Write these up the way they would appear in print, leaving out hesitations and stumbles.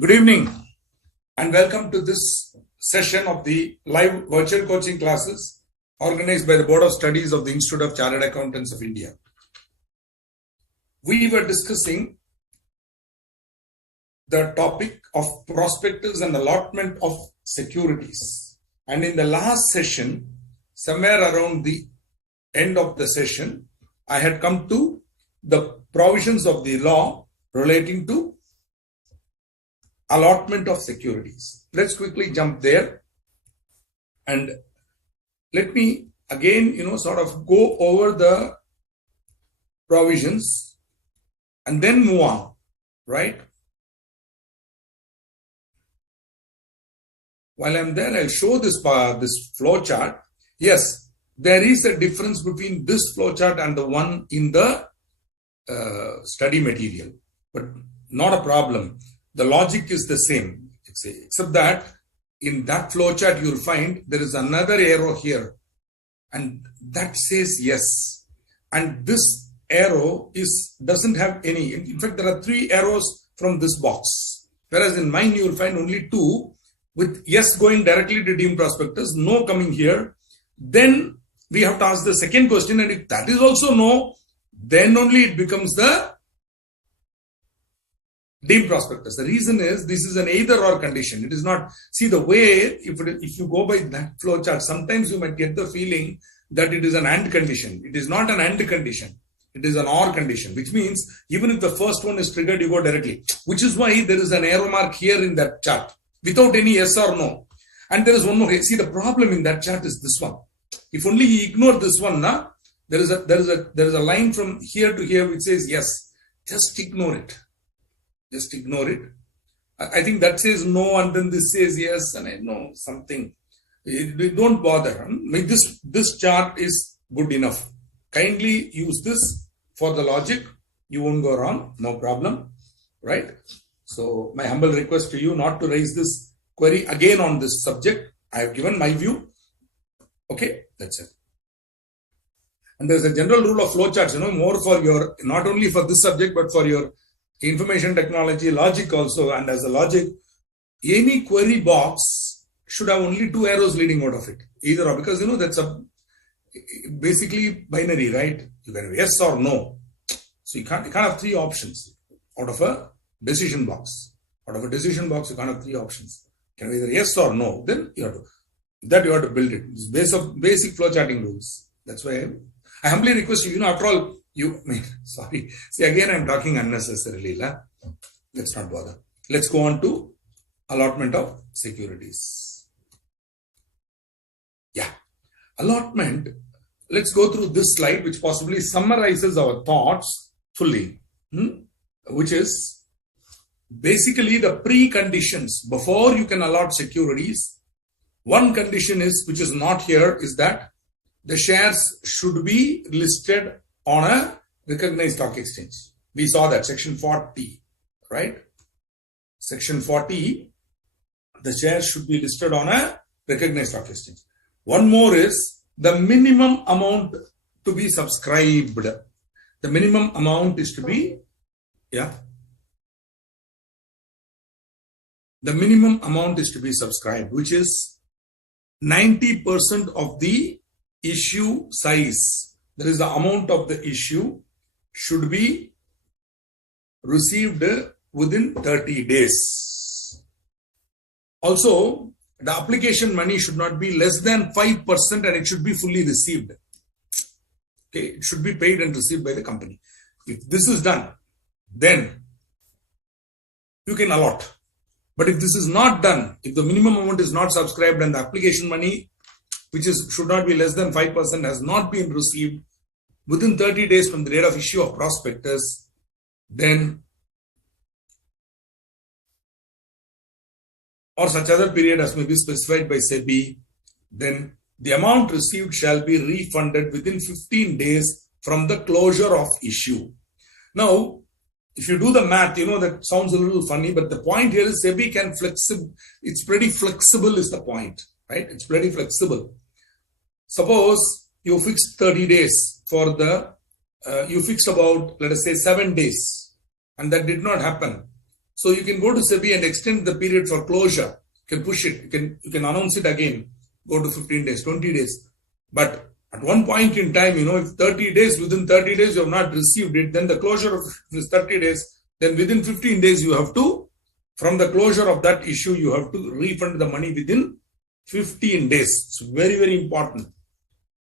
Good evening and welcome to this session of the live virtual coaching classes organized by the Board of Studies of the Institute of Chartered Accountants of India. We were discussing the topic of prospectus and allotment of securities. And in the last session, somewhere around the end of the session, I had come to the provisions of the law relating to allotment of securities. Let's quickly jump there and let me again, sort of go over the provisions and then move on, right? While I'm there, I'll show this flow chart. Yes, there is a difference between this flow chart and the one in the study material, but not a problem. The logic is the same, except that in that flow chart you'll find there is another arrow here and that says yes. And this arrow doesn't have any. In fact, there are 3 arrows from this box. Whereas in mine you will find only 2 with yes going directly to deemed prospectus, no coming here. Then we have to ask the second question, and if that is also no, then only it becomes the deemed prospectus. The reason is this is an either or condition. It is not, see the way, if you go by that flow chart, sometimes you might get the feeling that it is an and condition. It is not an and condition. It is an or condition, which means even if the first one is triggered, you go directly, which is why there is an arrow mark here in that chart without any yes or no. And there is one more. See, the problem in that chart is this one. If only you ignore this one, there is a line from here to here which says yes. Just ignore it. Just ignore it. I think that says no and then this says yes, and I know something. Don't bother. This chart is good enough. Kindly use this for the logic. You won't go wrong. No problem. Right? So my humble request to you not to raise this query again on this subject. I have given my view. Okay, that's it. And there's a general rule of flowcharts, more for your, not only for this subject, but for your information technology, logic also. And as a logic, any query box should have only 2 arrows leading out of it. Either or, because that's a basically binary, right? You can have yes or no. So you can't have 3 options out of a decision box. Out of a decision box, you can't have 3 options. You can have either yes or no. Then you have to build it. It's basic flow charting rules. That's why I humbly request you, after all, sorry. See, again, I'm talking unnecessarily. Let's not bother. Let's go on to allotment of securities. Yeah. Allotment. Let's go through this slide, which possibly summarizes our thoughts fully, which is basically the preconditions before you can allot securities. One condition is, which is not here, is that the shares should be listed on a recognized stock exchange. We saw that section 40, right? Section 40, the shares should be listed on a recognized stock exchange. One more is the minimum amount to be subscribed. The minimum amount is to be, the minimum amount is to be subscribed, which is 90% of the issue size. There is the amount of the issue should be received within 30 days. Also, the application money should not be less than 5% and it should be fully received. Okay, it should be paid and received by the company. If this is done, then you can allot. But if this is not done, if the minimum amount is not subscribed and the application money, which should not be less than 5%, has not been received within 30 days from the date of issue of prospectus, then, or such other period as may be specified by SEBI, then the amount received shall be refunded within 15 days from the closure of issue. Now, if you do the math, that sounds a little funny, but the point here is SEBI can flexible. It's pretty flexible is the point, right? It's pretty flexible. Suppose you fixed 30 days for you fixed about, let us say 7 days, and that did not happen. So you can go to SEBI and extend the period for closure. You can push it. You can announce it again. Go to 15 days, 20 days. But at one point in time, if 30 days, within 30 days you have not received it, then the closure of this 30 days, then within 15 days you have to, from the closure of that issue, you have to refund the money within 15 days. It's very, very important.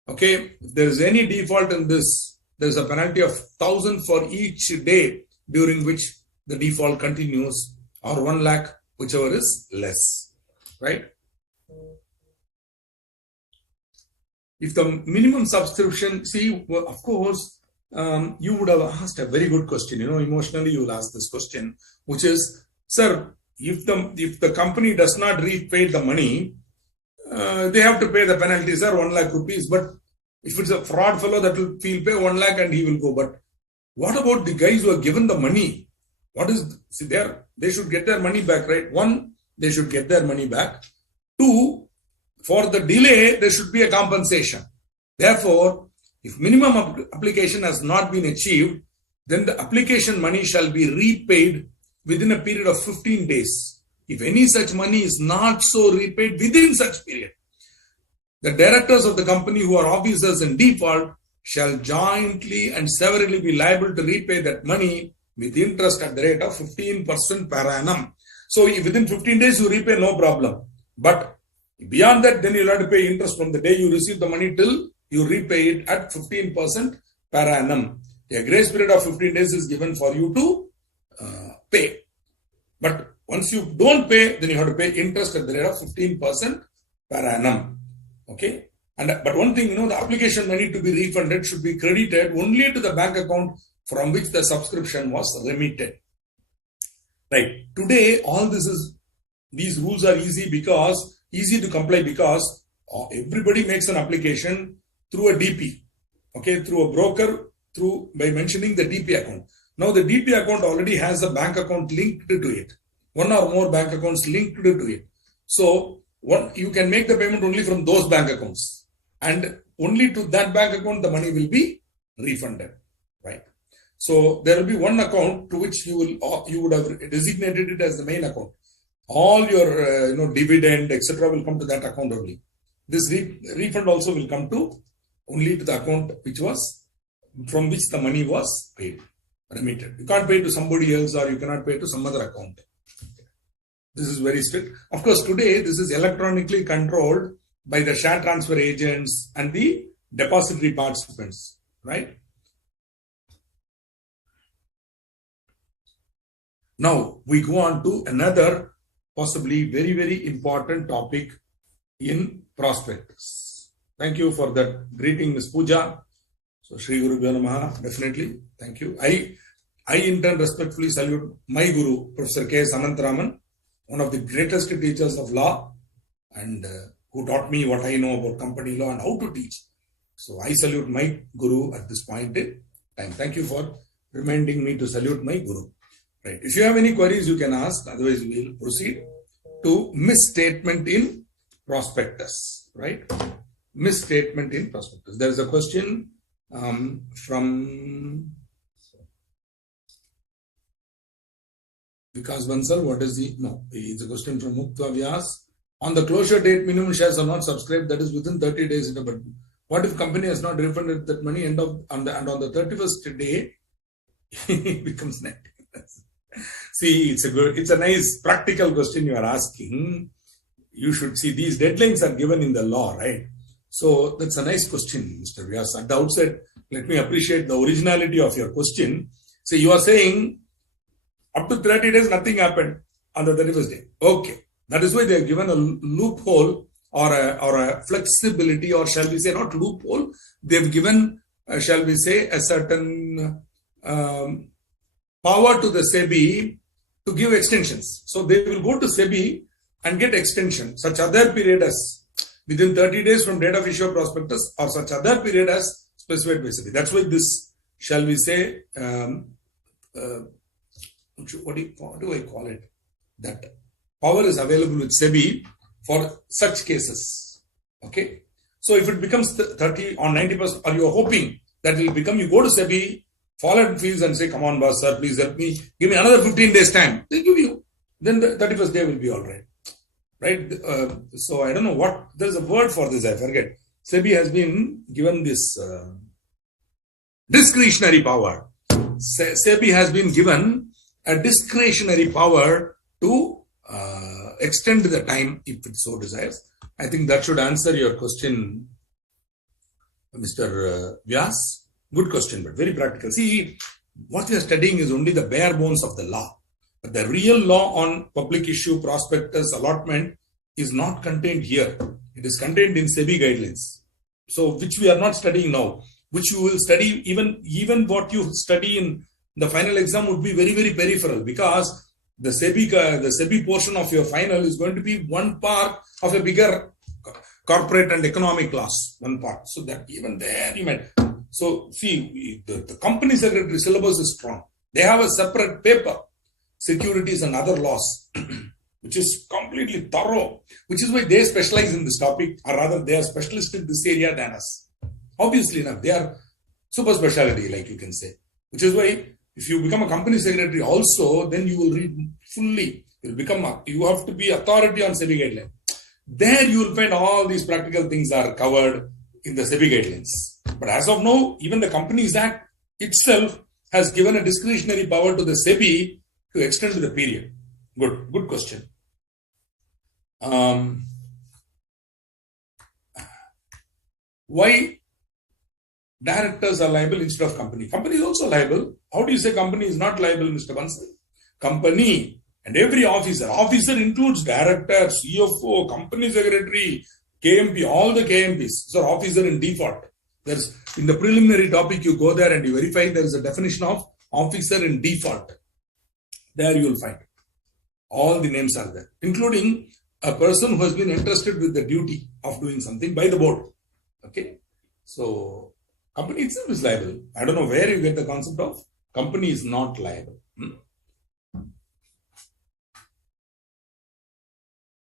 Okay, if there is any default in this, there is a penalty of 1,000 for each day during which the default continues, or 1 lakh, whichever is less, right? If the minimum subscription, see, well, of course, you would have asked a very good question. Emotionally, you will ask this question, which is, sir, if the company does not repay the money, they have to pay the penalty, sir, 1 lakh rupees. But if it's a fraud fellow, that will pay 1 lakh and he will go. But what about the guys who are given the money? They should get their money back, right? 1, they should get their money back. 2, for the delay, there should be a compensation. Therefore, if minimum application has not been achieved, then the application money shall be repaid within a period of 15 days. If any such money is not so repaid within such period, the directors of the company who are officers in default shall jointly and severally be liable to repay that money with interest at the rate of 15% per annum. So if within 15 days you repay, no problem. But beyond that, then you'll have to pay interest from the day you receive the money till you repay it at 15% per annum. A grace period of 15 days is given for you to pay. But once you don't pay, then you have to pay interest at the rate of 15% per annum. Okay. But one thing, the application money to be refunded should be credited only to the bank account from which the subscription was remitted. Right. Today, these rules are easy to comply because everybody makes an application through a DP, okay, through a broker, by mentioning the DP account. Now the DP account already has a bank account linked to it, 1 or more bank accounts linked to it. So you can make the payment only from those bank accounts, and only to that bank account the money will be refunded, right? So there will be one account to which you would have designated it as the main account. All your dividend, etc. will come to that account only. This refund also will come only to the account from which the money was paid, remitted. You can't pay to somebody else, or you cannot pay to some other account. This is very strict. Of course, today this is electronically controlled by the share transfer agents and the depository participants, right? Now we go on to another possibly very, very important topic in prospectus. Thank you for that greeting, Ms. Pooja. So Shri Guru Namaha, definitely. Thank you. I in turn respectfully salute my Guru, Professor K. Sanantaraman, one of the greatest teachers of law, and who taught me what I know about company law and how to teach. So I salute my Guru at this point in time. Thank you for reminding me to salute my Guru. Right. If you have any queries, you can ask. Otherwise, we will proceed to misstatement in prospectus. Right? Misstatement in prospectus. There is a question from Vikas Bansal. What is the... No, it's a question from Mukta Vyas. On the closure date, minimum shares are not subscribed. That is within 30 days. But what if company has not refunded that money and on the 31st day, it becomes negative? See, it's a nice practical question you are asking. You should see these deadlines are given in the law, right? So that's a nice question, Mr. Vyas. At the outset, let me appreciate the originality of your question. So you are saying up to 30 days, nothing happened on the 31st day. Okay. That is why they have given a loophole or a flexibility, or shall we say not loophole. They've given, shall we say, a certain power to the SEBI to give extensions. So they will go to SEBI and get extension. Such other period as within 30 days from date of issue of prospectus, or such other period as specified by SEBI. That's why this, shall we say, what do I call it? That power is available with SEBI for such cases. Okay. So if it becomes 30 or 90%, or you are hoping that it will become, you go to SEBI fall at fees and say, come on, boss, sir, please help me. Give me another 15 days time. They give you. Then the 31st day will be all right. Right? So I don't know what, there's a word for this, I forget. SEBI has been given this discretionary power. SEBI has been given a discretionary power to extend the time if it so desires. I think that should answer your question, Mr. Vyas. Good question, but very practical. See, what we are studying is only the bare bones of the law. But the real law on public issue, prospectus, allotment is not contained here. It is contained in SEBI guidelines. So, which we are not studying now, which you will study, even what you study in the final exam would be very, very peripheral, because the SEBI portion of your final is going to be one part of a bigger corporate and economic class, one part. So that even there you might. So see, the company secretary syllabus is strong. They have a separate paper, securities and other laws, which is completely thorough, which is why they specialize in this topic, or rather they are specialists in this area than us. Obviously enough, they are super specialty, like you can say, which is why if you become a company secretary also, then you will read fully. You have to be authority on SEBI guidelines. There you will find all these practical things are covered in the SEBI guidelines. But as of now, even the Companies Act itself has given a discretionary power to the SEBI to extend the period. Good question. Why directors are liable instead of company? Company is also liable. How do you say company is not liable, Mr. Bansal? Company and every officer. Officer includes director, CFO, company secretary, KMP, all the KMPs. So officer in default. There's in the preliminary topic, you go there and you verify there is a definition of officer in default. There you will find. All the names are there, including a person who has been entrusted with the duty of doing something by the board. Okay. So company itself is liable. I don't know where you get the concept of company is not liable.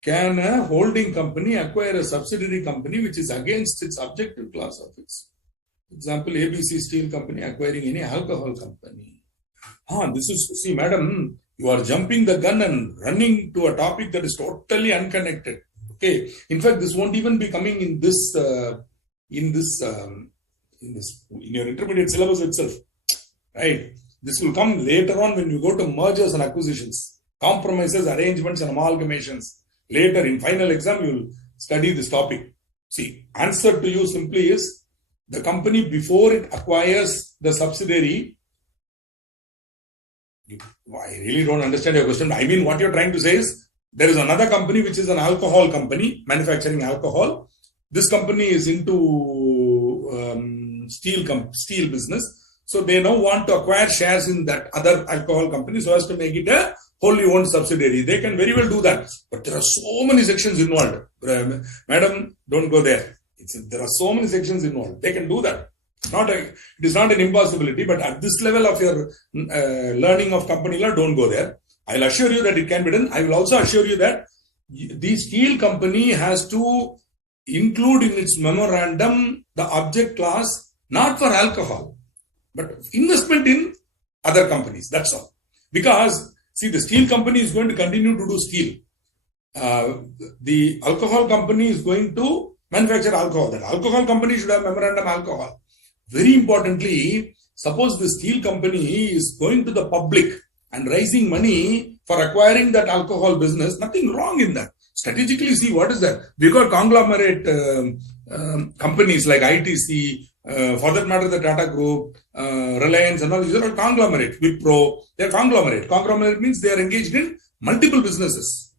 Can a holding company acquire a subsidiary company which is against its objective class of its? Example, ABC Steel Company acquiring any alcohol company. This is, see, madam, you are jumping the gun and running to a topic that is totally unconnected. Okay. In fact, this won't even be coming in your intermediate syllabus itself. Right. This will come later on when you go to mergers and acquisitions, compromises, arrangements and amalgamations. Later in final exam, you will study this topic. See, answer to you simply is the company before it acquires the subsidiary. I really don't understand your question. I mean, what you're trying to say is there is another company which is an alcohol company manufacturing alcohol. This company is into steel business. So they now want to acquire shares in that other alcohol company so as to make it a wholly owned subsidiary. They can very well do that. But there are so many sections involved. Madam, don't go there. There are so many sections involved. They can do that. It is not an impossibility, but at this level of your learning of company law, don't go there. I'll assure you that it can be done. I will also assure you that the steel company has to include in its memorandum the object class, not for alcohol, but investment in other companies. That's all. Because, see, the steel company is going to continue to do steel. The alcohol company is going to manufacture alcohol. That alcohol company should have memorandum alcohol. Very importantly, suppose the steel company is going to the public and raising money for acquiring that alcohol business, nothing wrong in that. Strategically, see, what is that? We got conglomerate companies like ITC, for that matter, the Tata Group, Reliance and all, these are all conglomerate. Wipro, they are conglomerate. Conglomerate means they are engaged in multiple businesses.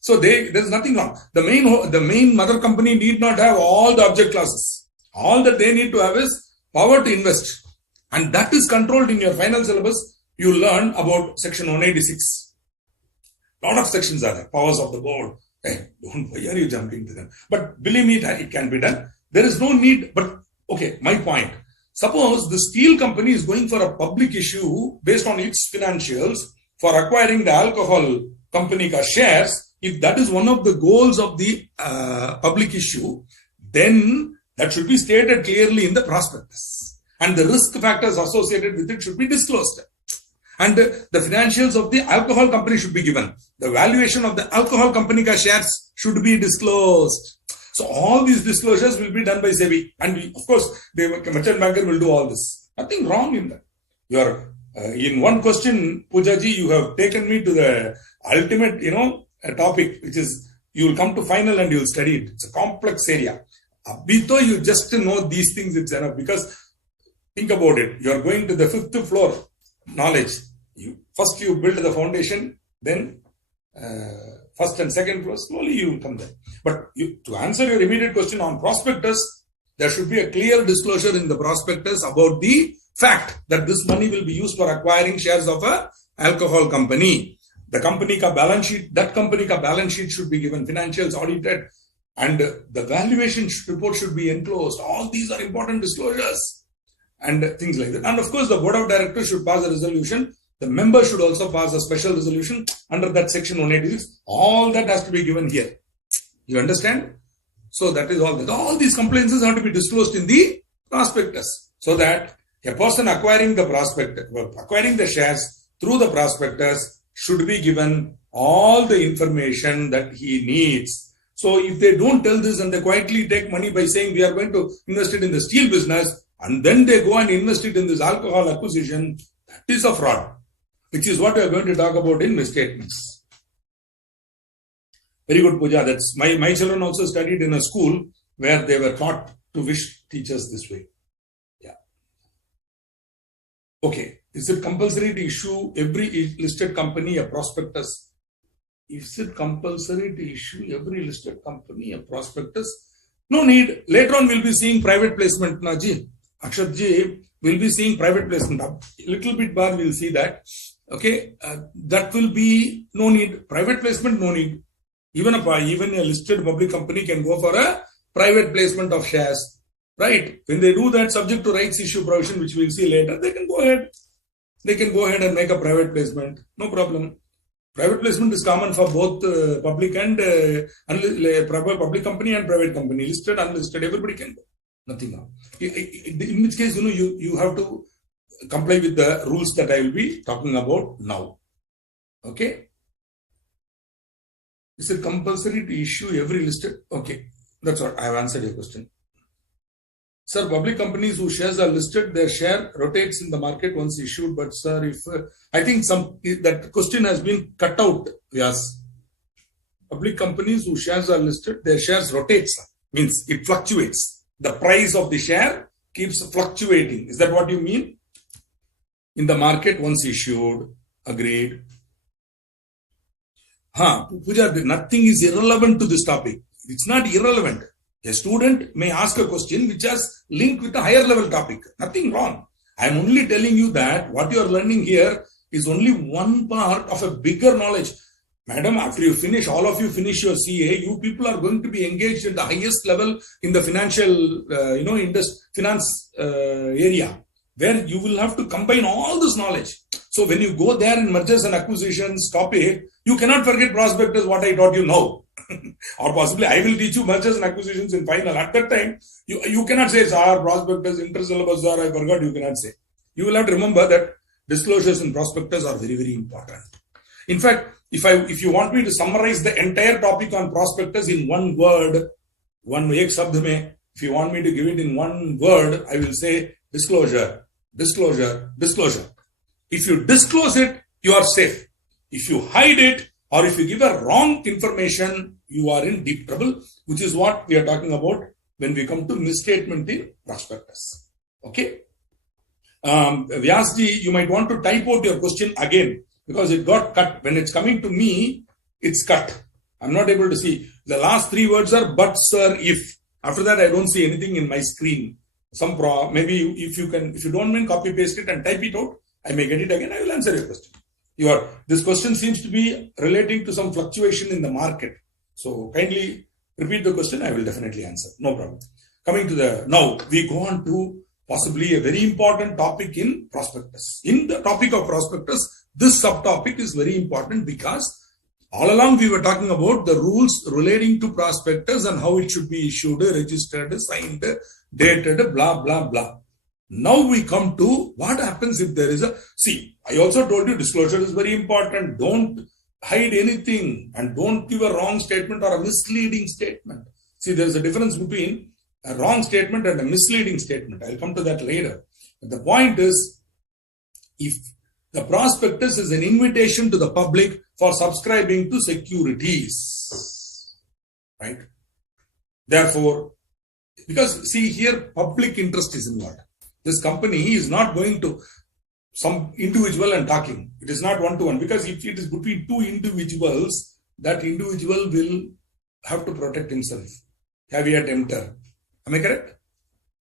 So there's nothing wrong. The main mother company need not have all the object classes. All that they need to have is power to invest. And that is controlled in your final syllabus. You learn about section 186. Lot of sections are there. Powers of the board. Hey, why are you jumping to them? But believe me, it can be done. There is no need. But okay, my point. Suppose the steel company is going for a public issue based on its financials for acquiring the alcohol company shares. If that is one of the goals of the public issue, then that should be stated clearly in the prospectus. and the risk factors associated with it should be disclosed. And the financials of the alcohol company should be given. The valuation of the alcohol company ka shares should be disclosed. So all these disclosures will be done by SEBI. And of course, the merchant banker will do all this. Nothing wrong in that. You are, in one question, Poojaji, you have taken me to the ultimate, topic, which is, you will come to final and you will study it. It's a complex area. Abito, you just know these things, it's enough. Because think about it. You are going to the 5th floor, knowledge. First you build the foundation, then first and second floor, slowly you will come there. But to answer your immediate question on prospectus, there should be a clear disclosure in the prospectus about the fact that this money will be used for acquiring shares of a alcohol company. The company ka balance sheet, that company ka balance sheet should be given, financials audited, and the valuation report should be enclosed. All these are important disclosures and things like that. And of course, the board of directors should pass a resolution. The members should also pass a special resolution under that section 186. All that has to be given here. You understand? So that is all that. All these compliances have to be disclosed in the prospectus, so that a person acquiring the shares through the prospectus should be given all the information that he needs. So if they don't tell this and they quietly take money by saying we are going to invest it in the steel business, and then they go and invest it in this alcohol acquisition, that is a fraud, which is what we are going to talk about in misstatements. Very good, Pooja. That's my children also studied in a school where they were taught to wish teachers this way. Yeah. Okay. Is it compulsory to issue every listed company a prospectus? Is it compulsory to issue every listed company a prospectus? No need. Later on, we'll be seeing private placement, Naji. Akshat ji, we'll be seeing private placement. A little bit bar, we'll see that. Okay. That will be no need. Private placement, no need. Even a listed public company can go for a private placement of shares, right? When they do that, subject to rights issue provision, which we'll see later, they can go ahead. They can go ahead and make a private placement. No problem. Private placement is common for both public and public company and private company. Listed, unlisted, everybody can go. Nothing wrong. In which case, you have to comply with the rules that I will be talking about now. Okay. Is it compulsory to issue every listed? Okay, that's what I have answered your question. Sir, public companies whose shares are listed, their share rotates in the market once issued. But sir, if I think that question has been cut out. Yes, public companies whose shares are listed, their shares rotates, means it fluctuates. The price of the share keeps fluctuating. Is that what you mean? In the market once issued, agreed. Pooja, nothing is irrelevant to this topic. It's not irrelevant. A student may ask a question which has linked with a higher level topic. Nothing wrong. I am only telling you that what you are learning here is only one part of a bigger knowledge. Madam, after you finish, all of you finish your CA, you people are going to be engaged at the highest level in the financial, finance area, where you will have to combine all this knowledge. So when you go there in mergers and acquisitions topic, you cannot forget prospectus, what I taught you now. Or possibly I will teach you mergers and acquisitions in final. At that time, you cannot say, sir, prospectus, inter-syllabus, sir, I forgot. You cannot say. You will have to remember that disclosures in prospectus are very, very important. In fact, if you want me to summarize the entire topic on prospectus in one word, if you want me to give it in one word, I will say disclosure, disclosure, disclosure. If you disclose it, you are safe. If you hide it, or if you give a wrong information, you are in deep trouble, which is what we are talking about when we come to misstatement in prospectus. Okay. Vyasji, you might want to type out your question again, because it got cut. When it's coming to me, it's cut. I'm not able to see. The last three words are but, sir, if. After that, I don't see anything in my screen. Maybe if you don't mind, copy paste it and type it out. I may get it again. I will answer your question. This question seems to be relating to some fluctuation in the market. So kindly repeat the question. I will definitely answer. No problem. Now we go on to possibly a very important topic in prospectus. In the topic of prospectus, this subtopic is very important because all along we were talking about the rules relating to prospectus and how it should be issued, registered, signed, dated, blah, blah, blah. Now we come to what happens if there is a, see, I also told you disclosure is very important. Don't hide anything and don't give a wrong statement or a misleading statement. See, there is a difference between a wrong statement and a misleading statement. I'll come to that later. But the point is, if the prospectus is an invitation to the public for subscribing to securities, right? Therefore, because see here, public interest is involved. This company is not going to some individual and talking. It is not one-to-one, because if it is between two individuals, that individual will have to protect himself. Caveat emptor. Am I correct?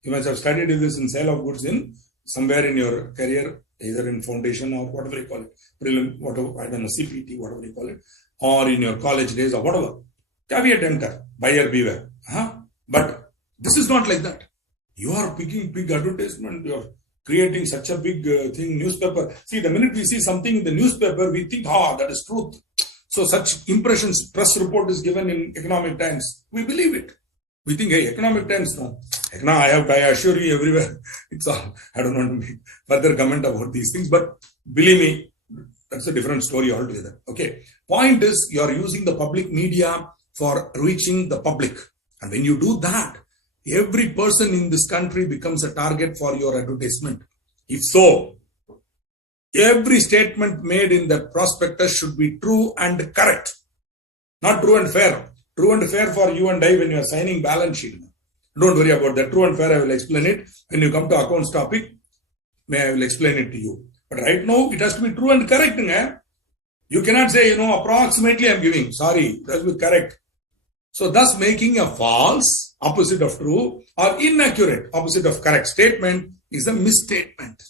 You must have studied this in sale of goods in somewhere in your career, either in foundation or whatever you call it, prelim, whatever, I don't know, CPT, whatever you call it, or in your college days or whatever. Caveat emptor, buyer beware. But this is not like that. You are picking big advertisement, you are creating such a big thing, newspaper. See, the minute we see something in the newspaper, we think, that is truth. So such impressions, press report is given in Economic Times. We believe it. We think, hey, Economic Times, no. I assure you everywhere. It's all, I don't want to make further comment about these things, but believe me, that's a different story altogether. Okay. Point is, you are using the public media for reaching the public. And when you do that, every person in this country becomes a target for your advertisement. If so, every statement made in the prospectus should be true and correct, not true and fair. True and fair for you and I when you are signing balance sheet. Don't worry about that. True and fair, I will explain it. When you come to accounts topic, I will explain it to you. But right now, it has to be true and correct. You cannot say, approximately I am giving. Sorry, it has to be correct. So thus making a false, opposite of true, or inaccurate, opposite of correct statement is a misstatement.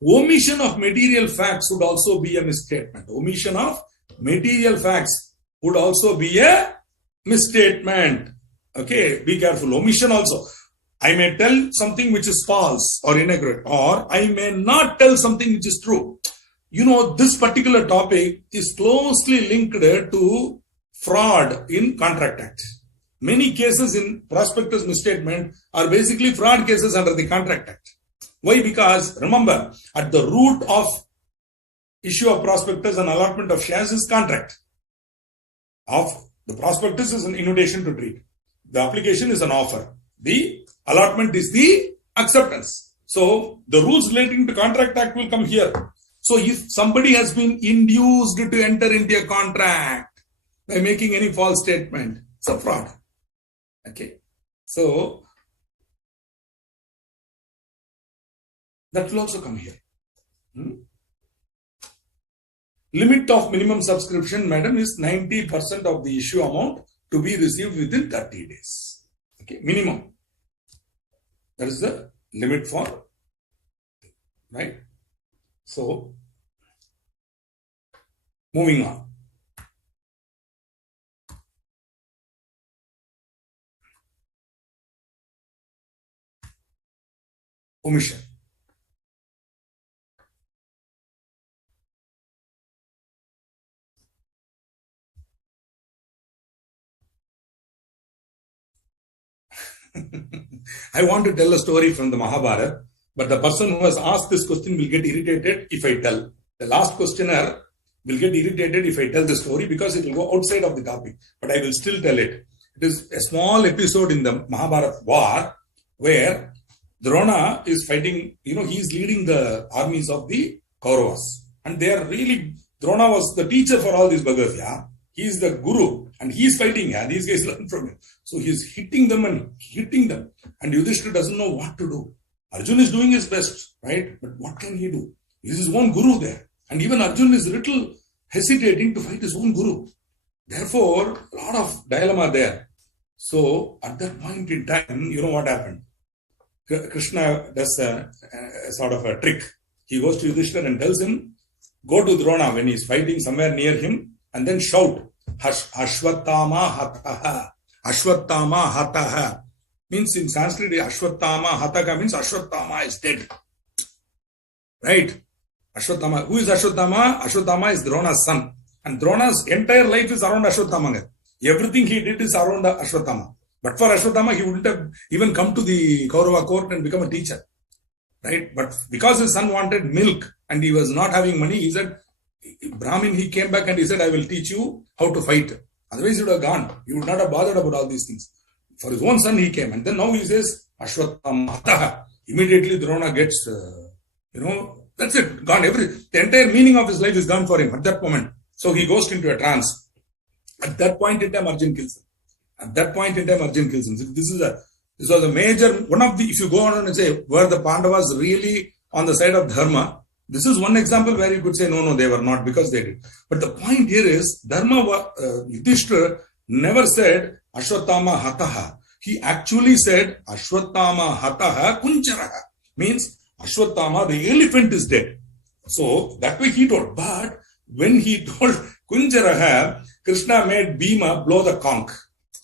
Omission of material facts would also be a misstatement. Omission of material facts would also be a misstatement. Okay, be careful. Omission also. I may tell something which is false or inaccurate, or I may not tell something which is true. This particular topic is closely linked to fraud in Contract Act. Many cases in prospectus misstatement are basically fraud cases under the Contract Act. Why? Because remember, at the root of issue of prospectus and allotment of shares is contract. The prospectus is an invitation to treat. The application is an offer. The allotment is the acceptance. So the rules relating to Contract Act will come here. So if somebody has been induced to enter into a contract by making any false statement, it's a fraud. Okay. So that will also come here. Limit of minimum subscription, madam, is 90% of the issue amount to be received within 30 days. Okay, minimum. That is the limit for, right? So, moving on. Omission. I want to tell a story from the Mahabharata, but the person who has asked this question will get irritated if I tell. The last questioner will get irritated if I tell the story because it will go outside of the topic, but I will still tell it. It is a small episode in the Mahabharata war where Drona is fighting, he is leading the armies of the Kauravas. And they are really, Drona was the teacher for all these buggers, yeah. He is the guru and he is fighting, yeah. These guys learn from him. So he is hitting them. And Yudhishthira doesn't know what to do. Arjun is doing his best, right? But what can he do? He is his own guru there. And even Arjun is a little hesitating to fight his own guru. Therefore, a lot of dilemma there. So at that point in time, you know what happened? Krishna does a sort of a trick. He goes to Yudhishthira and tells him, go to Drona when he is fighting somewhere near him and then shout, Ashwattama Hataha. Ashwattama Hataha. Means in Sanskrit, Ashwattama Hataka means Ashwattama is dead. Right? Ashwattama. Who is Ashwattama? Ashwattama is Drona's son. And Drona's entire life is around Ashwattama. Everything he did is around Ashwattama. But for Ashwatthama, he wouldn't have even come to the Kaurava court and become a teacher. Right? But because his son wanted milk and he was not having money, he said, Brahmin, he came back and he said, I will teach you how to fight. Otherwise, he would have gone. He would not have bothered about all these things. For his own son, he came. And then now he says, Ashwatthama. Immediately, Drona gets, that's it. Gone. The entire meaning of his life is gone for him at that moment. So he goes into a trance. At that point in time, Arjun kills him. This was a major, one of the, if you go on and say, were the Pandavas really on the side of Dharma? This is one example where you could say, no, they were not, because they did. But the point here is, Yudhishthira never said, Ashwatthama hataha. He actually said, Ashwatthama hataha kuncharaha. Means, Ashwatthama, the elephant is dead. So, that way he told. But, when he told kuncharaha, Krishna made Bhima blow the conch.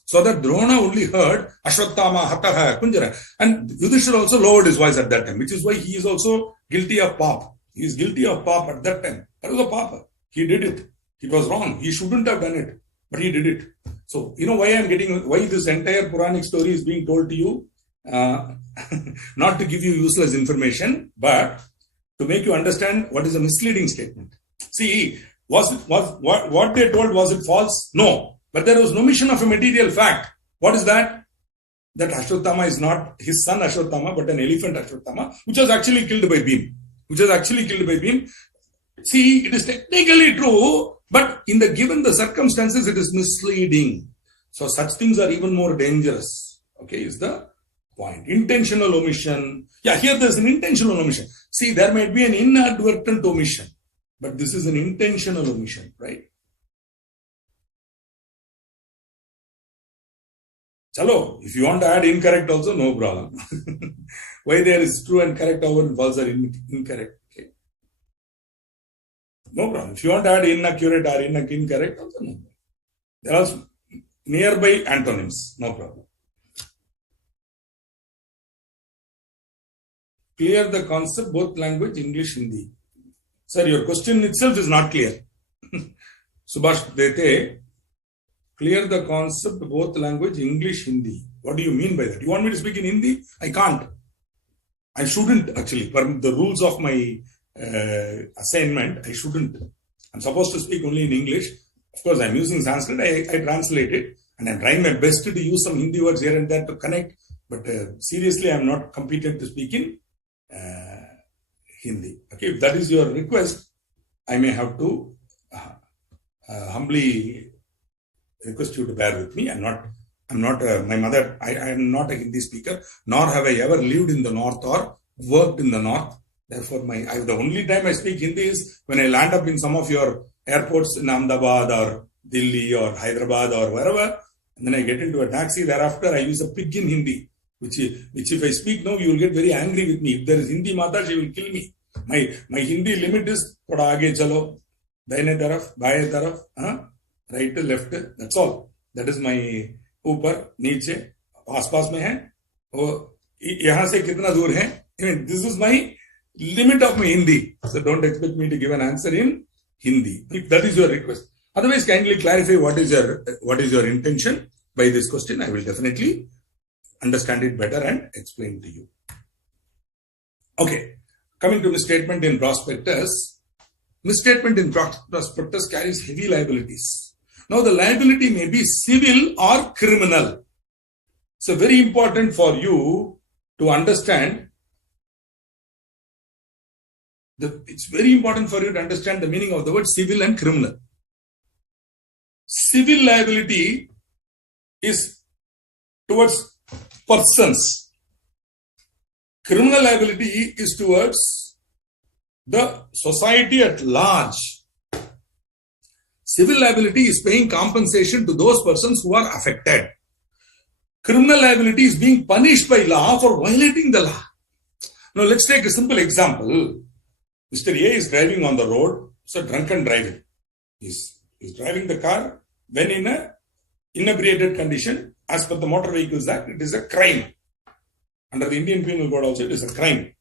So that Drona only heard Ashwatthama hataha kunjara. And Yudhishthira also lowered his voice at that time, which is why he is also guilty of pap. He is guilty of pap at that time. That was a papa. He did it. It was wrong. He shouldn't have done it. But he did it. So, why this entire Puranic story is being told to you? Not to give you useless information, but to make you understand what is a misleading statement. See, what they told, was it false? No. But there was an omission of a material fact. What is that? That Ashwatthama is not his son Ashwatthama, but an elephant Ashwatthama, which was actually killed by Bhim. See, it is technically true, but in the given the circumstances, it is misleading. So such things are even more dangerous. Okay, is the point. Intentional omission. Yeah, here there's an intentional omission. See, there might be an inadvertent omission, but this is an intentional omission, right? Chalo, if you want to add incorrect also, no problem. Why there is true and correct over and false are incorrect. Okay. No problem. If you want to add inaccurate or incorrect also, no problem. There are nearby antonyms, no problem. Clear the concept, both language, English, Hindi. Sir, your question itself is not clear. Subhash Dete, clear the concept, both language, English, Hindi. What do you mean by that? You want me to speak in Hindi? I can't. I shouldn't actually. For the rules of my assignment, I shouldn't. I'm supposed to speak only in English. Of course, I'm using Sanskrit. I translate it. And I'm trying my best to use some Hindi words here and there to connect. But seriously, I'm not competent to speak in Hindi. Okay, if that is your request, I may have to humbly request you to bear with me. I'm not my mother, I am not a Hindi speaker, nor have I ever lived in the north or worked in the north. Therefore, the only time I speak Hindi is when I land up in some of your airports in Ahmedabad or Delhi or Hyderabad or wherever, and then I get into a taxi. Thereafter, I use a pidgin Hindi, which if I speak now, you will get very angry with me. If there is Hindi Mata, she will kill me. My Hindi limit is thoda aage chalo, daine taraf, baaye taraf, right to left, that's all. That is my ऊपर नीचे आसपास में है और यहाँ से कितना दूर है. This is my limit of my Hindi. So don't expect me to give an answer in Hindi. If that is your request. Otherwise, kindly clarify what is your intention by this question. I will definitely understand it better and explain to you. Okay. Coming to misstatement in prospectus. Misstatement in prospectus carries heavy liabilities. Now, the liability may be civil or criminal. So, very important for you to understand. It's very important for you to understand the meaning of the word civil and criminal. Civil liability is towards persons. Criminal liability is towards the society at large. Civil liability is paying compensation to those persons who are affected. Criminal liability is being punished by law for violating the law. Now, let's take a simple example. Mr. A is driving on the road. It's a drunken driving. He's driving the car when in an inebriated condition. As per the Motor Vehicles Act, it is a crime. Under the Indian Penal Code also, it is a crime.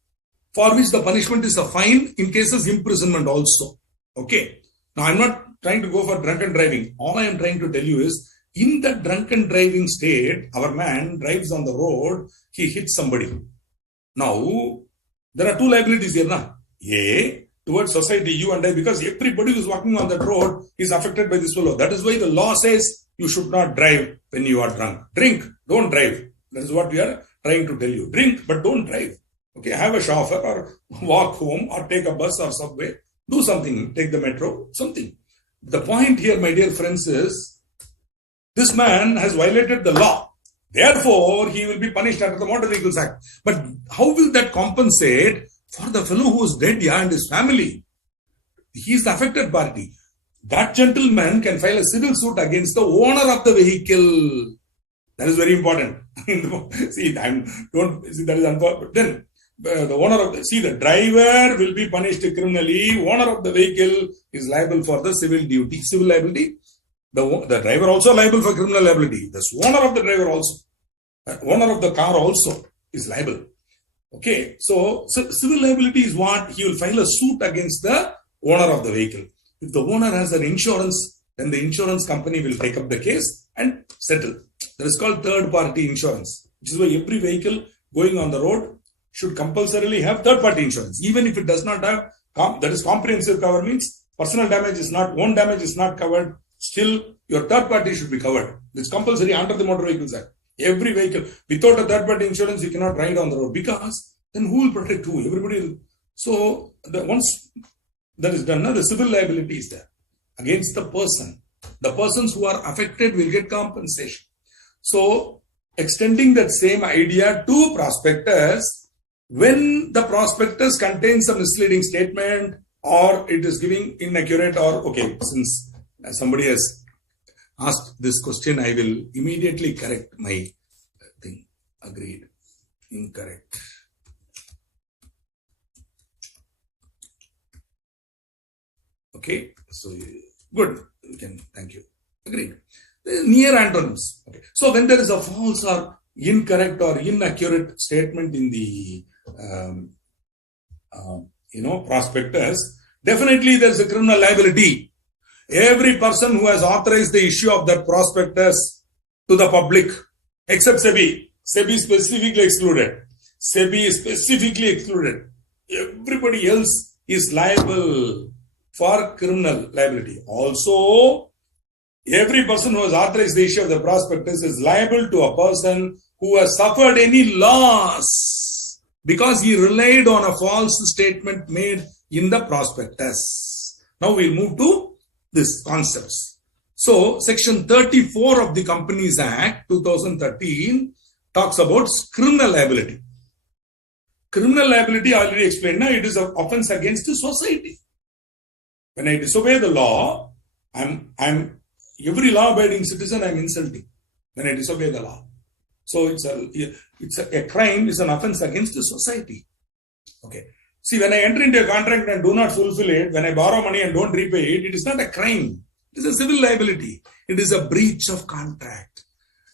For which the punishment is a fine, in cases imprisonment also. Okay. Now, I'm not trying to go for drunken driving. All I am trying to tell you is, In the drunken driving state, our man drives on the road, he hits somebody. Now, there are two liabilities here now. A, towards society, you and I, because everybody who is walking on that road is affected by this fellow. That is why the law says you should not drive when you are drunk. Drink, don't drive. That is what we are trying to tell you. Drink, but don't drive. Okay, have a chauffeur or walk home or take a bus or subway. Do something, take the metro, something. The point here, my dear friends, is this man has violated the law. Therefore, he will be punished under the Motor Vehicles Act. But how will that compensate for the fellow who is dead, and his family? He is the affected party. That gentleman can file a civil suit against the owner of the vehicle. That is very important. See, that is unfortunate. Then, the owner of the driver will be punished criminally. Owner of the vehicle is liable for the civil liability. The driver also liable for criminal liability. The owner of the driver also, owner of the car also is liable. Okay, so civil liability is what? He will file a suit against the owner of the vehicle. If the owner has an insurance, then the insurance company will take up the case and settle. That is called third party insurance, which is why every vehicle going on the road should compulsorily have third party insurance. Even if it does not have, that is comprehensive cover, means personal damage is not, own damage is not covered. Still, your third party should be covered. It's compulsory under the Motor Vehicles Act. Every vehicle, without a third party insurance, you cannot ride on the road, because then who will protect who? Everybody will. So, once that is done, now the civil liability is there against the person. The persons who are affected will get compensation. So, extending that same idea to prospectus, when the prospectus contains a misleading statement or it is giving inaccurate or, okay, since somebody has asked this question, I will immediately correct my thing. Agreed. Incorrect. Okay. So, good. We can, thank you. Agreed. Near antonyms. Okay. So, when there is a false or incorrect or inaccurate statement in the, prospectus, definitely there is a criminal liability. Every person who has authorized the issue of that prospectus to the public, except SEBI. SEBI specifically excluded. SEBI is specifically excluded. Everybody else is liable for criminal liability. Also, every person who has authorized the issue of the prospectus is liable to a person who has suffered any loss because he relied on a false statement made in the prospectus. Now we'll move to these concepts. So, Section 34 of the Companies Act 2013 talks about criminal liability. Criminal liability, I already explained, now it is an offense against the society. When I disobey the law, I'm every law-abiding citizen I'm insulting when I disobey the law. So it's a crime, is an offense against the society. Okay. See, when I enter into a contract and do not fulfill it, when I borrow money and don't repay it, it is not a crime. It is a civil liability. It is a breach of contract.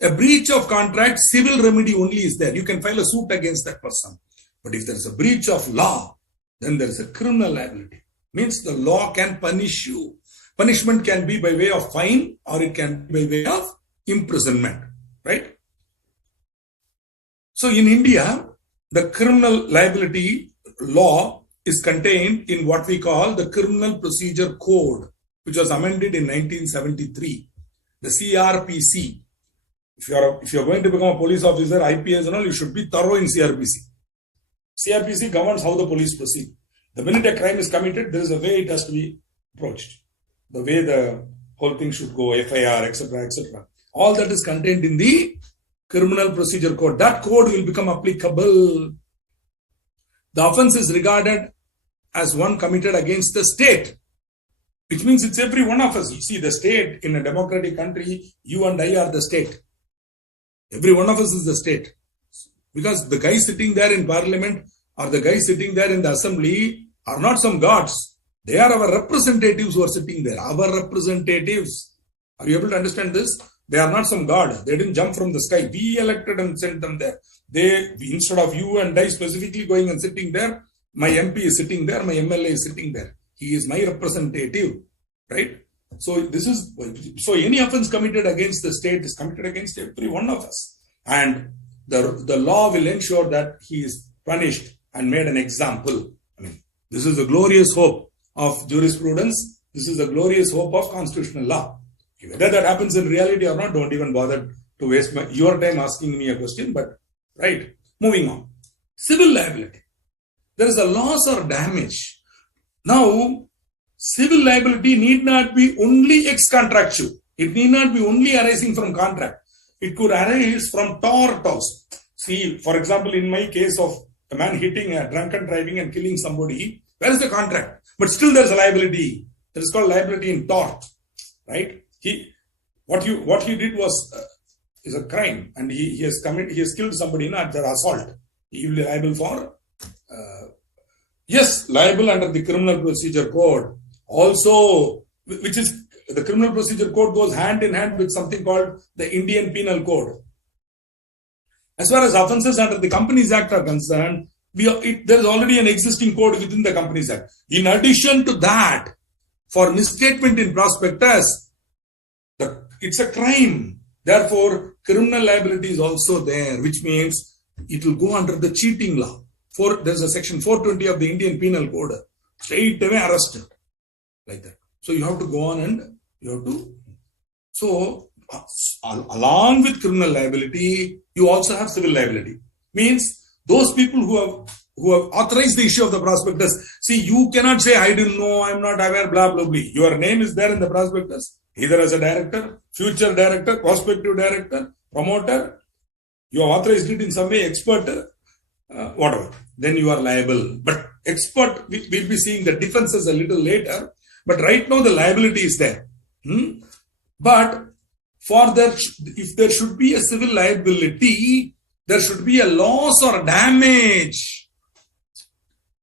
A breach of contract, civil remedy only is there. You can file a suit against that person. But if there is a breach of law, then there is a criminal liability. Means the law can punish you. Punishment can be by way of fine or it can be by way of imprisonment. Right? So in India, the criminal liability law is contained in what we call the Criminal Procedure Code, which was amended in 1973. The CRPC. If you are going to become a police officer, IPS and all, you should be thorough in CRPC. CRPC governs how the police proceed. The minute a crime is committed, there is a way it has to be approached. The way the whole thing should go, FIR, etc., etc. All that is contained in the Criminal Procedure Code. That code will become applicable. The offense is regarded as one committed against the state, which means it's every one of us. You see, the state in a democratic country, you and I are the state. Every one of us is the state. Because the guys sitting there in parliament or the guys sitting there in the assembly are not some gods. They are our representatives who are sitting there. Our representatives. Are you able to understand this? They are not some god. They didn't jump from the sky. We elected and sent them there. Instead of you and I specifically going and sitting there, my MP is sitting there, my MLA is sitting there. He is my representative, right? So any offense committed against the state is committed against every one of us. And the law will ensure that he is punished and made an example. I mean, this is the glorious hope of jurisprudence. This is the glorious hope of constitutional law. Whether that happens in reality or not, don't even bother to waste your time asking me a question. But, right, moving on. Civil liability. There is a loss or damage. Now, civil liability need not be only ex-contractual. It need not be only arising from contract. It could arise from tort also. See, for example, in my case of a man hitting a drunken driving and killing somebody, where is the contract? But still there is a liability. That is called liability in tort, right? What he did was is a crime, and he has killed somebody in their assault. He will be liable for liable under the Criminal Procedure Code. Also, which is the Criminal Procedure Code goes hand in hand with something called the Indian Penal Code. As far as offences under the Companies Act are concerned, there is already an existing code within the Companies Act. In addition to that, for misstatement in prospectus, it's a crime. Therefore, criminal liability is also there, which means it will go under the cheating law. There's a section 420 of the Indian Penal Code. Straight away arrested. Like that. So you have to go on and you have to. So, along with criminal liability, you also have civil liability. Means those people who have authorized the issue of the prospectus. See, you cannot say, I didn't know, I'm not aware, blah, blah, blah. Your name is there in the prospectus, either as a director, future director, prospective director, promoter. You have authorized it in some way, expert, whatever. Then you are liable. But expert, we'll be seeing the differences a little later. But right now, the liability is there. But if there should be a civil liability, there should be a loss or damage.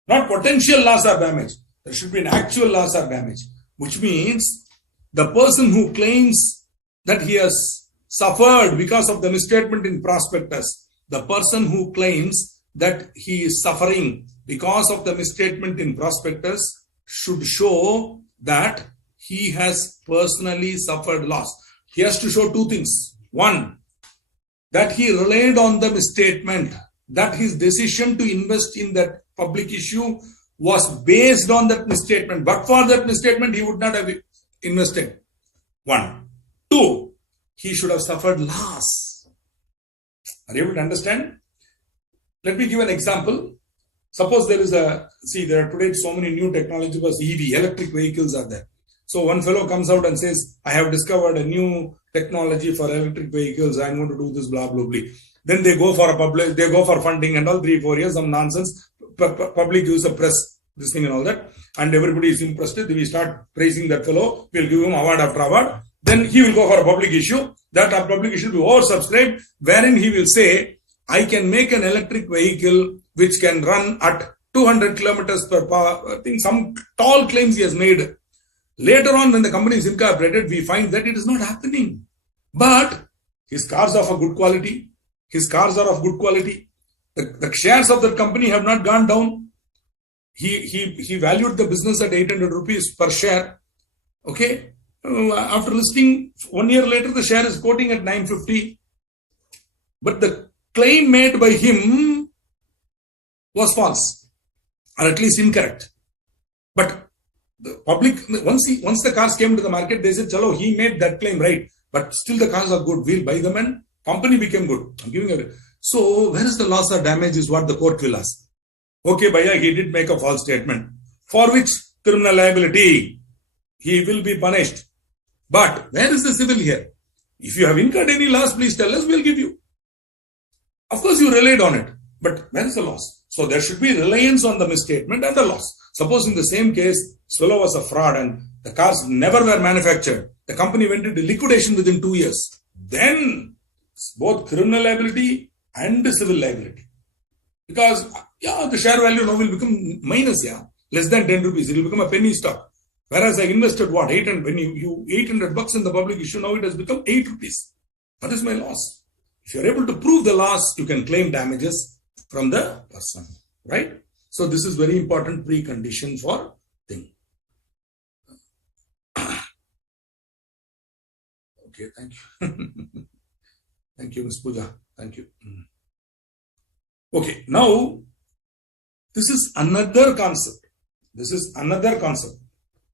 Not potential loss or damage. There should be an actual loss or damage. Which means the person who claims that he has suffered because of the misstatement in prospectus, the person who claims that he is suffering because of the misstatement in prospectus should show that he has personally suffered loss. He has to show two things. One, that he relied on the misstatement, that his decision to invest in that public issue was based on that misstatement. But for that misstatement, he would not have invested. One. Two, he should have suffered loss. Are you able to understand? Let me give an example. Suppose there are today so many new technologies, EV, electric vehicles are there. So one fellow comes out and says, I have discovered a new technology for electric vehicles. I'm going to do this, blah, blah, blah. Then they go for funding and all, 3-4 years, some nonsense. Public use of press, this thing and all that. And everybody is impressed. We start praising that fellow. We'll give him award after award. Then he will go for a public issue. That public issue will be oversubscribed, wherein he will say, I can make an electric vehicle which can run at 200 kilometers per hour. I think some tall claims he has made. Later on, when the company is incorporated, we find that it is not happening. But his cars are of good quality. His cars are of good quality. The shares of that company have not gone down. He valued the business at 800 rupees per share. Okay. After listing, 1 year later, the share is quoting at 950. But the claim made by him was false, or at least incorrect. But the public, once the cars came to the market, they said, "Chalo, he made that claim right, but still the cars are good. We'll buy them," and company became good. I'm giving you. So where is the loss or damage is what the court will ask. Okay, Bhaiya, he did make a false statement, for which criminal liability, he will be punished. But where is the civil here? If you have incurred any loss, please tell us, we'll give you. Of course, you relied on it, but where is the loss? So there should be reliance on the misstatement and the loss. Suppose in the same case, Swallow was a fraud and the cars never were manufactured. The company went into liquidation within 2 years. Then both criminal liability and civil liability. Because, the share value now will become minus, less than 10 rupees. It will become a penny stock. Whereas I invested 800, when you $800 in the public issue, now it has become 8 rupees. That is my loss. If you are able to prove the loss, you can claim damages from the person, right? So this is very important precondition for thing. Okay, thank you. Thank you, Ms. Pooja. Thank you. Okay, now this is another concept. This is another concept.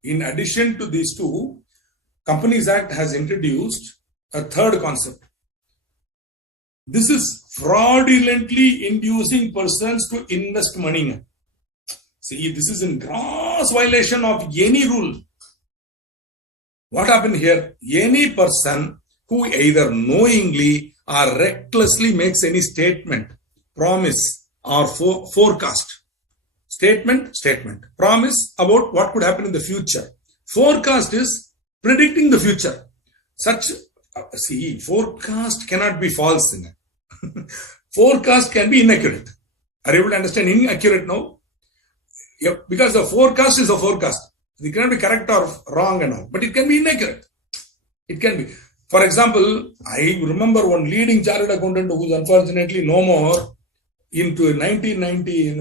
In addition to these two, Companies Act has introduced a third concept. This is fraudulently inducing persons to invest money. See, this is in gross violation of any rule. What happened here? Any person who either knowingly or recklessly makes any statement, promise, or forecast. Statement, promise about what could happen in the future. Forecast is predicting the future. Forecast cannot be false. Forecast can be inaccurate. Are you able to understand inaccurate now? Yeah, because the forecast is a forecast. It cannot be correct or wrong and all, but it can be inaccurate. It can be. For example, I remember one leading chartered accountant who is unfortunately no more. Into 1990,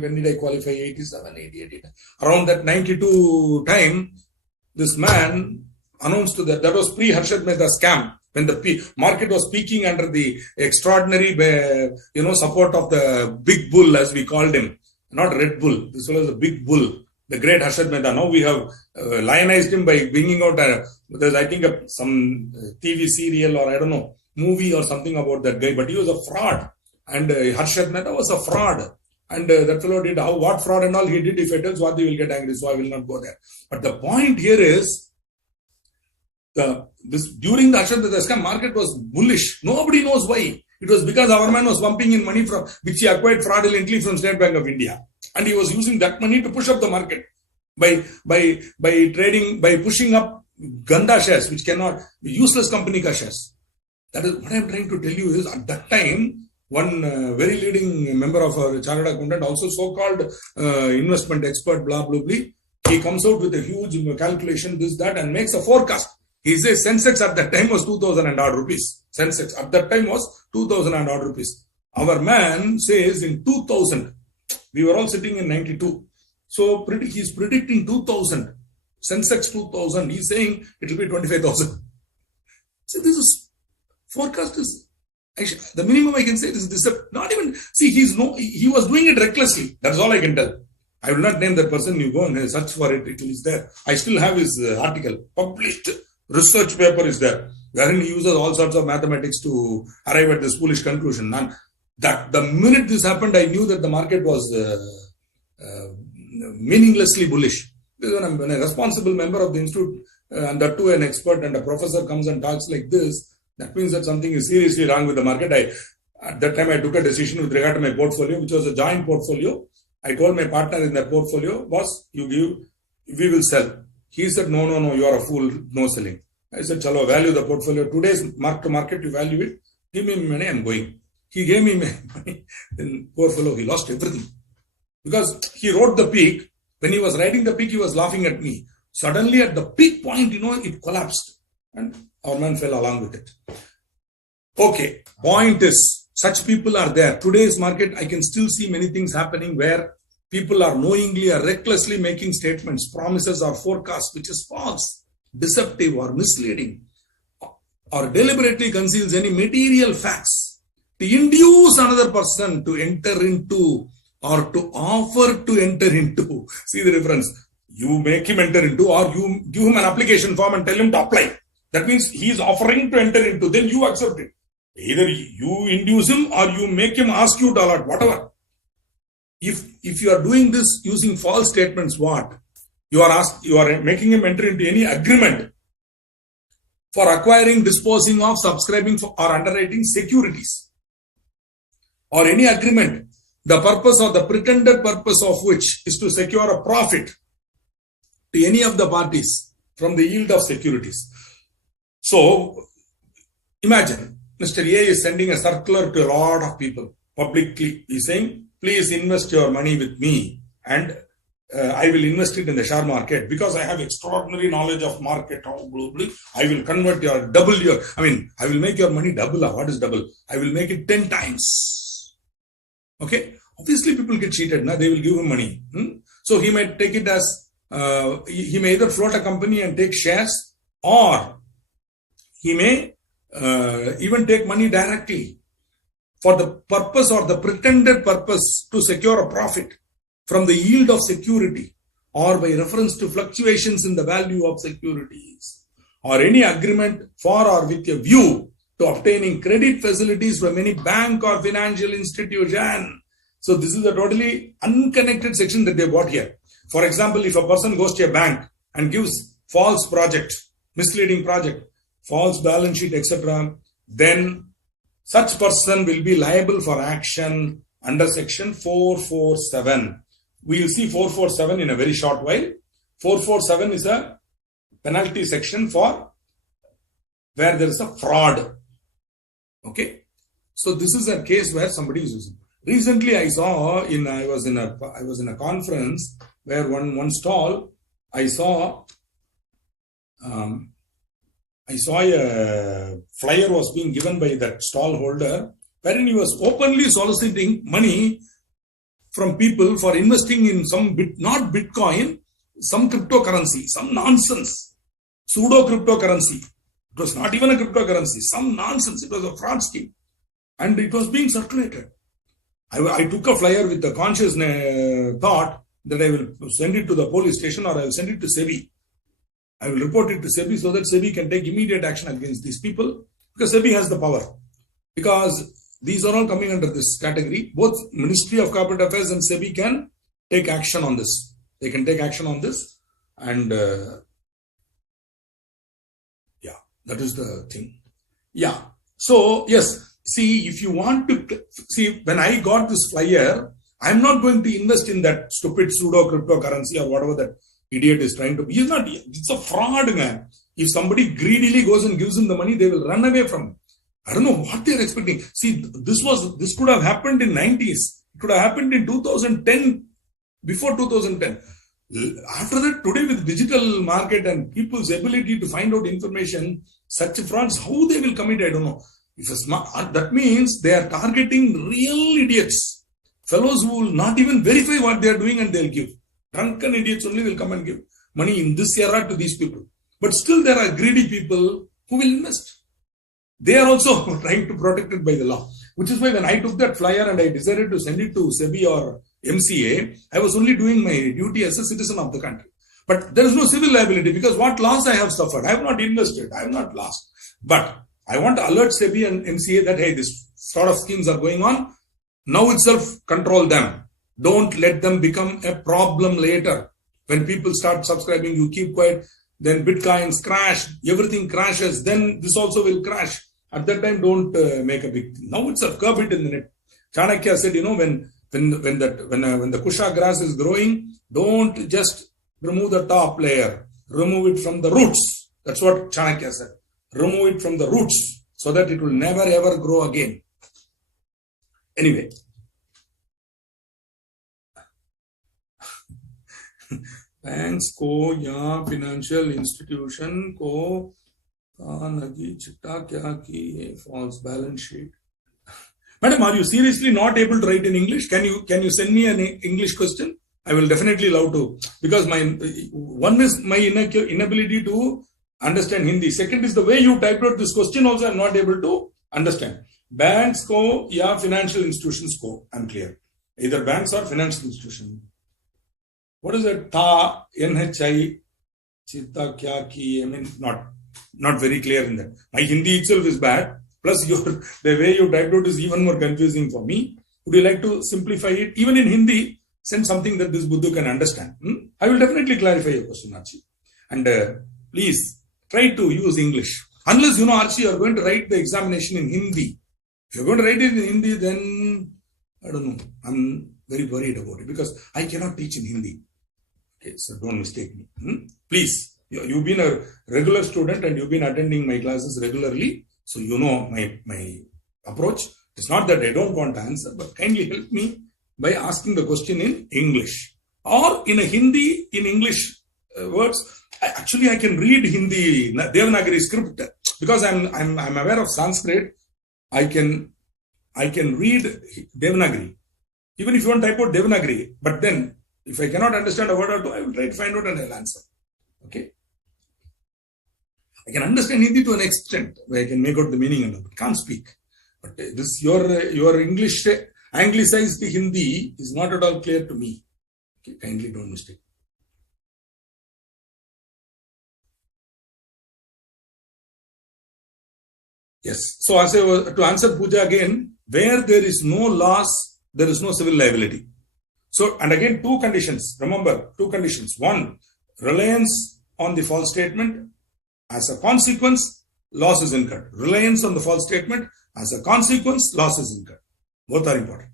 when did I qualify? 87, 88, around that 92 time, this man announced that was pre-Harshad Mehta scam, when the market was peaking under the extraordinary, support of the big bull, as we called him, not Red Bull. This was a big bull, the great Harshad Mehta. Now we have lionized him by bringing out there's I think some TV serial or I don't know, movie or something about that guy, but he was a fraud. And Harshad Mehta was a fraud. And that fellow did what fraud and all he did. If I tell Swati will get angry, so I will not go there. But the point here is, during the Harshad Mehta scam, market was bullish. Nobody knows why. It was because our man was pumping in money which he acquired fraudulently from State Bank of India. And he was using that money to push up the market by trading, by pushing up Ganda shares, which cannot be useless company ka shares. That is what I am trying to tell you is, at that time, one very leading member of our chartered accountant, also so-called investment expert, blah, blah, blah, he comes out with a huge calculation, this, that, and makes a forecast. He says Sensex at that time was 2,000 and odd rupees. Sensex at that time was 2,000 and odd rupees. Our man says in 2000, we were all sitting in 92. So he's predicting 2000, Sensex 2000. He's saying it will be 25,000. So this is forecast is. The minimum I can say is this. Not even he was doing it recklessly. That's all I can tell. I will not name that person. You go and search for it. It is there. I still have his article. Published research paper is there, wherein he uses all sorts of mathematics to arrive at this foolish conclusion. And that the minute this happened, I knew that the market was meaninglessly bullish. When a responsible member of the institute, and that too an expert and a professor, comes and talks like this, that means that something is seriously wrong with the market. At that time, I took a decision with regard to my portfolio, which was a joint portfolio. I told my partner in that portfolio, boss, you give, we will sell. He said, no, you are a fool, no selling. I said, chalo, value the portfolio. Today's mark to market, you value it. Give me money, I'm going. He gave me money. Then poor fellow, he lost everything. Because he wrote the peak. When he was writing the peak, he was laughing at me. Suddenly at the peak point, it collapsed. And our man fell along with it. Okay, point is, such people are there. Today's market, I can still see many things happening where people are knowingly or recklessly making statements, promises or forecasts, which is false, deceptive or misleading, or deliberately conceals any material facts to induce another person to enter into or to offer to enter into. See the difference. You make him enter into, or you give him an application form and tell him to apply. That means he is offering to enter into, then you accept it. Either you induce him or you make him ask you to allot, whatever. If you are doing this using false statements, what? You are making him enter into any agreement for acquiring, disposing of, subscribing for, or underwriting securities. Or any agreement, the purpose or the pretended purpose of which is to secure a profit to any of the parties from the yield of securities. So, imagine, Mr. A is sending a circular to a lot of people publicly. He is saying, please invest your money with me and I will invest it in the share market because I have extraordinary knowledge of market. Globally, I will convert I will make your money double. What is double? I will make it 10 times. Okay? Obviously, people get cheated. They will give him money. So, he might take it as, he may either float a company and take shares, or He may even take money directly for the purpose or the pretended purpose to secure a profit from the yield of security or by reference to fluctuations in the value of securities, or any agreement for or with a view to obtaining credit facilities from any bank or financial institution. So this is a totally unconnected section that they brought here. For example, if a person goes to a bank and gives false project, misleading project, false balance sheet, etc., then such person will be liable for action under section 447. We will see 447 in a very short while. 447 is a penalty section for where there is a fraud. Okay, so this is a case where somebody is using. Recently, I was in a conference where one stall I saw a flyer was being given by that stall holder, wherein he was openly soliciting money from people for investing in not Bitcoin, some cryptocurrency, some nonsense, pseudo cryptocurrency. It was not even a cryptocurrency, some nonsense. It was a fraud scheme, and it was being circulated. I took a flyer with the conscious thought that I will send it to the police station or I will send it to SEBI. I will report it to SEBI so that SEBI can take immediate action against these people, because SEBI has the power. Because these are all coming under this category. Both Ministry of Corporate Affairs and SEBI can take action on this. They can take action on this, and yeah, that is the thing. Yeah. So yes. See, if you want to see, when I got this flyer, I'm not going to invest in that stupid pseudo cryptocurrency or whatever that idiot is trying to be. It's a fraud, man. If somebody greedily goes and gives him the money, they will run away from it. I don't know what they're expecting. See, this could have happened in 90s. It could have happened in 2010, before 2010. After that, today with digital market and people's ability to find out information, such frauds, how they will commit, I don't know. That means they are targeting real idiots, fellows who will not even verify what they are doing and they'll give. Drunken idiots only will come and give money in this era to these people. But still there are greedy people who will invest. They are also trying to protect it by the law. Which is why when I took that flyer and I decided to send it to SEBI or MCA, I was only doing my duty as a citizen of the country. But there is no civil liability, because what loss I have suffered? I have not invested. I have not lost. But I want to alert SEBI and MCA that, hey, this sort of schemes are going on. Now itself, control them. Don't let them become a problem later. When people start subscribing, you keep quiet. Then Bitcoins crash, everything crashes. Then this also will crash. At that time, don't make a big thing. Now itself, curb it in the net. Chanakya said, when the kusha grass is growing, don't just remove the top layer. Remove it from the roots. That's what Chanakya said. Remove it from the roots so that it will never ever grow again. Anyway. Banks को या financial institution को नगी चिट्टा क्या की false balance sheet. Madam, are you seriously not able to write in English? Can you send me an English question? I will definitely love to, because one is my inability to understand Hindi. Second is the way you typed out this question also I am not able to understand. Banks ko ya financial institutions ko, I am clear. Either banks or financial institution. What is it? Tha, NHI, chitta kya ki? I mean, not very clear in that. My Hindi itself is bad. Plus the way you typed out is even more confusing for me. Would you like to simplify it? Even in Hindi, send something that this Buddha can understand. I will definitely clarify your question, Archie. And please, try to use English. Unless, Archie, you are going to write the examination in Hindi. If you are going to write it in Hindi, then, I don't know, I'm very worried about it, because I cannot teach in Hindi. Okay, so don't mistake me. Please, you've been a regular student and you've been attending my classes regularly. So you know my approach. It's not that I don't want to answer, but kindly help me by asking the question in English. Or in a Hindi, in English words. Actually, I can read Hindi, Devanagari script, because I'm aware of Sanskrit. I can read Devanagari. Even if you want to type out Devanagari, but then if I cannot understand a word or two, I will try to find out and I'll answer. Okay. I can understand Hindi to an extent where I can make out the meaning and all, but can't speak. But this your English anglicized Hindi is not at all clear to me. Okay, kindly don't mistake. Yes. So as to answer Pooja again, where there is no loss, there is no civil liability. So, and again, two conditions. Remember, two conditions. One, reliance on the false statement. As a consequence, loss is incurred. Reliance on the false statement. As a consequence, loss is incurred. Both are important.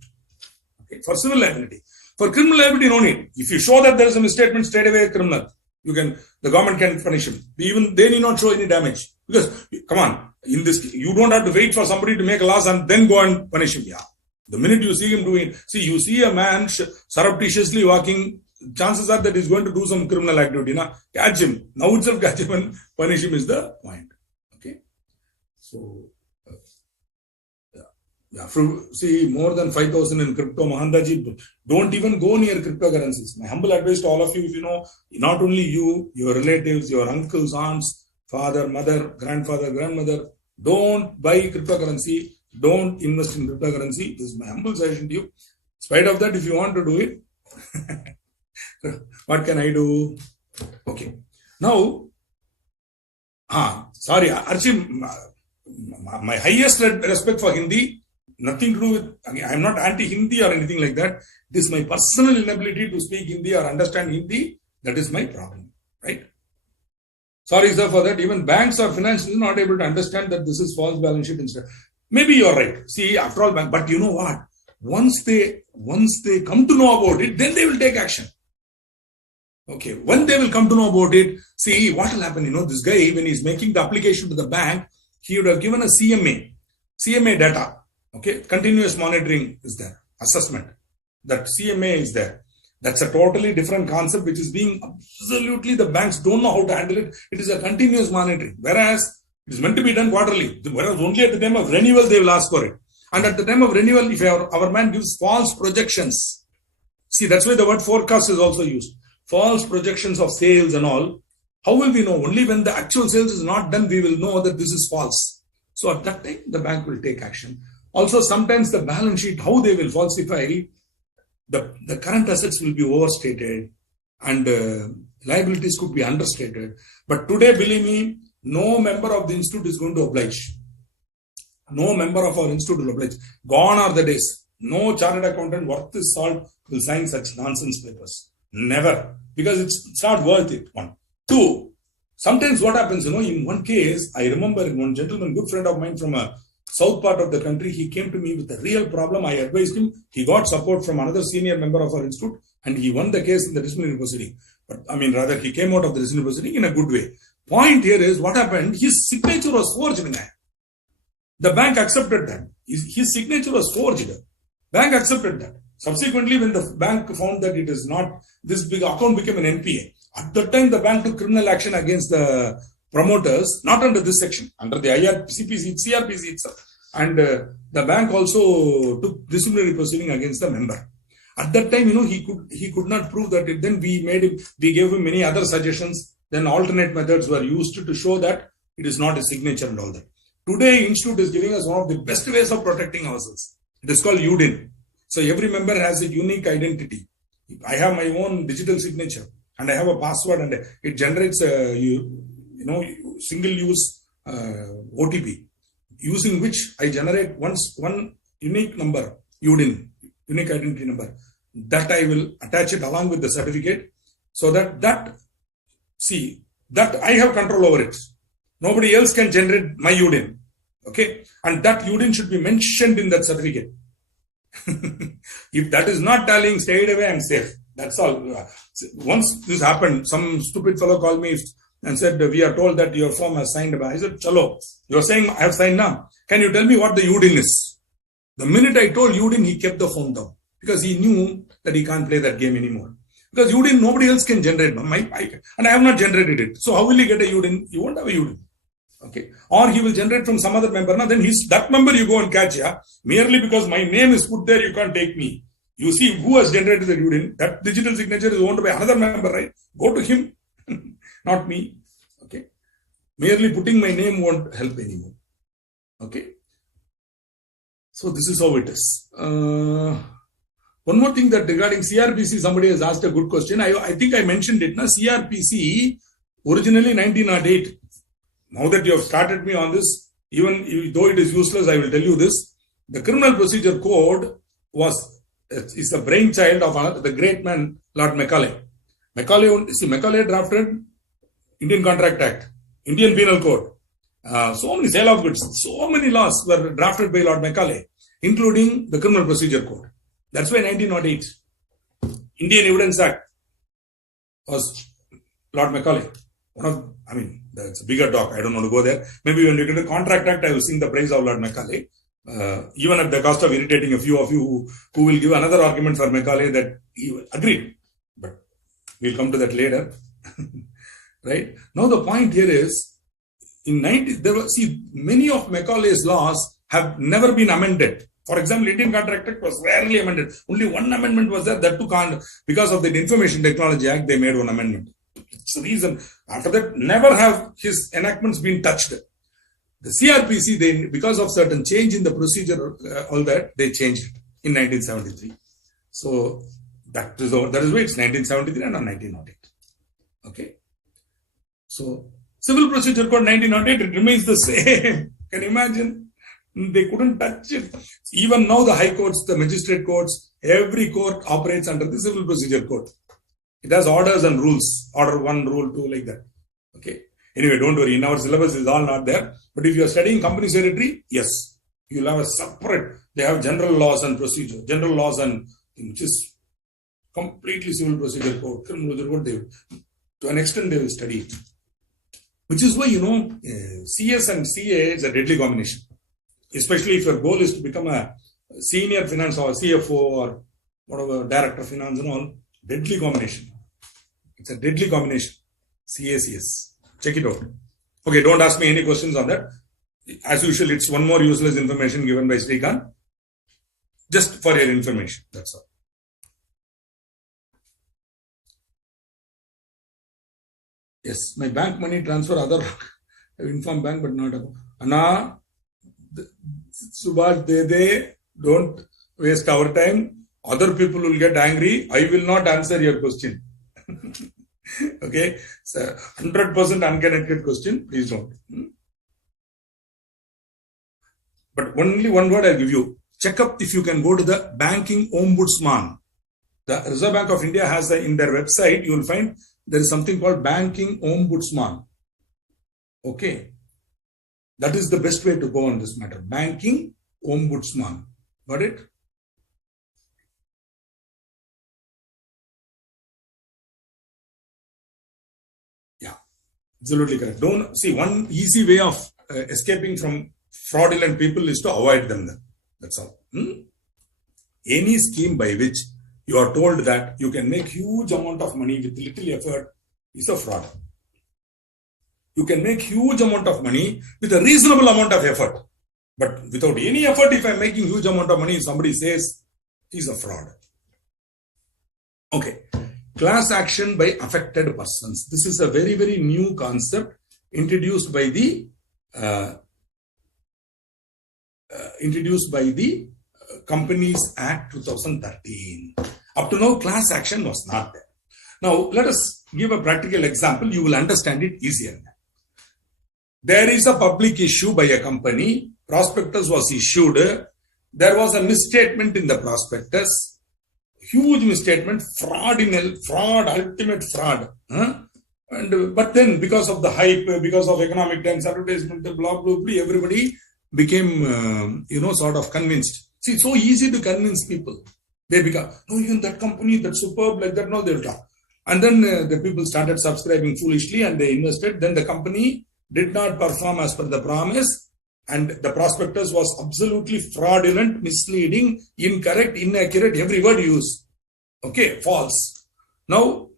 Okay. For civil liability. For criminal liability, no need. If you show that there is a misstatement, straight away criminal. The government can punish him. Even they need not show any damage. Because, come on, in this, you don't have to wait for somebody to make a loss and then go and punish him. Yeah. The minute you see him doing, you see a man surreptitiously walking, chances are that he's going to do some criminal activity. Catch him. Now itself catch him and punish him is the point. Okay. So, see, more than 5,000 in crypto, Mahandaji, don't even go near cryptocurrencies. My humble advice to all of you, if you know, not only you, your relatives, your uncles, aunts, father, mother, grandfather, grandmother, don't buy cryptocurrency. Don't invest in cryptocurrency. This is my humble suggestion to you. In spite of that, if you want to do it, what can I do? Okay. Now, sorry, Archie, my highest respect for Hindi, nothing to do with, again, I'm not anti-Hindi or anything like that. This is my personal inability to speak Hindi or understand Hindi. That is my problem, right? Sorry, sir, for that. Even banks or financiers are not able to understand that this is false balance sheet instead. Maybe you're right. See, after all, but you know what? Once they come to know about it, then they will take action. Okay, when they will come to know about it, see what will happen. This guy, when he's making the application to the bank, he would have given a CMA data. Okay, continuous monitoring is there, assessment. That CMA is there. That's a totally different concept, which is being absolutely, the banks don't know how to handle it. It is a continuous monitoring, whereas it is meant to be done quarterly. Whereas only at the time of renewal, they will ask for it. And at the time of renewal, if our man gives false projections, see, that's why the word forecast is also used. False projections of sales and all. How will we know? Only when the actual sales is not done, we will know that this is false. So at that time, the bank will take action. Also, sometimes the balance sheet, how they will falsify, the current assets will be overstated and liabilities could be understated. But today, believe me, no member of the institute is going to oblige. No member of our institute will oblige. Gone are the days. No chartered accountant worth his salt will sign such nonsense papers. Never. Because it's not worth it. One. Two, sometimes what happens, in one case, I remember one gentleman, good friend of mine from a south part of the country, he came to me with a real problem. I advised him. He got support from another senior member of our institute and he won the case in the disciplinary proceeding. But rather he came out of the disciplinary proceeding in a good way. Point here is what happened. His signature was forged. The bank accepted that. His signature was forged. Bank accepted that. Subsequently, when the bank found that it is not, this big account became an NPA. At that time, the bank took criminal action against the promoters, not under this section, under the CRPC itself. And the bank also took disciplinary proceeding against the member. At that time, he could not prove that. Then we gave him many other suggestions. Then alternate methods were used to show that it is not a signature and all that. Today, Institute is giving us one of the best ways of protecting ourselves. It is called UDIN. So every member has a unique identity. I have my own digital signature and I have a password and it generates a single-use OTP, using which I generate one unique number, UDIN, unique identity number, that I will attach it along with the certificate so that I have control over it. Nobody else can generate my UDIN. Okay. And that UDIN should be mentioned in that certificate. If that is not tallying, stay away, I'm safe. That's all. Once this happened, some stupid fellow called me and said, we are told that your firm has signed. I said, chalo, you're saying I have signed now. Can you tell me what the UDIN is? The minute I told UDIN, he kept the phone down because he knew that he can't play that game anymore. Because UDIN, nobody else can generate. And I have not generated it. So how will he get a UDIN? You won't have a UDIN. Okay. Or he will generate from some other member. Now then that member you go and catch. Yeah? Merely because my name is put there, you can't take me. You see who has generated the UDIN. That digital signature is owned by another member, right? Go to him, not me. Okay. Merely putting my name won't help anymore. Okay. So this is how it is. One more thing that regarding CRPC, somebody has asked a good question. I think I mentioned it. Now, CRPC, originally 1908. Now that you have started me on this, even though it is useless, I will tell you this. The Criminal Procedure Code is the brainchild of the great man, Lord Macaulay. Macaulay drafted Indian Contract Act, Indian Penal Code. So many sale of goods, so many laws were drafted by Lord Macaulay, including the Criminal Procedure Code. That's why 1908, Indian Evidence Act was Lord Macaulay. That's a bigger talk. I don't want to go there. Maybe when we get to the Contract Act, I will sing the praise of Lord Macaulay. Even at the cost of irritating a few of you who will give another argument for Macaulay that he agreed. But we'll come to that later. Right? Now the point here is, many of Macaulay's laws have never been amended. For example, Indian Contract Act was rarely amended. Only one amendment was there. That too, because of the Information Technology Act, they made one amendment. It's the reason. After that, never have his enactments been touched. The CRPC, because of certain change in the procedure, all that, they changed it in 1973. So that is why it's 1973 and not 1908. Okay. So Civil Procedure Code 1908, it remains the same. Can you imagine? They couldn't touch it. Even now, the high courts, the magistrate courts, every court operates under the Civil Procedure Code. It has orders and rules. Order 1, rule 2, like that. Okay. Anyway, don't worry. In our syllabus, it's all not there. But if you are studying company secretary, yes, you'll have a separate. They have general laws and procedure. General laws and which is completely Civil Procedure Code. Criminal Procedure Code. To an extent, they will study it. Which is why, CS and CA is a deadly combination. Especially if your goal is to become a senior finance or CFO or whatever, director of finance and all, deadly combination. It's a deadly combination. CACS. Check it out. Okay, don't ask me any questions on that. As usual, it's one more useless information given by Srikanth. Just for your information. That's all. Yes, my bank money transfer other. I inform bank, but not about. Anna, Subhash, don't waste our time. Other people will get angry. I will not answer your question. Okay, so 100% unconnected question. Please don't. But only one word I'll give you. Check up if you can go to the Banking Ombudsman. The Reserve Bank of India has in their website, you will find there is something called Banking Ombudsman. Okay. That is the best way to go on this matter. Banking Ombudsman. Got it? Yeah. Absolutely correct. Don't see, one easy way of escaping from fraudulent people is to avoid them. That's all. Any scheme by which you are told that you can make huge amount of money with little effort is a fraud. You can make huge amount of money with a reasonable amount of effort. But without any effort, if I'm making huge amount of money, somebody says, he's a fraud. Okay. Class action by affected persons. This is a very, very new concept introduced by the Companies Act 2013. Up to now, class action was not there. Now, let us give a practical example. You will understand it easier. There is a public issue by a company. Prospectus was issued. There was a misstatement in the prospectus. Huge misstatement. Fraud, ultimate fraud. But then, because of the hype, because of economic times, advertisement, blah, blah, blah, everybody became, sort of convinced. See, it's so easy to convince people. They become, no, even that company, that's superb, like that, no, they'll talk. And then the people started subscribing foolishly and they invested. Then the company did not perform as per the promise. And the prospectus was absolutely fraudulent, misleading, incorrect, inaccurate, every word used. Okay, false. Now,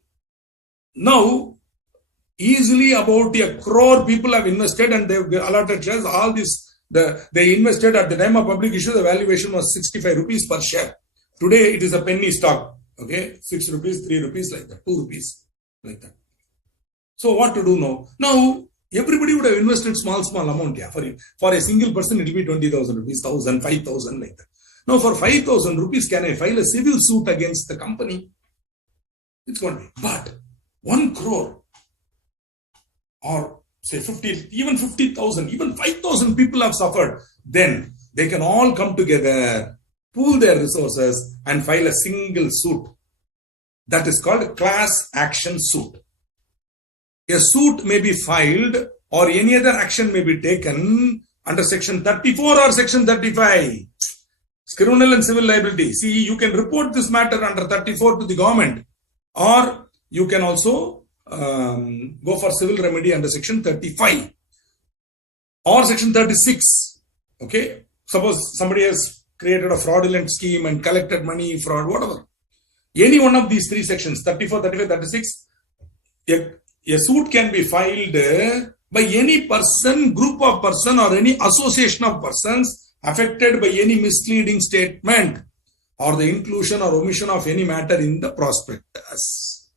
easily about 1 crore people have invested and they've allotted shares. All this, they invested at the time of public issue, the valuation was 65 rupees per share. Today, it is a penny stock. Okay, 6 rupees, 3 rupees, like that, 2 rupees, like that. So what to do now? Now, Everybody would have invested small amount. Yeah, for a single person, it will be 20,000 rupees, 1,000, 5,000 like that. Now, for 5,000 rupees, can I file a civil suit against the company? It's going to be. But 1 crore or say 50, even 50,000, even 5,000 people have suffered. Then they can all come together, pool their resources and file a single suit. That is called a class action suit. A suit may be filed or any other action may be taken under section 34 or section 35. It's criminal and civil liability. See, you can report this matter under 34 to the government, or you can also go for civil remedy under section 35 or section 36. Okay. Suppose somebody has created a fraudulent scheme and collected money, fraud, whatever. Any one of these 3 sections, 34, 35, 36, a suit can be filed by any person, group of person or any association of persons affected by any misleading statement or the inclusion or omission of any matter in the prospectus.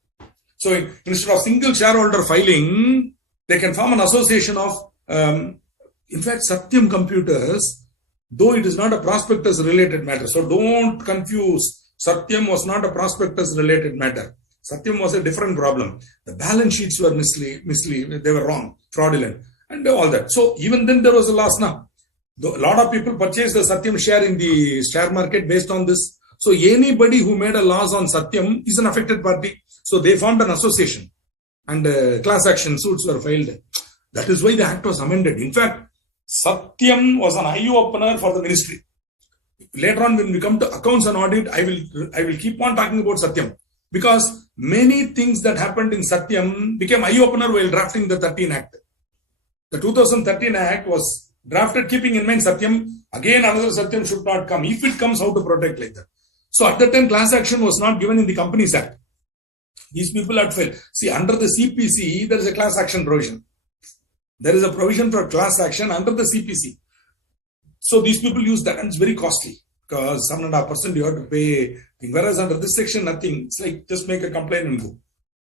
So instead of single shareholder filing, they can form an association of, in fact, Satyam Computers, though it is not a prospectus related matter. So don't confuse. Satyam was not a prospectus related matter. Satyam was a different problem. The balance sheets were mislead, they were wrong, fraudulent, and all that. So even then there was a loss now. A lot of people purchased the Satyam share in the share market based on this. So anybody who made a loss on Satyam is an affected party. So they formed an association and class action suits were filed. That is why the act was amended. In fact, Satyam was an eye-opener for the ministry. Later on, when we come to accounts and audit, I will keep on talking about Satyam. Because many things that happened in Satyam became eye-opener while drafting the 13 Act. The 2013 Act was drafted keeping in mind Satyam. Again, another Satyam should not come. If it comes, how to protect like that. So at that time, class action was not given in the Companies Act. These people had failed. See, under the CPC, there is a class action provision. There is a provision for class action under the CPC. So these people use that and it's very costly. Because 7.5% you have to pay. Whereas under this section, nothing. It's like just make a complaint and go.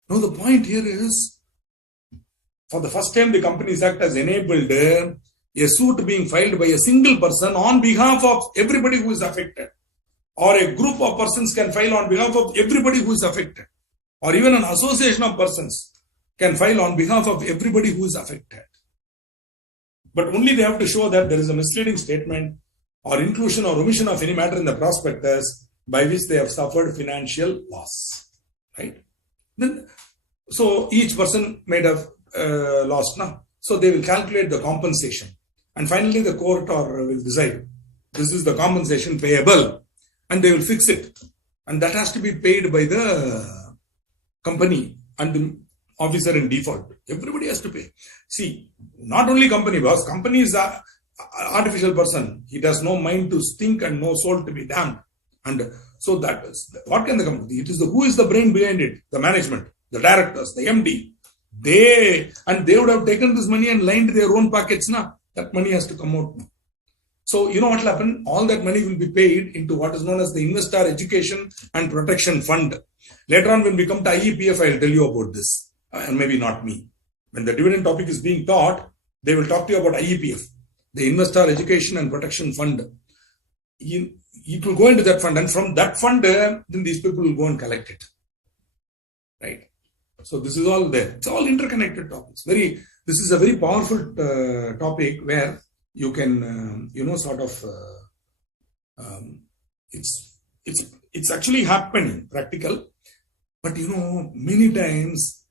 Now the point here is, for the first time, the Companies Act has enabled a suit being filed by a single person on behalf of everybody who is affected. Or a group of persons can file on behalf of everybody who is affected. Or even an association of persons can file on behalf of everybody who is affected. But only they have to show that there is a misleading statement or inclusion or omission of any matter in the prospectus by which they have suffered financial loss. Right? Then, so each person might have lost now. So they will calculate the compensation. And finally the court will decide this is the compensation payable and they will fix it. And that has to be paid by the company and the officer in default. Everybody has to pay. See, not only company, because company is an artificial person. He has no mind to think and no soul to be damned. And so that is, what can the company? It is who is the brain behind it? The management, the directors, the MD. They would have taken this money and lined their own pockets now. That money has to come out now. So you know what will happen? All that money will be paid into what is known as the Investor Education and Protection Fund. Later on, when we come to IEPF, I will tell you about this. And maybe not me. When the dividend topic is being taught, they will talk to you about IEPF, the Investor Education and Protection Fund. It will go into that fund, and from that fund, then these people will go and collect it. Right? So this is all there. It's all interconnected topics. This is a very powerful topic where you can, it's actually happening, practical. But many times,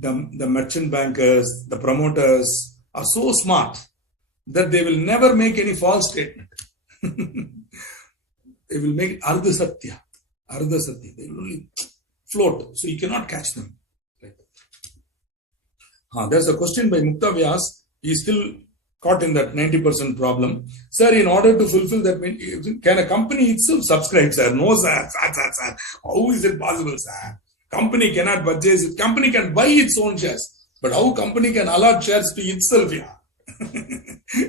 the merchant bankers, the promoters are so smart that they will never make any false statement. They will make Ardha Satya. They will only float. So you cannot catch them. There's a question by Mukta Vyas. He's still caught in that 90% problem. Sir, in order to fulfill that, can a company itself subscribe, sir? No, sir. How is it possible, sir? Company cannot purchase it. Company can buy its own shares. But how company can allot shares to itself? Yeah.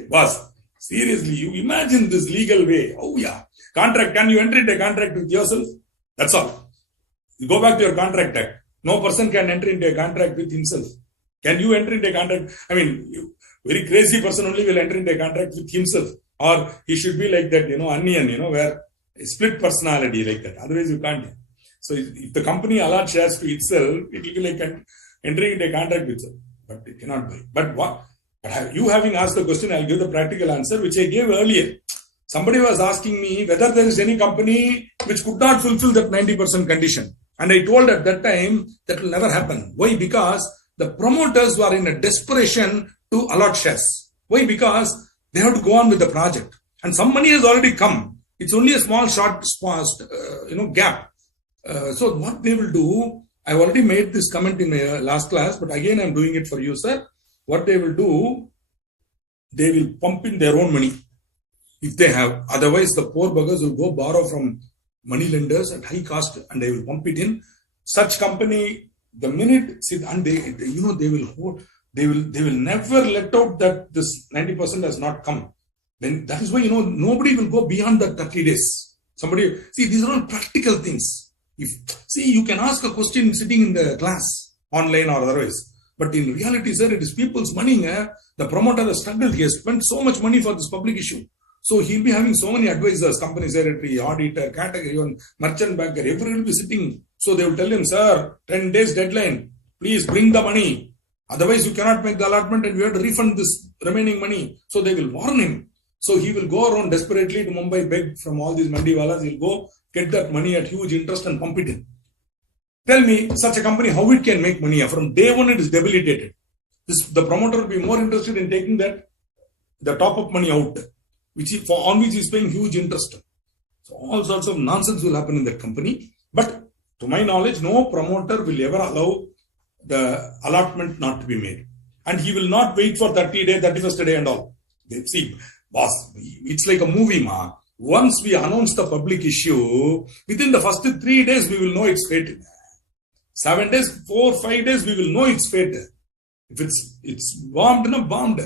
Boss, seriously, you imagine this legal way. Oh yeah. Contract, can you enter into a contract with yourself? That's all. You go back to your contract act. No person can enter into a contract with himself. Can you enter into a contract? I mean, very crazy person only will enter into a contract with himself. Or he should be like that, onion, where a split personality like that. Otherwise, you can't. So if the company allots shares to itself, it will be like entering into a contract with itself. But it cannot buy. But what? But you having asked the question, I'll give the practical answer, which I gave earlier. Somebody was asking me whether there is any company which could not fulfill that 90% condition. And I told at that time that will never happen. Why? Because the promoters were in a desperation to allot shares. Why? Because they have to go on with the project. And some money has already come. It's only a small, short, gap. So what they will do, I've already made this comment in my last class, but again I'm doing it for you, sir. What they will do, they will pump in their own money. If they have, otherwise the poor buggers will go borrow from money lenders at high cost and they will pump it in. Such company, the minute, and they will never let out that this 90% has not come. Then that is why, nobody will go beyond that 30 days. These are all practical things. You can ask a question sitting in the class, online or otherwise. But in reality, sir, it is people's money. The promoter has struggled. He has spent so much money for this public issue. So he'll be having so many advisors, company secretary, auditor, category, even merchant banker, everyone will be sitting. So they will tell him, sir, 10 days deadline, please bring the money. Otherwise you cannot make the allotment and you have to refund this remaining money. So they will warn him. So he will go around desperately to Mumbai, beg from all these mandiwalas. He'll go get that money at huge interest and pump it in. Tell me, such a company, how it can make money? From day one, it is debilitated. The promoter will be more interested in taking the top-up money out, on which he is paying huge interest. So all sorts of nonsense will happen in that company. But to my knowledge, no promoter will ever allow the allotment not to be made. And he will not wait for 30 days, 31st day and all. See, boss, it's like a movie, ma. Once we announce the public issue, within the first 3 days, we will know its fate. 7 days, 4, 5 days, we will know its fate. If it's bombed, bombed.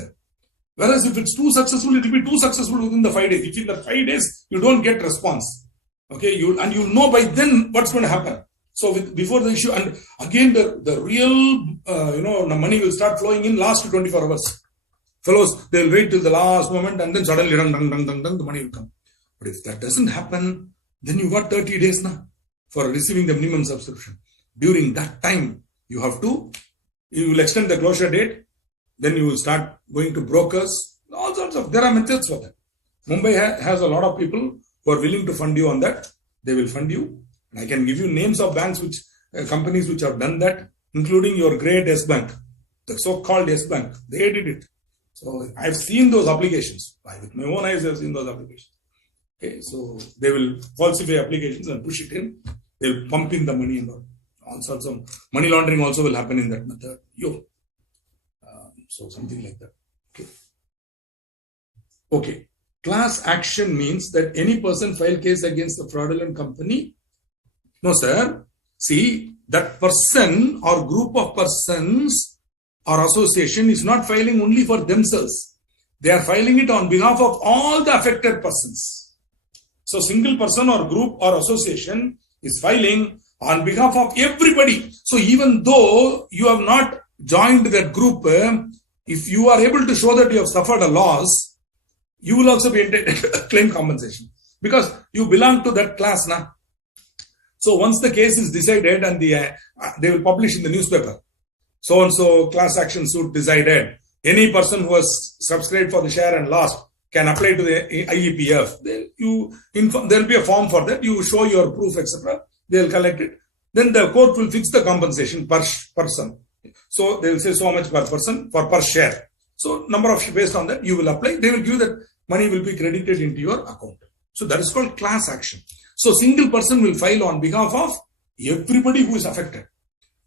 Whereas if it's too successful, it will be too successful within the 5 days. If in the 5 days, you don't get response. Okay, you'll know by then what's going to happen. So before the issue, and again, the real, the money will start flowing in last 24 hours. Fellows, they'll wait till the last moment and then suddenly, the money will come. But if that doesn't happen, then you got 30 days now for receiving the minimum subscription. During that time, you will extend the closure date, then you will start going to brokers, all sorts of, there are methods for that. Mumbai has a lot of people who are willing to fund you on that. They will fund you. And I can give you names of banks, companies which have done that, including your great S Bank, the so-called S Bank. They did it. So I've seen those applications. With my own eyes, I've seen those applications. Okay, so they will falsify applications and push it in. They will pump in the money and all sorts of money laundering also will happen in that method. So something like that. Okay. Class action means that any person file case against the fraudulent company. No, sir. See, that person or group of persons or association is not filing only for themselves. They are filing it on behalf of all the affected persons. So single person or group or association is filing on behalf of everybody. So even though you have not joined that group, if you are able to show that you have suffered a loss, you will also be entitled to claim compensation because you belong to that class now. So once the case is decided and they will publish in the newspaper, so-and-so class action suit decided, any person who has subscribed for the share and lost can apply to the IEPF. There will be a form for that. You show your proof, etc. They will collect it. Then the court will fix the compensation per person. So they will say so much per person for per share. So number of based on that you will apply. They will give that money will be credited into your account. So that is called class action. So single person will file on behalf of everybody who is affected,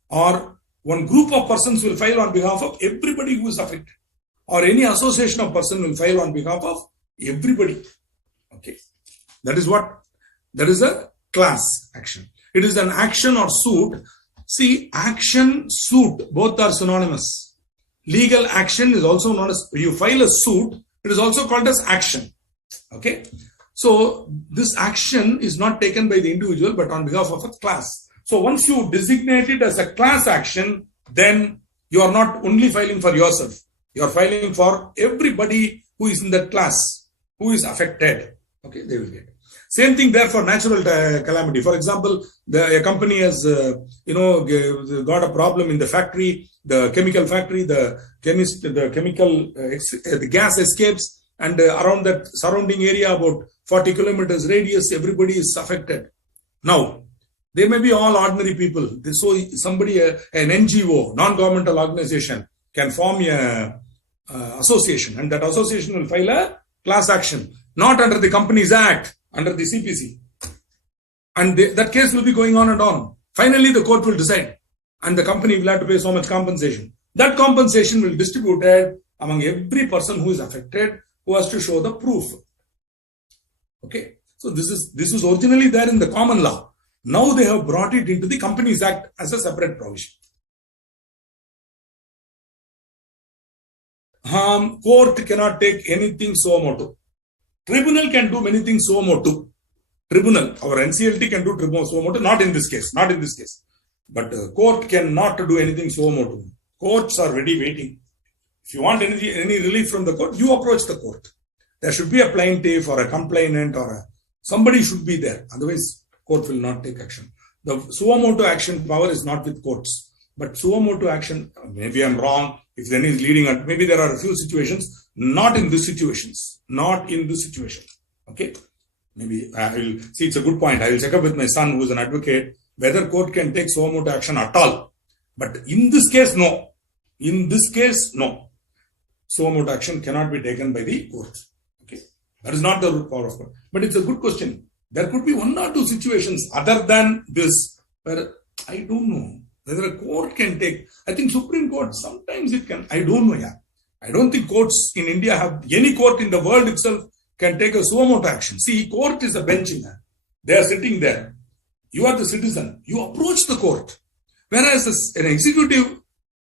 or one group of persons will file on behalf of everybody who is affected, or any association of person will file on behalf of everybody. Okay, that is a class action. It is an action or suit. See, action, suit, both are synonymous. Legal action is also known as, you file a suit, it is also called as action. Okay. So this action is not taken by the individual, but on behalf of a class. So once you designate it as a class action, then You are not only filing for yourself. You are filing for everybody who is in that class, who is affected. Okay, they will get. Same thing there for natural calamity. For example, a company has, got a problem in the factory, the chemical factory, the gas escapes, and around that surrounding area, about 40 kilometers radius, everybody is affected. Now, they may be all ordinary people. So somebody, an NGO, non-governmental organization, can form a association, and that association will file a class action, not under the Companies Act, under the CPC. And that case will be going on and on. Finally, the court will decide, and the company will have to pay so much compensation. That compensation will be distributed among every person who is affected, who has to show the proof. Okay, so this is originally there in the common law. Now they have brought it into the Companies Act as a separate provision. Court cannot take anything suo motu. Tribunal can do many things suo motu. Tribunal, our NCLT can do tribunal suo motu, not in this case. But court cannot do anything suo motu. Courts are ready waiting. If you want any relief from the court, you approach the court. There should be a plaintiff or a complainant or somebody should be there. Otherwise, court will not take action. The suo motu action power is not with courts. But suo motu action, maybe I'm wrong, if then is leading up, maybe there are a few situations, not in this situation. Okay? Maybe I will see, it's a good point. I will check up with my son, who is an advocate, whether court can take suo motu action at all. But in this case, no. Suo motu action cannot be taken by the court. Okay? That is not the root power of court. But it's a good question. There could be one or two situations other than this, where I don't know whether a court can take. I think Supreme Court, sometimes it can. I don't know. Yeah. I don't think courts in India have, any court in the world itself can take a suo motu action. See, court is a bench in there. They are sitting there. You are the citizen. You approach the court. Whereas an executive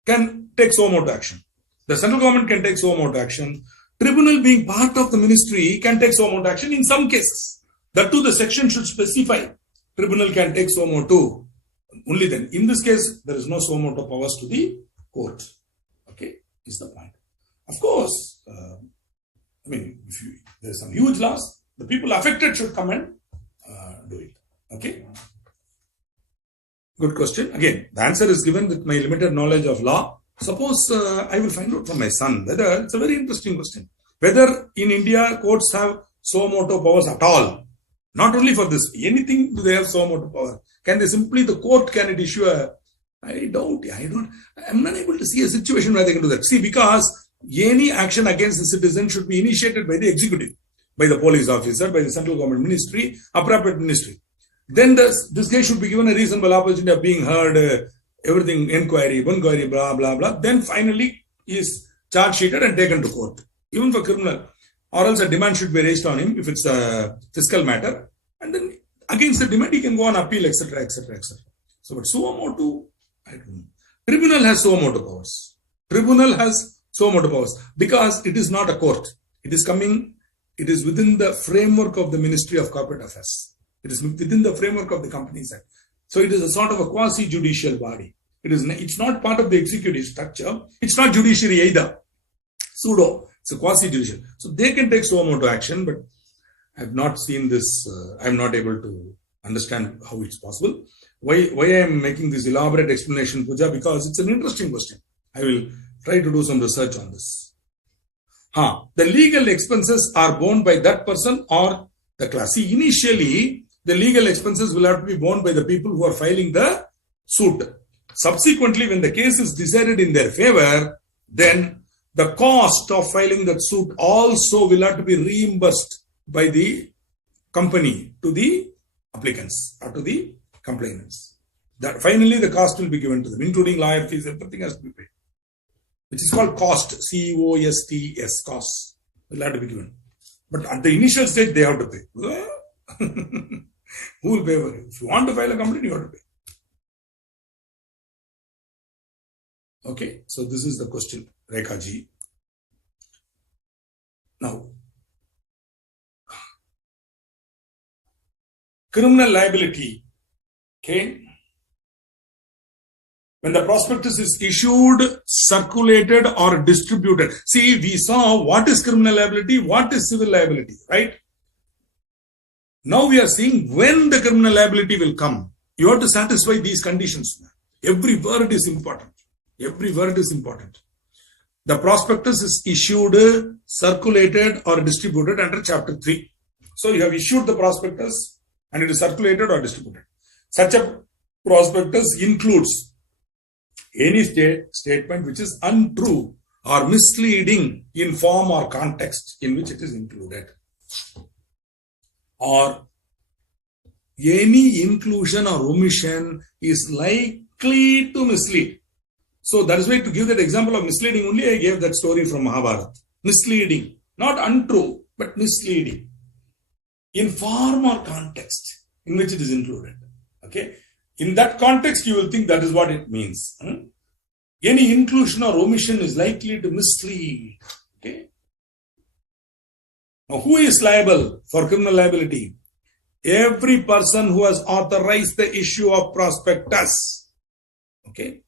can take suo motu action. The central government can take suo motu action. Tribunal, being part of the ministry, can take suo motu action in some cases. That too, the section should specify. Tribunal can take suo motu. Only then. In this case, there is no suo motu powers to the court. Okay, is the point. Of course, if there is some huge loss, the people affected should come and do it. Okay. Good question. Again, the answer is given with my limited knowledge of law. Suppose I will find out from my son whether, it's a very interesting question, whether in India courts have suo motu powers at all. Not only for this, anything do they have suo motu power? Can they simply, the court can it issue a, I doubt, I'm not able to see a situation where they can do that. See, because any action against the citizen should be initiated by the executive, by the police officer, by the central government ministry, appropriate ministry. Then this guy should be given a reasonable opportunity of being heard, everything, inquiry, blah, blah, blah. Then finally he is charge sheeted and taken to court, even for criminal. Or else a demand should be raised on him if it's a fiscal matter. And then against the demand, he can go on appeal, etc., etc., etc. So, but suo motu, I don't know. Tribunal has suo motu powers. Tribunal has suo motu powers because it is not a court. It is within the framework of the Ministry of Corporate Affairs. It is within the framework of the Companies Act. So it is a sort of a quasi-judicial body. It's not part of the executive structure. It's not judiciary either. Pseudo. It's a quasi-judicial. So they can take suo motu action, but I have not seen this. I'm not able to understand how it's possible. Why I am making this elaborate explanation, Pooja? Because it's an interesting question. I will try to do some research on this. The legal expenses are borne by that person or the class. See, initially, the legal expenses will have to be borne by the people who are filing the suit. Subsequently, when the case is decided in their favor, then the cost of filing that suit also will have to be reimbursed by the company to the applicants or to the complainants. That finally the cost will be given to them, including lawyer fees, everything has to be paid. Which is called cost, C-O-S-T-S, cost will have to be given. But at the initial stage, they have to pay. Who will pay for it? If you want to file a complaint, you have to pay. Okay, so this is the question, Rekha ji. Now, criminal liability, okay, When the prospectus is issued, circulated, or distributed. See, we saw what is criminal liability, what is civil liability, right? Now we are seeing when the criminal liability will come. You have to satisfy these conditions. Every word is important. Every word is important. The prospectus is issued, circulated, or distributed under Chapter 3. So you have issued the prospectus and it is circulated or distributed. Such a prospectus includes any statement which is untrue or misleading in form or context in which it is included, or any inclusion or omission is likely to mislead. So that is why, to give that example of misleading only, I gave that story from Mahabharata. Misleading, not untrue, but misleading in form or context in which it is included. Okay. In that context, you will think that is what it means. Any inclusion or omission is likely to mislead. Okay. Now, who is liable for criminal liability? Every person who has authorized the issue of prospectus. Okay.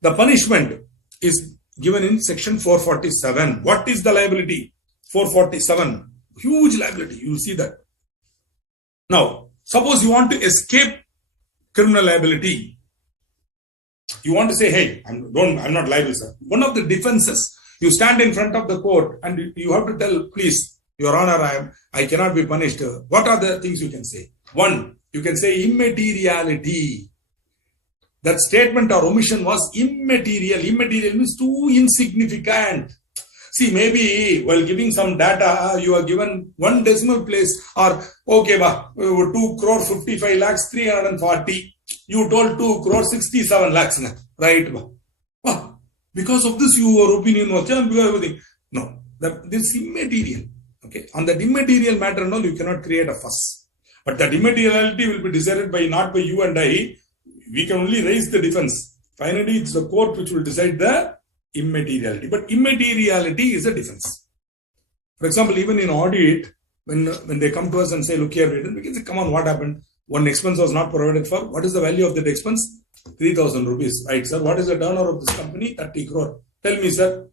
The punishment is given in section 447. What is the liability? 447. Huge liability. You will see that. Now, suppose you want to escape criminal liability. You want to say, hey, I'm not liable, sir. One of the defenses, you stand in front of the court and you have to tell, please, Your Honor, I cannot be punished. What are the things you can say? One, you can say immateriality. That statement or omission was immaterial. Immaterial means too insignificant. See, maybe while giving some data, you are given one decimal place, or okay, 2 crore 55 lakhs 340. You told 2 crore 67 lakhs, right? Because of this, your opinion was everything. No, this is immaterial. Okay, on that immaterial matter, no, you cannot create a fuss. But that immateriality will be decided by not by you and I. We can only raise the defense. Finally, it's the court which will decide the immateriality. But immateriality is a defense. For example, even in audit, when they come to us and say, look here, we can say, come on, what happened? One expense was not provided for. What is the value of that expense? 3,000 rupees. Right, sir. What is the turnover of this company? 30 crore. Tell me, sir,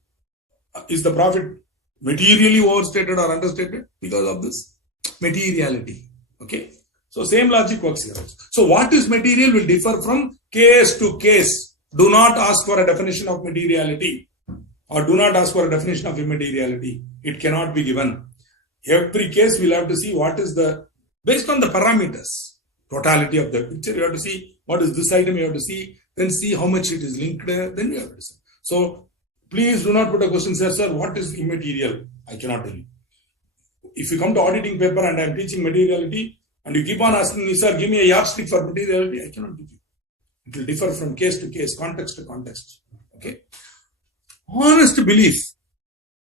is the profit materially overstated or understated because of this? Materiality. Okay. So same logic works here also. So what is material will differ from case to case. Do not ask for a definition of materiality or do not ask for a definition of immateriality. It cannot be given. Every case we'll have to see what is the, based on the parameters, totality of the picture, you have to see what is this item, you have to see, then see how much it is linked, then you have to see. So please do not put a question, sir, what is immaterial? I cannot tell you. If you come to auditing paper and I am teaching materiality, and you keep on asking me, sir, give me a yardstick for materiality, I cannot give you. It will differ from case to case, context to context. Okay. Honest belief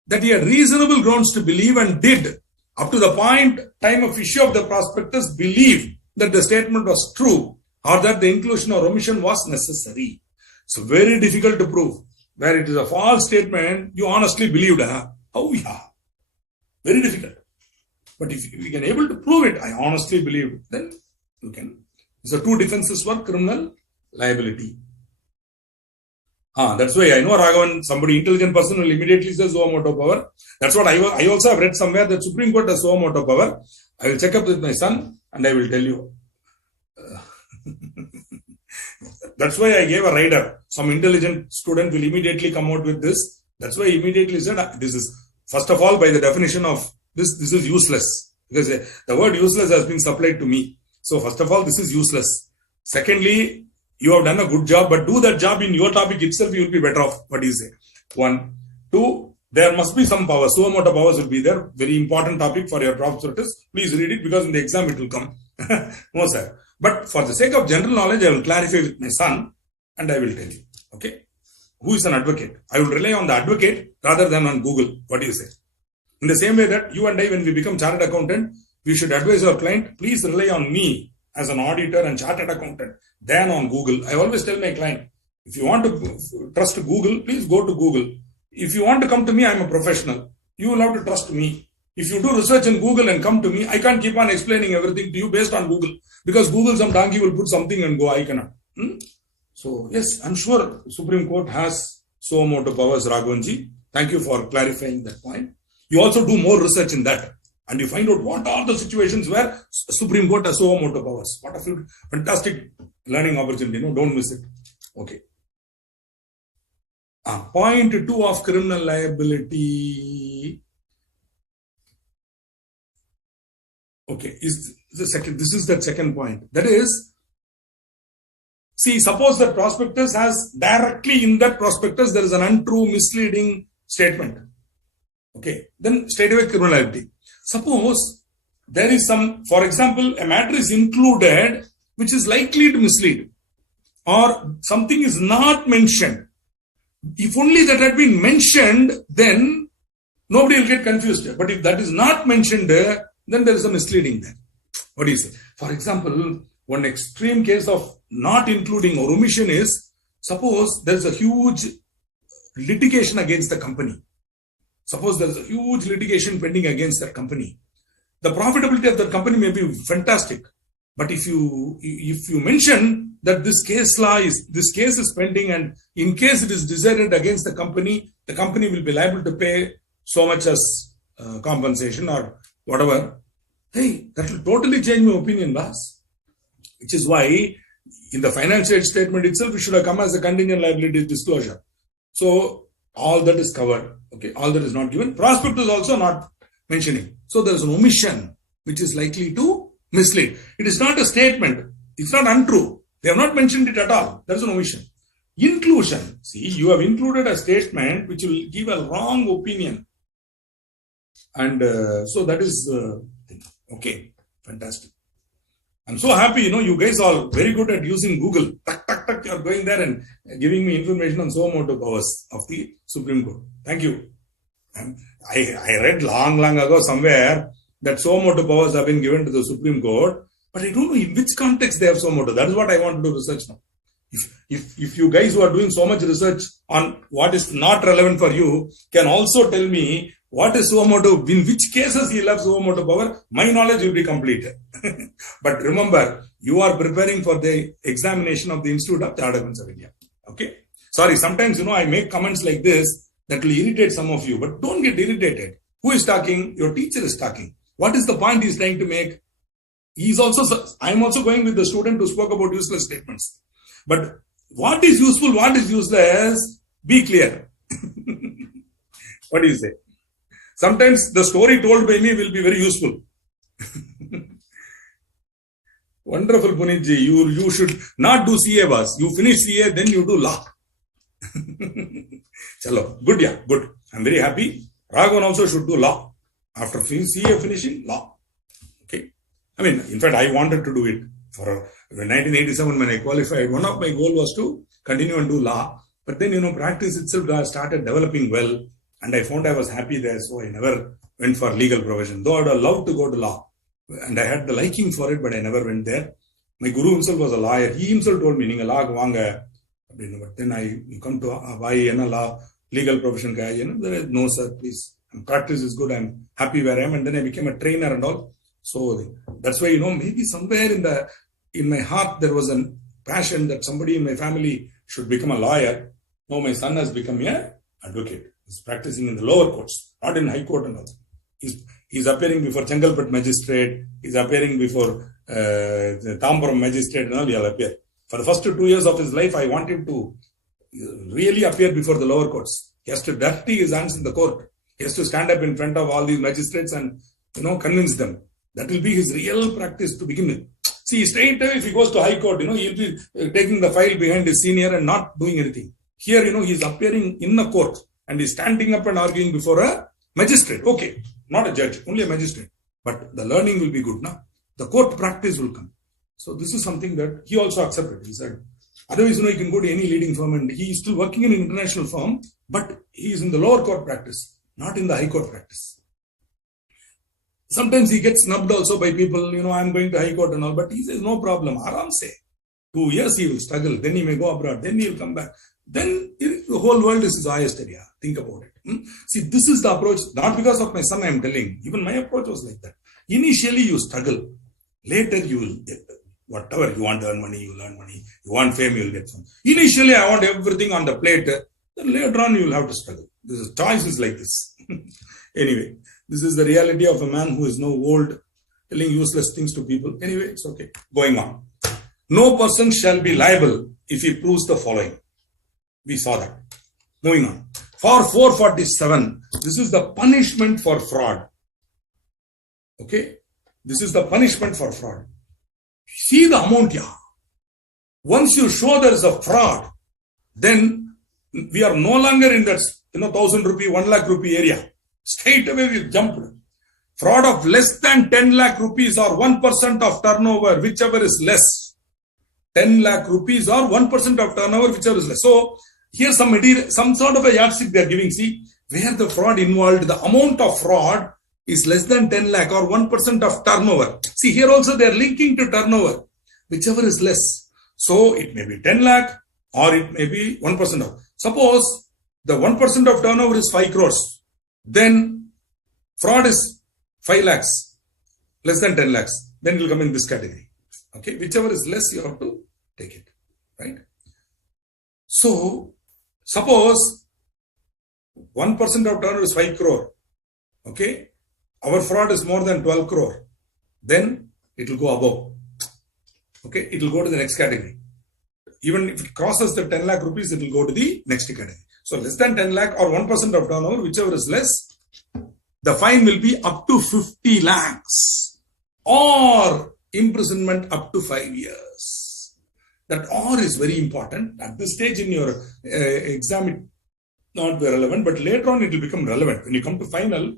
that he had reasonable grounds to believe and did, up to the time of issue of the prospectus, believe that the statement was true or that the inclusion or omission was necessary. So very difficult to prove. Where it is a false statement, you honestly believed. Oh yeah. Very difficult. But if we can able to prove it, I honestly believe, then you can. So two defenses for criminal liability. That's why I know Raghavan, somebody intelligent person will immediately say suo motu power. That's what I also have read somewhere that Supreme Court has suo motu power. I will check up with my son and I will tell you. That's why I gave a rider. Some intelligent student will immediately come out with this. That's why I immediately said, this is, first of all, by the definition of this is useless. Because the word useless has been supplied to me. So first of all, this is useless. Secondly, you have done a good job, but do that job in your topic itself, you will be better off. What do you say? 1. 2, there must be some power. Suo motu powers will be there. Very important topic for your prospectus. Please read it because in the exam it will come. No, sir. But for the sake of general knowledge, I will clarify with my son and I will tell you. Okay. Who is an advocate? I will rely on the advocate rather than on Google. What do you say? In the same way that you and I, when we become chartered accountant, we should advise our client, please rely on me as an auditor and chartered accountant than on Google. I always tell my client, if you want to trust Google, please go to Google. If you want to come to me, I'm a professional. You will have to trust me. If you do research in Google and come to me, I can't keep on explaining everything to you based on Google. Because Google, some donkey will put something and go, I cannot. So yes, I'm sure Supreme Court has so amount of powers, Raghavanji. Thank you for clarifying that point. You also do more research in that, and you find out what are the situations where Supreme Court has so amount of powers. What a fantastic learning opportunity. No, don't miss it. Okay. Point 2 of criminal liability. Okay, is the second. This is the second point. That is, see, suppose that prospectus has directly in that prospectus there is an untrue, misleading statement. Okay, then straight away criminality. Suppose there is some, for example, a matter is included which is likely to mislead, or something is not mentioned. If only that had been mentioned, then nobody will get confused. But if that is not mentioned, then there is a misleading there. What do you say? For example, one extreme case of not including or omission is, suppose there is a huge litigation against the company. Suppose there is a huge litigation pending against that company. The profitability of the company may be fantastic, but if you mention that this case is pending, and in case it is decided against the company will be liable to pay so much as compensation or whatever. Hey, that will totally change my opinion, boss. Which is why in the financial aid statement itself, it should have come as a contingent liability disclosure. So all that is covered. Okay, all that is not given. Prospectus is also not mentioning. So there is an omission which is likely to mislead. It is not a statement. It's not untrue. They have not mentioned it at all. There is an omission. Inclusion. See, you have included a statement which will give a wrong opinion. And so that is okay. Fantastic. I'm so happy, you guys are very good at using Google. You are going there and giving me information on so amount of powers of the Supreme Court. Thank you. I read long ago somewhere that so amount of powers have been given to the Supreme Court, but I don't know in which context they have so amount of. That is what I want to do research now. If you guys who are doing so much research on what is not relevant for you can also tell me what is Suamoto, in which cases he left Suamoto power, my knowledge will be complete. But remember, you are preparing for the examination of the Institute of Chartered Accountants of India. Okay? Sorry, sometimes, I make comments like this that will irritate some of you, but don't get irritated. Who is talking? Your teacher is talking. What is the point he is trying to make? I am also going with the student who spoke about useless statements. But what is useful, what is useless, be clear. What do you say? Sometimes the story told by me will be very useful. Wonderful, Punitji. You should not do CA, boss. You finish CA, then you do law. Chalo. Good, yeah, good. I'm very happy. Raghavan also should do law. After CA finishing, law. Okay. I mean, in fact, I wanted to do it. For 1987, when I qualified, one of my goals was to continue and do law. But then, practice itself started developing well. And I found I was happy there, so I never went for legal profession. Though I would have loved to go to law. And I had the liking for it, but I never went there. My guru himself was a lawyer. He himself told me, "Ninga law vaanga." But then you come to why law, legal profession. There is no, sir, please. Practice is good. I'm happy where I am. And then I became a trainer and all. So that's why, maybe somewhere in my heart, there was a passion that somebody in my family should become a lawyer. Now my son has become an advocate. He's practicing in the lower courts, not in high court and all. He's appearing before Chengalpet magistrate. He's appearing before the Tampuram magistrate and all. He'll appear. For the first 2 years of his life, I want him to really appear before the lower courts. He has to dirty his hands in the court. He has to stand up in front of all these magistrates and, convince them. That will be his real practice to begin with. See, straight away, if he goes to high court, he'll be taking the file behind his senior and not doing anything. Here, he's appearing in the court and he's standing up and arguing before a magistrate. Okay, not a judge, only a magistrate. But the learning will be good now. The court practice will come. So this is something that he also accepted. He said, otherwise, he can go to any leading firm and he is still working in an international firm, but he is in the lower court practice, not in the high court practice. Sometimes he gets snubbed also by people, I'm going to high court and all, but he says, no problem, aram se. 2 years he will struggle, then he may go abroad, then he will come back. Then the whole world is his highest area. Think about it. See, this is the approach, not because of my son I am telling. Even my approach was like that. Initially you struggle. Later you will get Whatever you want to earn money, you'll earn money. You want fame, you'll get fame. Initially, I want everything on the plate. Then later on, you'll have to struggle. Choice is like this. Anyway, this is the reality of a man who is now old, telling useless things to people. Anyway, it's okay. Going on. No person shall be liable if he proves the following. We saw that. Moving on. For 447, this is the punishment for fraud. Okay? This is the punishment for fraud. See the amount here. Once you show there is a fraud, then we are no longer in that 1,000 rupee, 1 lakh rupee area. Straight away we jumped. Fraud of less than 10 lakh rupees or 1% of turnover, whichever is less. 10 lakh rupees or 1% of turnover, whichever is less. So, here some sort of a yardstick they are giving. See, where the fraud involved, the amount of fraud is less than 10 lakh or 1% of turnover. See, here also they are linking to turnover, whichever is less. So, it may be 10 lakh or it may be 1% of. Suppose the 1% of turnover is 5 crores. Then fraud is 5 lakhs, less than 10 lakhs. Then it will come in this category. Okay, whichever is less, you have to take it. Right? So, suppose 1% of turnover is 5 crore. Okay, our fraud is more than 12 crore. Then it will go above. Okay, it will go to the next category. Even if it crosses the 10 lakh rupees, it will go to the next category. So, less than 10 lakh or 1% of turnover, whichever is less, the fine will be up to 50 lakhs or imprisonment up to 5 years. That or is very important. At this stage in your exam, it not very relevant, but later on it will become relevant. When you come to final,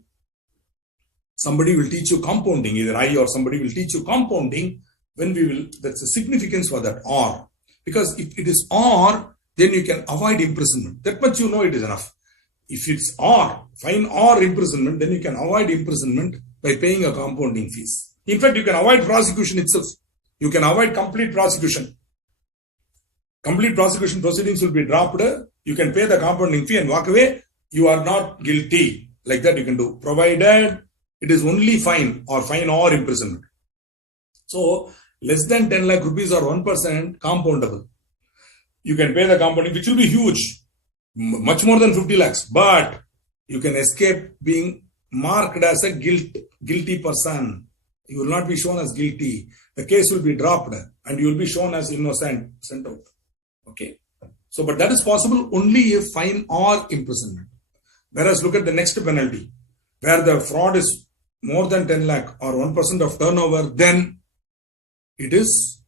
somebody will teach you compounding, either I or somebody will teach you compounding. When we will, that's the significance for that or. Because if it is or, then you can avoid imprisonment. That much you know it is enough. If it's or, fine or imprisonment, then you can avoid imprisonment by paying a compounding fees. In fact, you can avoid prosecution itself. You can avoid complete prosecution. Complete prosecution proceedings will be dropped. You can pay the compounding fee and walk away. You are not guilty. Like that you can do. Provided it is only fine or imprisonment. So, less than 10 lakh rupees or 1% compoundable. You can pay the compounding, which will be huge. Much more than 50 lakhs. But you can escape being marked as a guilty person. You will not be shown as guilty. The case will be dropped and you will be shown as innocent, sent out. Okay. So, but that is possible only if fine or imprisonment. Whereas look at the next penalty, where the fraud is more than 10 lakh or 1% of turnover, then it is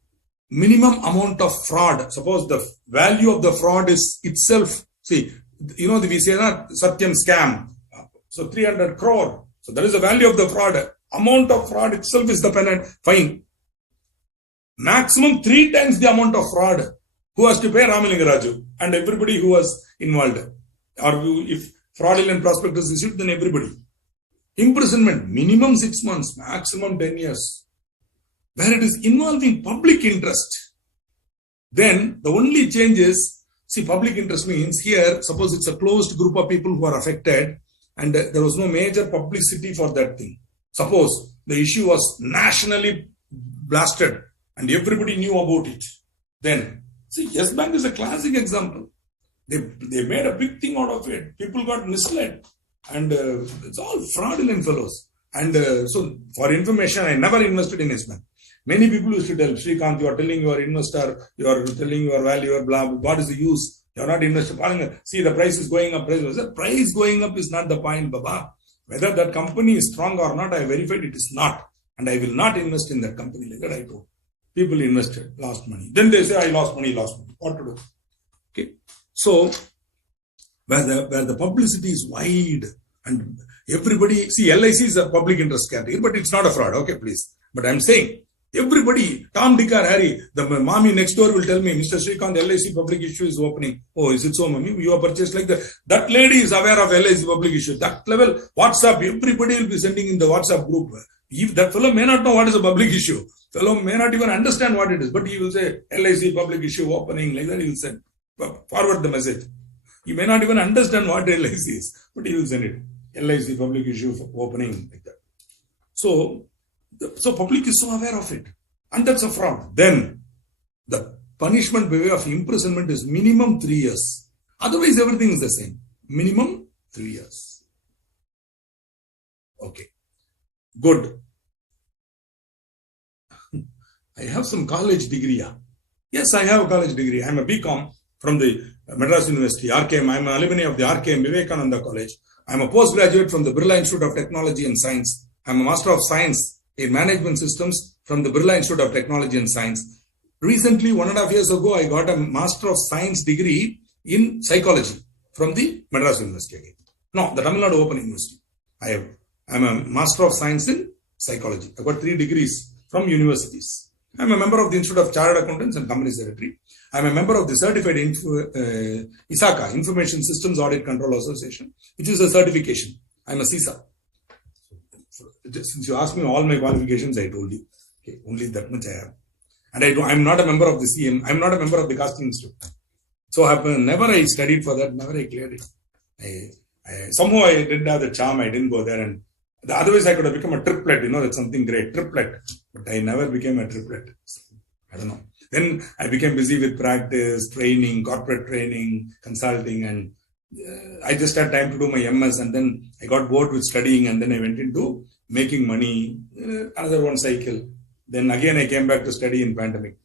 minimum amount of fraud. Suppose the value of the fraud is itself, see, we say that Satyam scam. So 300 crore. So that is the value of the fraud. Amount of fraud itself is the penalty, fine. Maximum 3 times the amount of fraud. Who has to pay? Ramalingaraju and everybody who was involved. Or if fraudulent prospectus is issued, then everybody. Imprisonment, minimum 6 months, maximum 10 years. Where it is involving public interest, then the only change is, see, public interest means here, suppose it's a closed group of people who are affected and there was no major publicity for that thing. Suppose the issue was nationally blasted and everybody knew about it. Then, see, Yes Bank is a classic example. They made a big thing out of it. People got misled and it's all fraudulent fellows. And so, for information, I never invested in Yes Bank. Many people used to tell, Srikanth, you are telling you are investor, you are telling your value, blah, blah, what is the use? You are not investor. See, the price is going up. Price going up is not the point, Baba. Whether that company is strong or not, I verified it is not. And I will not invest in that company. Like that I told. People invested, lost money. Then they say, I lost money. What to do? Okay. So, where the publicity is wide and everybody, see, LIC is a public interest category, but it's not a fraud. Okay, please. But I'm saying, everybody, Tom, Dick, or Harry, the mommy next door will tell me, Mr. Srikanth, LIC public issue is opening. Oh, is it so, mommy? You are purchased like that. That lady is aware of LIC public issue. That level, WhatsApp, everybody will be sending in the WhatsApp group. If that fellow may not know what is a public issue, fellow may not even understand what it is, but he will say, LIC public issue opening, like that he will send. Forward the message. He may not even understand what LIC is, but he will send it. LIC public issue opening, like that. So public is so aware of it. and that's a fraud, then the punishment by way of imprisonment is minimum 3 years. Otherwise, everything is the same. Minimum 3 years. Okay. Good. I have some college degree. Yes, I have a college degree. I'm a BCom from the Madras University, RKM. I'm an alumni of the RKM Vivekananda College. I'm a postgraduate from the Birla Institute of Technology and Science. I'm a Master of Science in Management Systems from the Birla Institute of Technology and Science. Recently, 1.5 years ago, I got a Master of Science degree in Psychology from the Madras University again. No, the Tamil Nadu Open University. I'm a Master of Science in Psychology. I've got 3 degrees from universities. I'm a member of the Institute of Chartered Accountants and Company Secretary. I'm a member of the Certified ISACA, Information Systems Audit Control Association, which is a certification. I'm a CISA. Since you asked me all my qualifications, I told you. Okay, only that much I have. And I'm not a member of the CM. I'm not a member of the Casting Institute. So never I studied for that. Never I cleared it. Somehow I didn't have the charm. I didn't go there. And otherwise I could have become a triplet. That's something great. Triplet. But I never became a triplet. I don't know. Then I became busy with practice, training, corporate training, consulting, and I just had time to do my MS, and then I got bored with studying, and then I went into making money, another one cycle. Then again I came back to study in pandemic,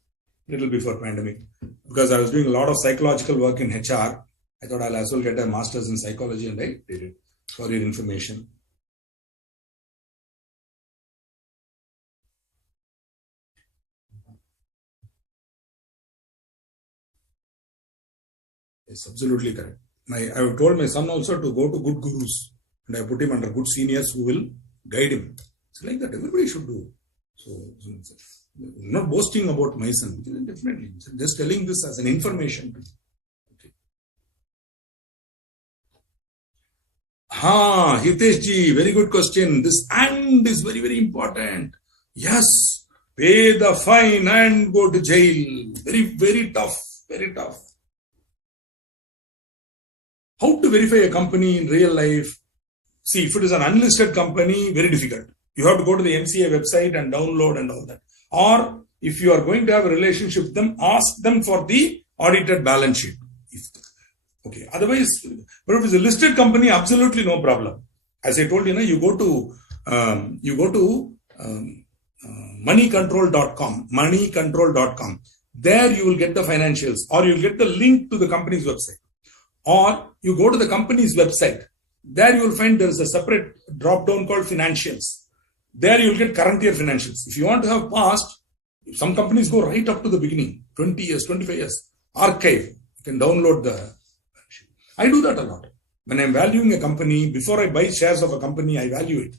little before pandemic, because I was doing a lot of psychological work in HR. I thought I'll as well get a master's in psychology, and I did it, for your information. It's absolutely correct. I have told my son also to go to good gurus, and I put him under good seniors who will guide him. It's like that. Everybody should do. So I'm not boasting about my son. Definitely, just telling this as an information. Okay. Hitesh ji, very good question. This and is very, very important. Yes, pay the fine and go to jail. Very, very tough. Very tough. How to verify a company in real life? See, if it is an unlisted company, very difficult. You have to go to the MCA website and download and all that. Or if you are going to have a relationship with them, ask them for the audited balance sheet. Okay. Otherwise, but if it is a listed company, absolutely no problem. As I told you, you go to moneycontrol.com. Moneycontrol.com. There you will get the financials, or you will get the link to the company's website. Or you go to the company's website. There you will find there is a separate drop-down called financials. There you will get current year financials. If you want to have past, some companies go right up to the beginning, 20 years, 25 years. Archive, you can download the. I do that a lot. When I'm valuing a company, before I buy shares of a company, I value it.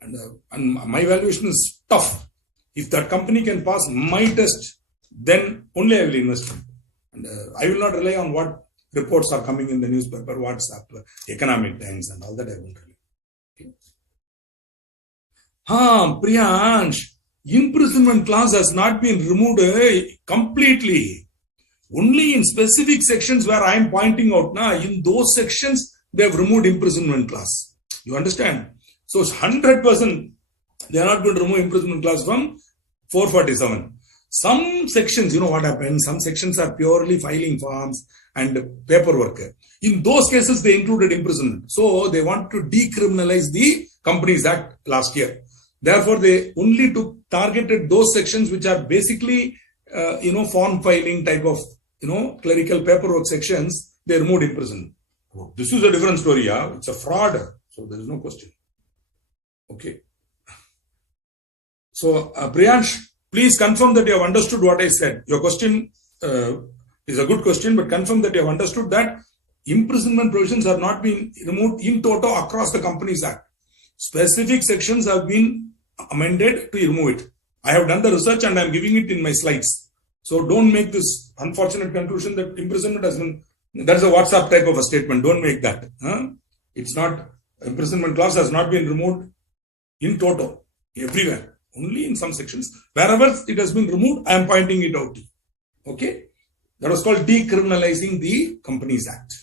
And my valuation is tough. If that company can pass my test, then only I will invest in it. And I will not rely on what reports are coming in the newspaper, WhatsApp, Economic Times, and all that. I won't really. Okay. Priyansh, imprisonment clause has not been removed completely. Only in specific sections where I am pointing out, in those sections, they have removed imprisonment clause. You understand? So 100%, they are not going to remove imprisonment clause from 447. Some sections, you know what happens? Some sections are purely filing forms and paperwork. In those cases, they included imprisonment. So they want to decriminalize the Companies Act last year. Therefore, they only targeted those sections which are basically, form filing type of, clerical paperwork sections. They removed imprisonment. This is a different story. It's a fraud. So there is no question. Okay. So, Priyansh, please confirm that you have understood what I said. Your question is a good question, but confirm that you have understood that imprisonment provisions have not been removed in toto across the Companies Act. Specific sections have been amended to remove it. I have done the research and I am giving it in my slides. So don't make this unfortunate conclusion that imprisonment has been, that is a WhatsApp type of a statement. Don't make that. It's not, imprisonment clause has not been removed in toto, everywhere. Only in some sections. Wherever it has been removed, I am pointing it out. Okay? That was called decriminalizing the Companies Act.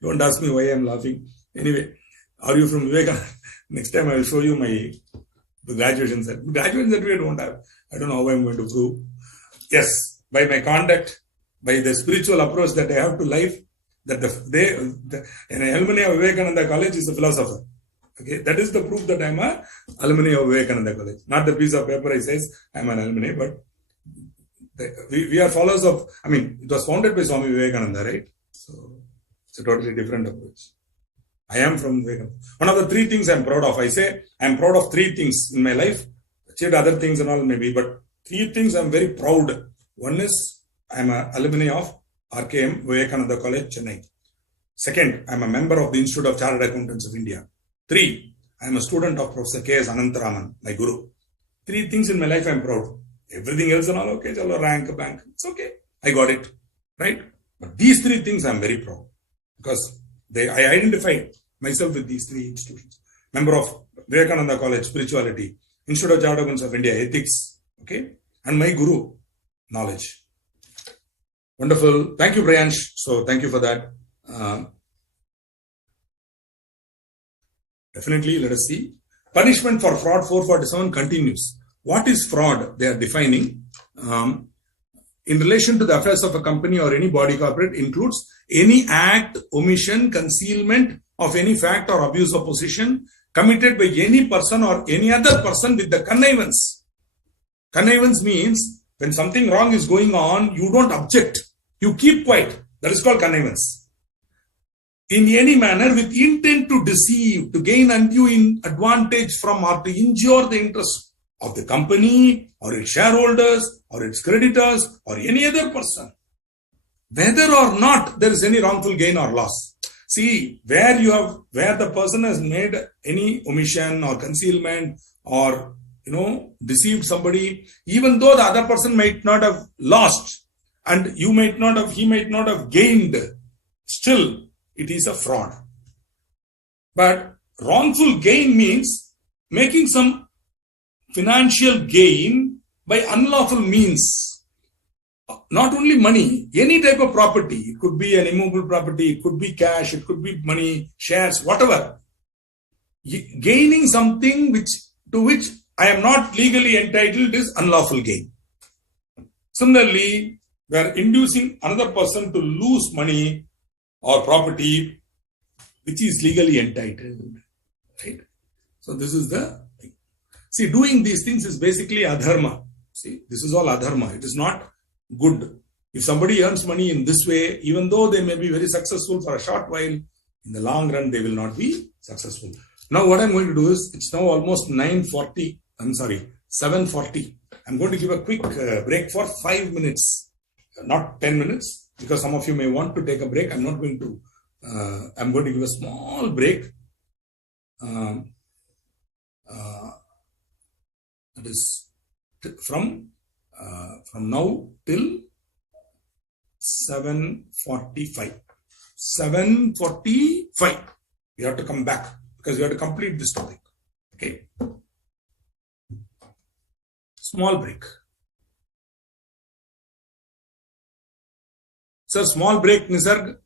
Don't ask me why I'm laughing. Anyway, are you from Vivekananda? Next time I will show you my graduation certificate. Graduation certificate I don't have. I don't know how I'm going to prove. Yes, by my conduct, by the spiritual approach that I have to life, that an alumni of Vivekananda College is a philosopher. Okay, that is the proof that I'm a alumni of Vivekananda College. Not the piece of paper I says I'm an alumni, but we are followers of, it was founded by Swami Vivekananda, right? So it's a totally different approach. I am from Vivekananda. One of the three things I'm proud of. I say I'm proud of three things in my life. Achieved other things and all maybe, but three things I'm very proud. One is I'm an alumni of RKM, Vivekananda College, Chennai. Second, I'm a member of the Institute of Chartered Accountants of India. 3, I'm a student of Professor K.S. Anantaraman, my guru. 3 things in my life I'm proud. Everything else and all okay, rank, bank, it's okay. I got it, right? But these 3 things I'm very proud because I identify myself with these 3 institutions. Member of Vivekananda College, Spirituality, Institute of Chartered Accountants of India, Ethics, okay? And my guru, knowledge. Wonderful. Thank you, Priyansh. So thank you for that. Definitely, let us see. Punishment for fraud 447 continues. What is fraud? They are defining. In relation to the affairs of a company or any body corporate includes any act, omission, concealment of any fact or abuse of position committed by any person or any other person with the connivance. Connivance means when something wrong is going on, you don't object. You keep quiet. That is called connivance. In any manner with intent to deceive, to gain undue advantage from or to injure the interest of the company or its shareholders or its creditors or any other person, whether or not there is any wrongful gain or loss. See, where the person has made any omission or concealment or deceived somebody, even though the other person might not have lost and he might not have gained, still it is a fraud. But wrongful gain means making some financial gain by unlawful means. Not only money, any type of property. It could be an immovable property, it could be cash, it could be money, shares, whatever. Gaining something to which I am not legally entitled is unlawful gain. Similarly, we are inducing another person to lose money or property which is legally entitled. Right? So this is the thing. See, doing these things is basically adharma. See, this is all adharma. It is not good. If somebody earns money in this way, even though they may be very successful for a short while, in the long run they will not be successful. Now what I'm going to do is, it's now almost 7:40. I'm going to give a quick break for 5 minutes, not 10 minutes, because some of you may want to take a break. I'm going to give a small break. That is from now till 7:45. 7:45. We have to come back because we have to complete this topic. Okay. Small break. Sir, small break, Nisarg.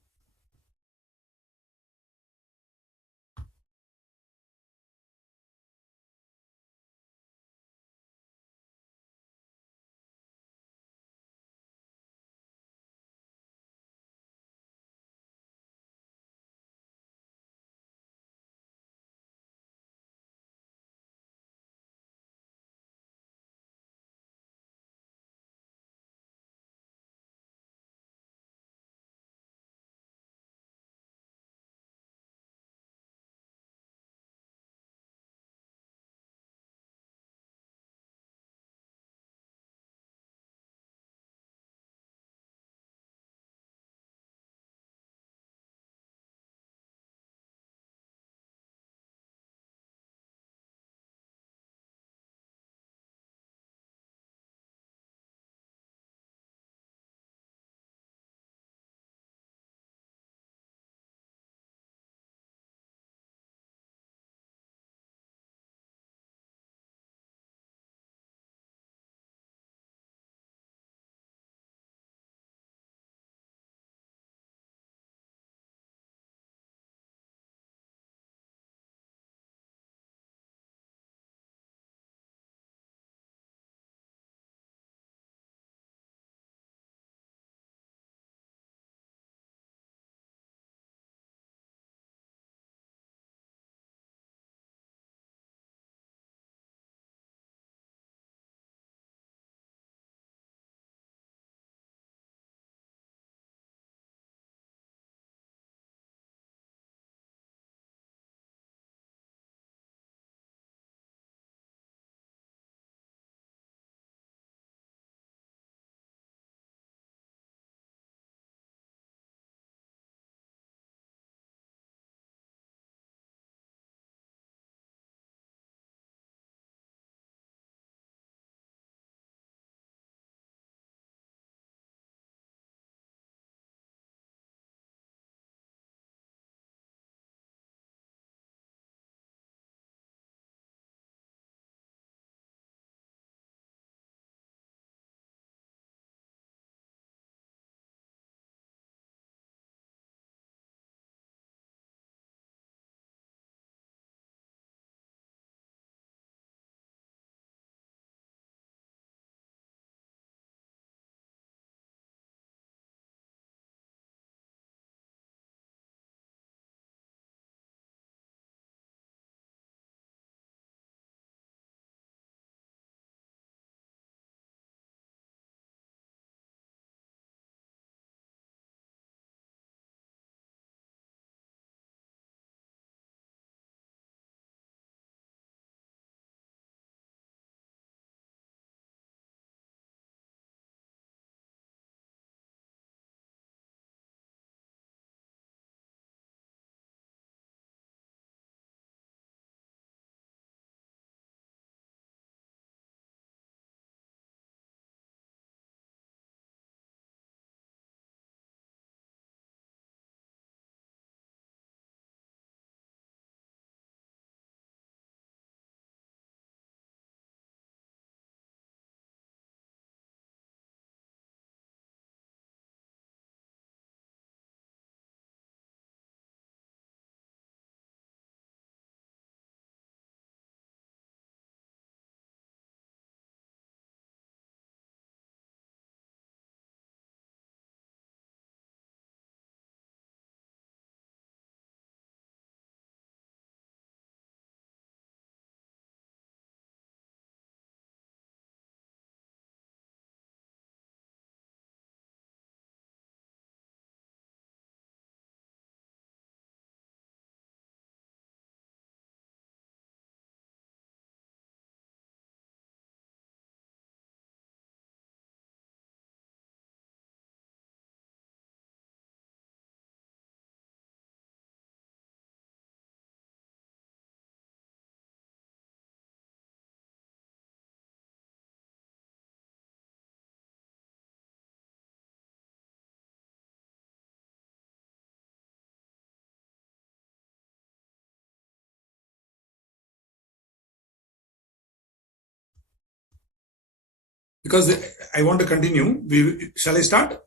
because I want to continue. Shall I start?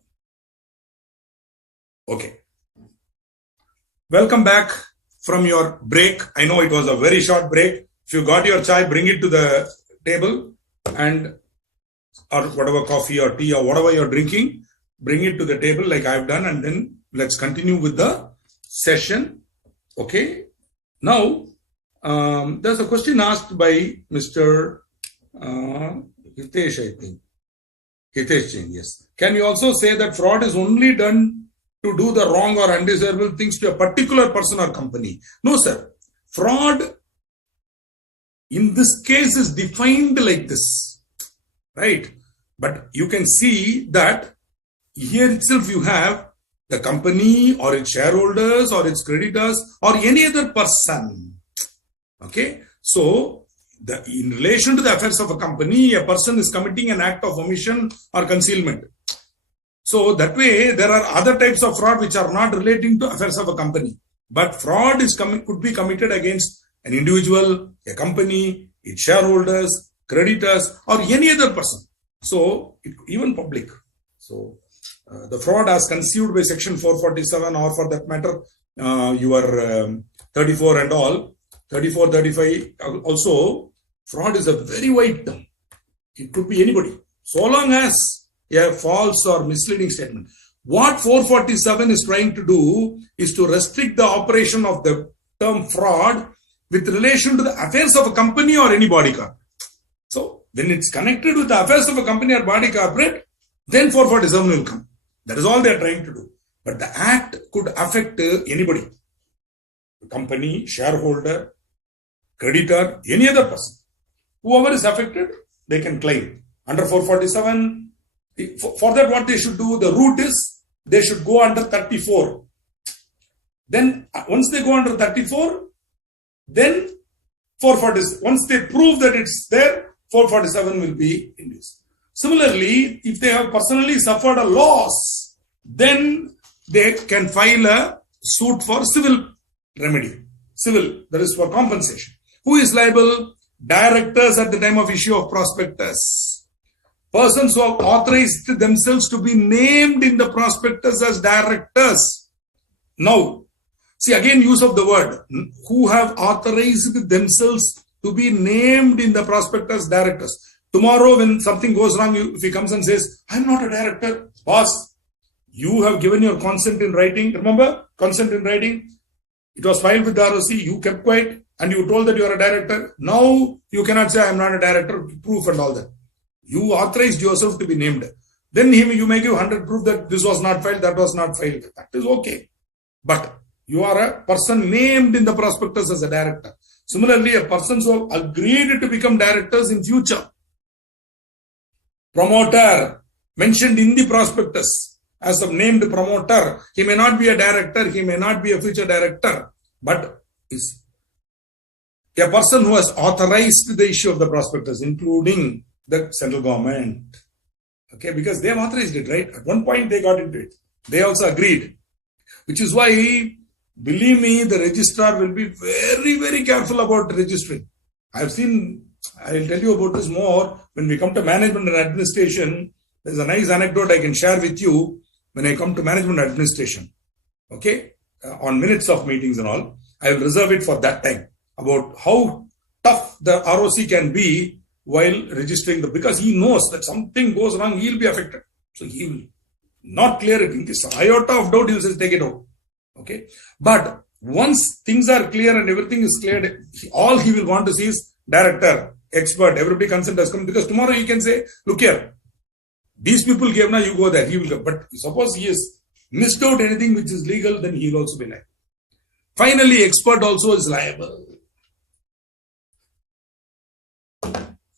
Okay. Welcome back from your break. I know it was a very short break. If you got your chai, bring it to the table or whatever coffee or tea or whatever you're drinking, bring it to the table like I've done, and then let's continue with the session. Okay. Now, there's a question asked by Mr. Hitesh, I think. Hitesh Jain, yes. Can you also say that fraud is only done to do the wrong or undesirable things to a particular person or company? No, sir. Fraud in this case is defined like this, right? But you can see that here itself you have the company or its shareholders or its creditors or any other person. Okay. So, in relation to the affairs of a company, a person is committing an act of omission or concealment. So that way, there are other types of fraud which are not relating to affairs of a company. But fraud could be committed against an individual, a company, its shareholders, creditors, or any other person. So even public. So the fraud as conceived by section 447, or for that matter, your 34 and all, 34, 35, also, fraud is a very wide term. It could be anybody. So long as a false or misleading statement. What 447 is trying to do is to restrict the operation of the term fraud with relation to the affairs of a company or any body corporate. So, when it's connected with the affairs of a company or body corporate, then 447 will come. That is all they are trying to do. But the act could affect anybody. The company, shareholder, creditor, any other person. Whoever is affected, they can claim. Under 447, for that what they should do, the route is, they should go under 34. Then, once they go under 34, then 447, once they prove that it's there, 447 will be induced. Similarly, if they have personally suffered a loss, then they can file a suit for civil remedy. Civil, that is for compensation. Who is liable? Directors at the time of issue of prospectus. Persons who have authorized themselves to be named in the prospectus as directors. Now, see again use of the word, who have authorized themselves to be named in the prospectus directors. Tomorrow when something goes wrong, if he comes and says, I'm not a director, boss, you have given your consent in writing. Remember, consent in writing? It was filed with the ROC, you kept quiet and you told that you are a director. Now you cannot say, I'm not a director, proof and all that. You authorized yourself to be named. Then you may give 100 proof that this was not filed, that was not filed. That is okay. But you are a person named in the prospectus as a director. Similarly, a person who have agreed to become directors in future. Promoter, mentioned in the prospectus as a named promoter. He may not be a director, he may not be a future director, but is a person who has authorized the issue of the prospectus, including the central government. Okay, because they have authorized it, right? At one point they got into it. They also agreed. Which is why, believe me, the registrar will be very, very careful about registering. I'll tell you about this more when we come to management and administration. There's a nice anecdote I can share with you when I come to management and administration. Okay? On minutes of meetings and all. I will reserve it for that time. About how tough the ROC can be while registering because he knows that something goes wrong, he'll be affected. So he will not clear it. In this iota of doubt, he will say, take it out. Okay. But once things are clear and everything is cleared, all he will want to see is director, expert, everybody consent has come. Because tomorrow he can say, look here, these people gave, now you go there, he will go. But suppose he has missed out anything which is legal, then he will also be liable. Finally, expert also is liable.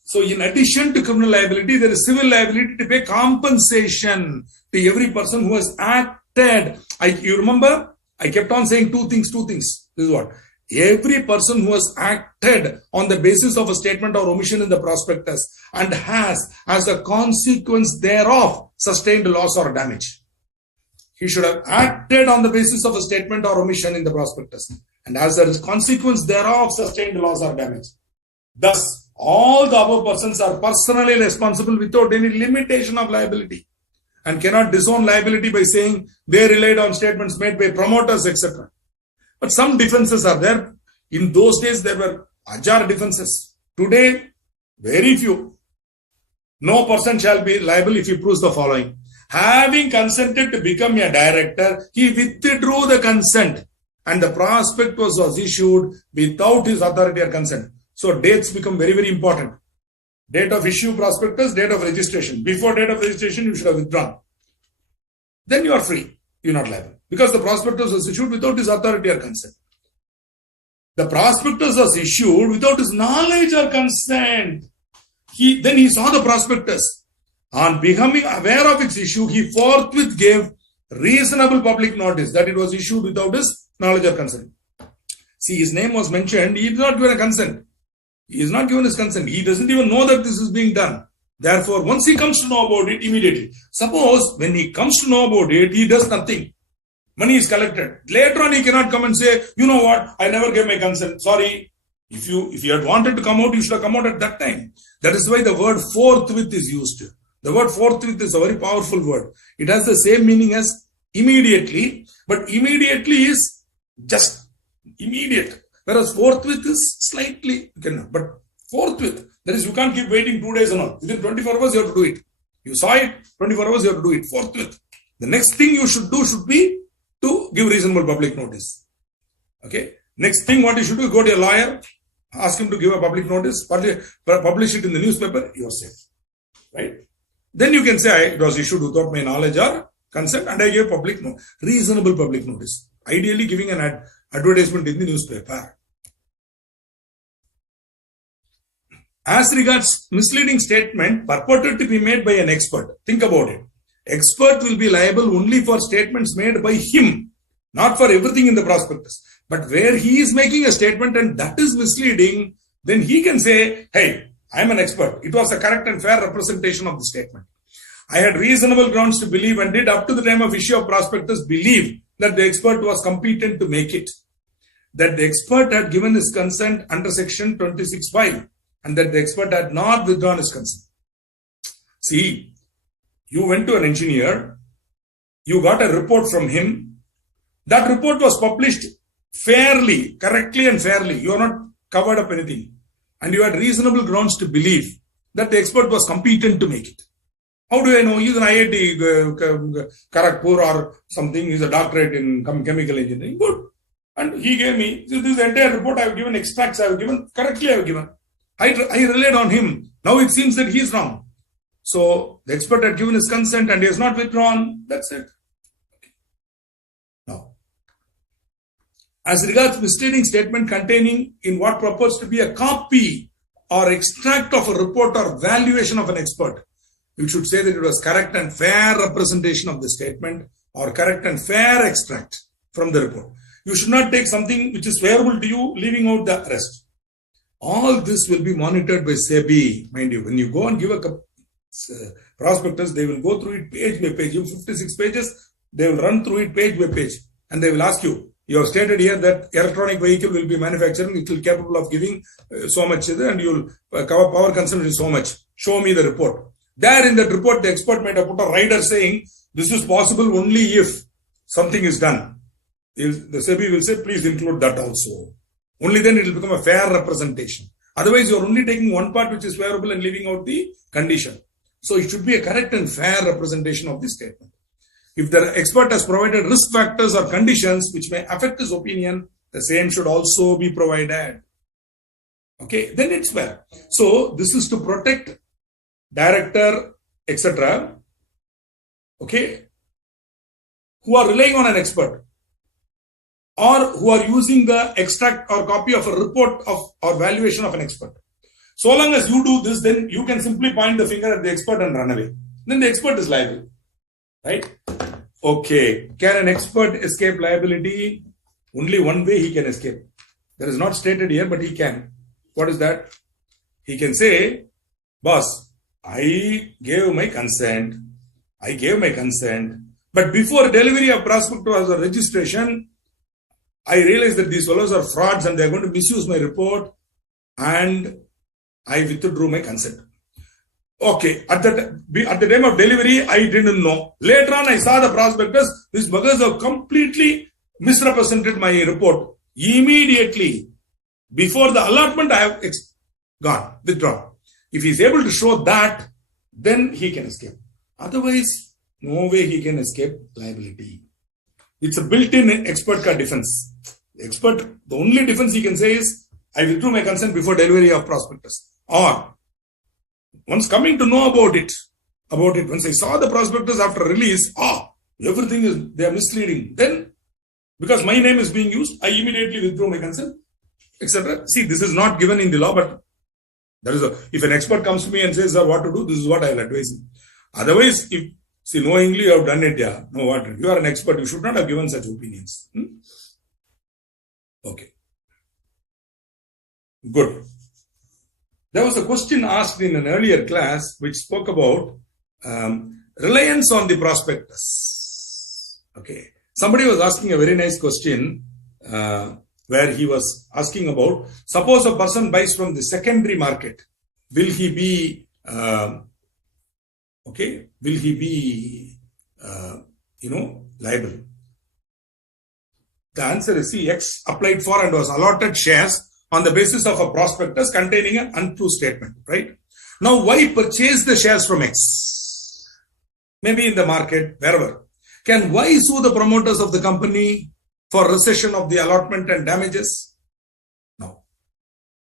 So in addition to criminal liability, there is civil liability to pay compensation to every person who has acted. You remember, I kept on saying two things. This is what? Every person who has acted on the basis of a statement or omission in the prospectus and has, as a consequence thereof, sustained loss or damage. He should have acted on the basis of a statement or omission in the prospectus and as a consequence thereof, sustained loss or damage. Thus, all the above persons are personally responsible without any limitation of liability and cannot disown liability by saying they relied on statements made by promoters, etc. But some defenses are there. In those days, there were ajar defenses. Today, very few. No person shall be liable if he proves the following. Having consented to become a director, he withdrew the consent and the prospectus was issued without his authority or consent. So dates become very, very important. Date of issue prospectus, date of registration. Before date of registration, you should have withdrawn. Then you are free. You are not liable. Because the prospectus was issued without his authority or consent. The prospectus was issued without his knowledge or consent. Then he saw the prospectus. On becoming aware of its issue, he forthwith gave reasonable public notice that it was issued without his knowledge or consent. See, his name was mentioned. He did not give a consent. He is not given his consent. He doesn't even know that this is being done. Therefore, once he comes to know about it, immediately. Suppose when he comes to know about it, he does nothing. Money is collected. Later on, he cannot come and say, you know what, I never gave my consent. Sorry. If you had wanted to come out, you should have come out at that time. That is why the word forthwith is used. The word forthwith is a very powerful word. It has the same meaning as immediately, but immediately is just immediate. Whereas forthwith is slightly, but forthwith, that is, you can't keep waiting 2 days and all. Within 24 hours, you have to do it. You saw it, 24 hours, you have to do it forthwith. The next thing you should do should be to give reasonable public notice. Okay. Next thing what you should do, go to a lawyer, ask him to give a public notice, publish it in the newspaper, you are safe. Right? Then you can say, it was issued without my knowledge or consent and I gave reasonable public notice. Ideally giving an advertisement in the newspaper. As regards misleading statement purported to be made by an expert, think about it. Expert will be liable only for statements made by him, not for everything in the prospectus. But where he is making a statement and that is misleading, then he can say, hey, I am an expert. It was a correct and fair representation of the statement. I had reasonable grounds to believe and did up to the time of issue of prospectus believe that the expert was competent to make it. That the expert had given his consent under section 26(5) and that the expert had not withdrawn his consent. See, you went to an engineer, you got a report from him. That report was published fairly, correctly and fairly. You are not covered up anything. And you had reasonable grounds to believe that the expert was competent to make it. How do I know? He's an IIT Kharagpur or something. He's a doctorate in chemical engineering. Good. And he gave me, this entire report I have given, extracts I have given, correctly I have given. I relied on him. Now it seems that he is wrong. So the expert had given his consent and he has not withdrawn. That's it. Okay. Now, as regards misleading statement containing in what purports to be a copy or extract of a report or valuation of an expert, you should say that it was correct and fair representation of the statement or correct and fair extract from the report. You should not take something which is favorable to you, leaving out the rest. All this will be monitored by SEBI, mind you. When you go and give a prospectus, they will go through it page by page. You have 56 pages, they will run through it page by page. And they will ask you, you have stated here that electronic vehicle will be manufactured, it will be capable of giving so much, and you will cover power consumption so much. Show me the report. There in that report, the expert might have put a rider saying, this is possible only if something is done. The SEBI will say, please include that also. Only then it will become a fair representation. Otherwise, you are only taking one part which is favorable and leaving out the condition. So it should be a correct and fair representation of the statement. If the expert has provided risk factors or conditions which may affect his opinion, the same should also be provided. Okay, then it's fair. So this is to protect director, etc. Okay, who are relying on an expert, or who are using the extract or copy of a report of or valuation of an expert. So long as you do this, then you can simply point the finger at the expert and run away. Then the expert is liable. Right? Okay. Can an expert escape liability? Only one way he can escape. That is not stated here, but he can. What is that? He can say, boss, I gave my consent. But before delivery of prospectus or registration, I realized that these fellows are frauds and they are going to misuse my report, and I withdrew my consent. Okay, at the time of delivery, I didn't know. Later on, I saw the prospectus. These buggers have completely misrepresented my report. Immediately, before the allotment, I have withdrawn. If he is able to show that, then he can escape. Otherwise, no way he can escape liability. It's a built-in expert car defense. The only defense he can say is, I withdrew my consent before delivery of prospectus. Or, once coming to know about it, once I saw the prospectus after release, everything they are misleading. Then, because my name is being used, I immediately withdrew my consent, etc. See, this is not given in the law, but if an expert comes to me and says, what to do, this is what I will advise him. Otherwise, knowingly you have done it, you are an expert, you should not have given such opinions. Okay. Good. There was a question asked in an earlier class which spoke about reliance on the prospectus. Okay. Somebody was asking a very nice question where he was asking about, suppose a person buys from the secondary market, will he be liable? The answer is, X applied for and was allotted shares on the basis of a prospectus containing an untrue statement, right? Now, Y purchase the shares from X? Maybe in the market, wherever. Can Y sue the promoters of the company for rescission of the allotment and damages? No.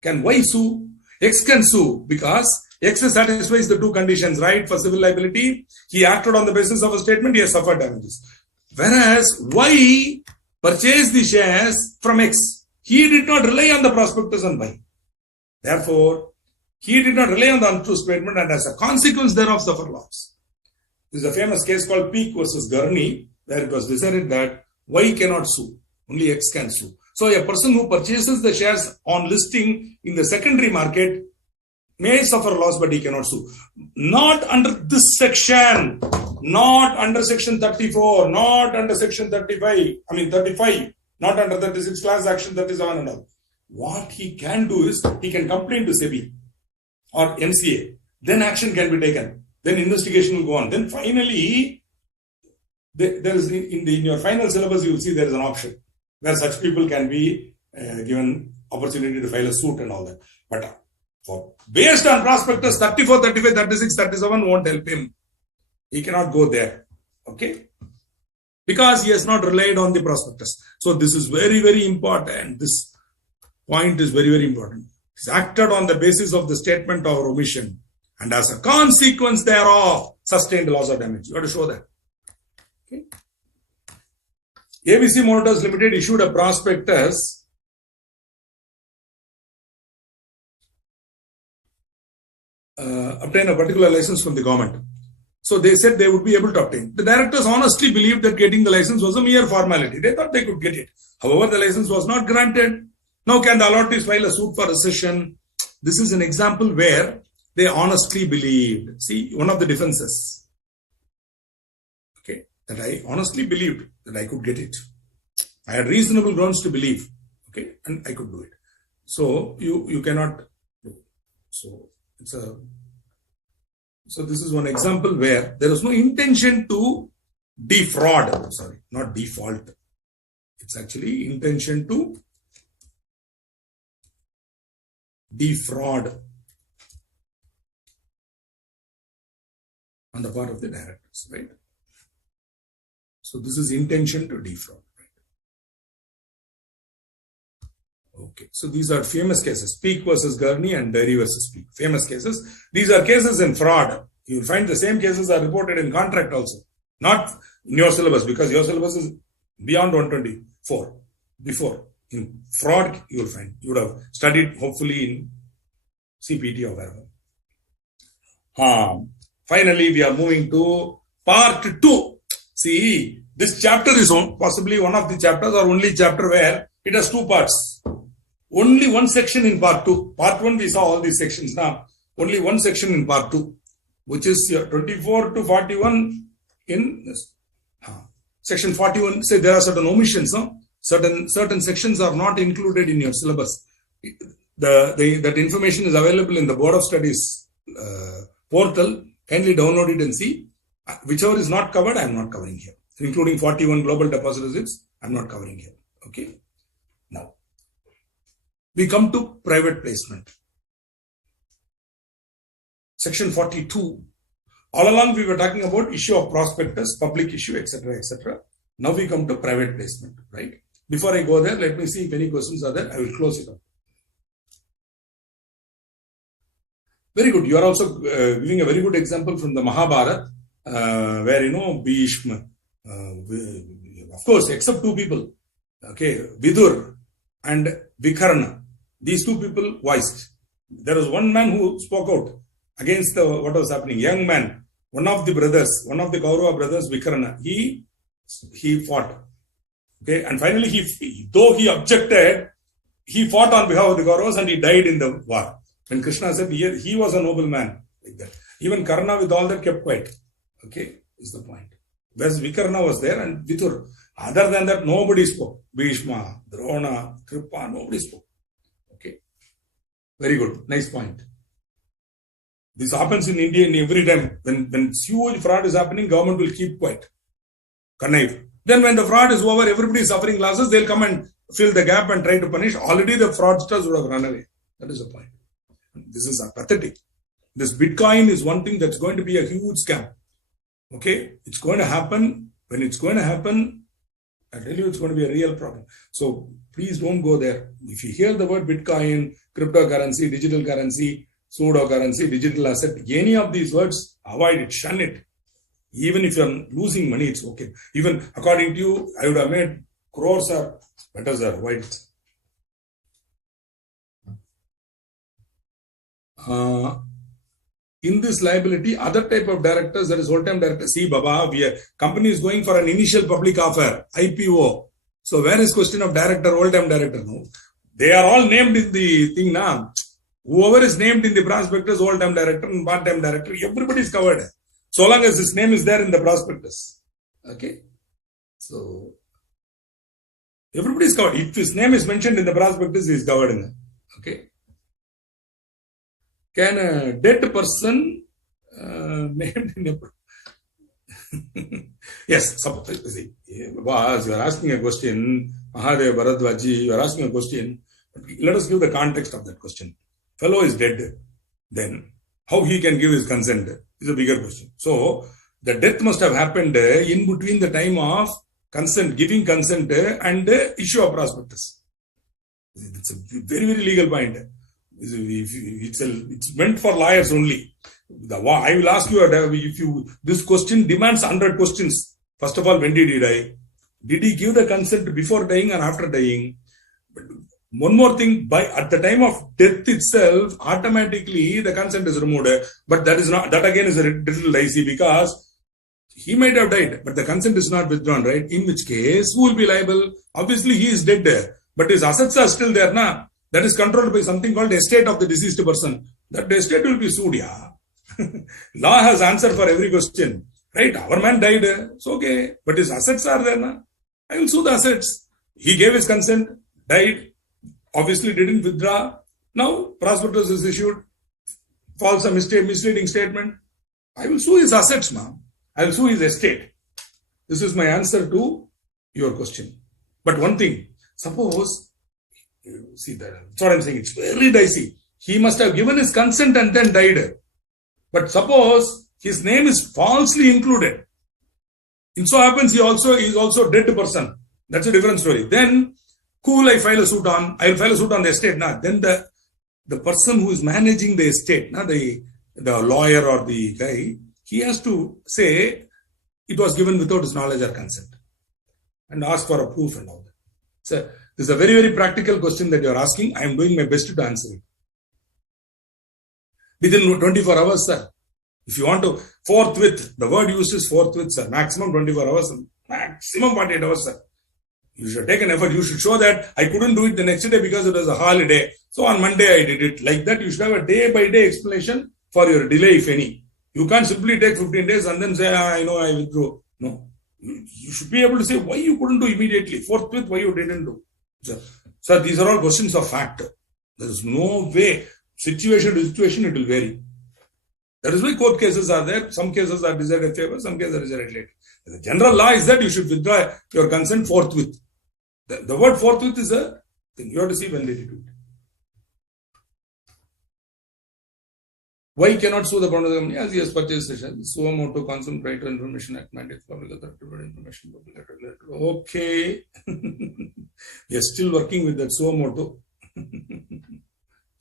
Can Y sue? X can sue because X satisfies the two conditions, right? For civil liability, he acted on the basis of a statement, he has suffered damages. Whereas Y purchased the shares from X. He did not rely on the prospectus and Y. Therefore, he did not rely on the untrue statement and as a consequence thereof suffer loss. This is a famous case called Peak versus Gurney, where it was decided that Y cannot sue, only X can sue. So a person who purchases the shares on listing in the secondary market may suffer loss, but he cannot sue. Not under this section, not under section 34, not under section 35, not under 36 class action 37 and all. What he can do is, he can complain to SEBI or MCA. Then action can be taken. Then investigation will go on. Then finally, there is in your final syllabus, you will see there is an option where such people can be given opportunity to file a suit and all that. But based on prospectus 34, 35, 36, 37 won't help him. He cannot go there. Okay? Because he has not relied on the prospectus. So this is very, very important. This point is very, very important. He's acted on the basis of the statement or omission. And as a consequence thereof, sustained loss or damage. You have to show that. Okay. ABC Motors Limited issued a prospectus obtain a particular license from the government. So they said they would be able to obtain. The directors honestly believed that getting the license was a mere formality. They thought they could get it. However, the license was not granted. Now can the allottees file a suit for rescission? This is an example where they honestly believed. See, one of the defenses. Okay, that I honestly believed that I could get it. I had reasonable grounds to believe. Okay, and I could do it. So you cannot do. So this is one example where there is no intention to defraud. Sorry, not default. It's actually intention to defraud on the part of the directors, right? So this is intention to defraud, right? Okay, so these are famous cases, Peak versus Gurney and Derry versus Peak, famous cases. These are cases in fraud. You will find the same cases are reported in contract also, not in your syllabus, because your syllabus is beyond 124. Before, in fraud, you will find, you would have studied hopefully in CPT or wherever. Finally, we are moving to part 2. See, this chapter is possibly one of the chapters or only chapter where it has 2 parts. Only one section in part 2. Part 1, we saw all these sections. Now, only one section in part 2, which is 24 to 41 in this. Section 41, say there are certain omissions. Certain sections are not included in your syllabus. that information is available in the Board of Studies portal. Kindly download it and see. Whichever is not covered, I am not covering here. Including 41 global deposit receipts, I am not covering here. Okay. Now, we come to private placement. Section 42. All along we were talking about issue of prospectus, public issue, etc., etc. Now we come to private placement, right? Before I go there, let me see if any questions are there. I will close it up. Very good. You are also giving a very good example from the Mahabharata, where, Bhishma, of course, except two people, okay, Vidur and Vikarna. These two people voiced. There was one man who spoke out against what was happening. Young man, one of the Kaurava brothers, Vikarna, he fought. Okay, and finally, though he objected, he fought on behalf of the Kauravas and he died in the war. When Krishna said he was a noble man, like that. Even Karna with all that kept quiet. Okay, is the point. Whereas Vikarna was there and Vidur. Other than that, nobody spoke. Bhishma, Drona, Kripa, nobody spoke. Okay. Very good. Nice point. This happens in India every time. When huge fraud is happening, government will keep quiet. Connive. Then when the fraud is over, everybody is suffering losses, they'll come and fill the gap and try to punish. Already the fraudsters would have run away. That is the point. This is pathetic. This Bitcoin is one thing that's going to be a huge scam. Okay? It's going to happen. When it's going to happen, I tell you, it's going to be a real problem. So please don't go there. If you hear the word Bitcoin, cryptocurrency, digital currency, pseudo currency, digital asset, any of these words, avoid it, shun it. Even if you're losing money, it's okay. Even according to you, I would have made crores or better, sir. Avoid it. In this liability, other type of directors, that is whole-time director. See, Baba, company is going for an initial public offer, IPO. So where is question of director, whole-time director? No, they are all named in the thing now. Whoever is named in the prospectus, whole-time director and part-time director, everybody is covered. So long as his name is there in the prospectus. Okay. So everybody is covered. If his name is mentioned in the prospectus, he is covered in it. Okay. Can a dead person named in a... Yes, see, boss, you are asking a question. Mahadev Bharadwaji, you are asking a question. Let us give the context of that question. Fellow is dead. Then, how he can give his consent is a bigger question. So, the death must have happened in between the time of consent, giving consent and issue of prospectus. It's a very, very legal point. It's meant for lawyers only. I will ask you, this question demands 100 questions. First of all, when did he die? Did he give the consent before dying or after dying? But one more thing, at the time of death itself, automatically the consent is removed. But that again is a little dicey because he might have died, but the consent is not withdrawn, right? In which case, who will be liable? Obviously, he is dead, but his assets are still there, na? That is controlled by something called estate of the deceased person. That estate will be sued, yeah. Law has answer for every question, right? Our man died, it's okay, but his assets are there, na? I will sue the assets. He gave his consent, died, obviously didn't withdraw. Now, prospectus is issued, false or misleading statement. I will sue his assets, ma'am. I will sue his estate. This is my answer to your question. But one thing, suppose, see that's what I'm saying, it's very dicey. He must have given his consent and then died. But suppose his name is falsely included. It so happens he is also dead person. That's a different story. Then, who will I file a suit on? I will file a suit on the estate. Then the person who is managing the estate, the lawyer or the guy, he has to say it was given without his knowledge or consent and ask for a proof and all that. So, this is a very, very practical question that you are asking. I am doing my best to answer it. Within 24 hours, sir. If you want to, forthwith, the word used is forthwith, sir. Maximum 24 hours, maximum 48 hours, sir. You should take an effort. You should show that I couldn't do it the next day because it was a holiday. So on Monday I did it. Like that, you should have a day-by-day explanation for your delay, if any. You can't simply take 15 days and then say, I know I withdrew. No. You should be able to say why you couldn't do immediately. Forthwith, why you didn't do. Sir, these are all questions of fact. There is no way. Situation to situation, it will vary. That is why court cases are there. Some cases are decided in favor, some cases are decided later. The general law is that you should withdraw your consent forthwith. The word forthwith is a thing. You have to see when they do it. Why cannot sue the promoter company as he has purchased session? Suo motu consumed right to information act mandates public authority to provide information. Okay. We are still working with that suo motu.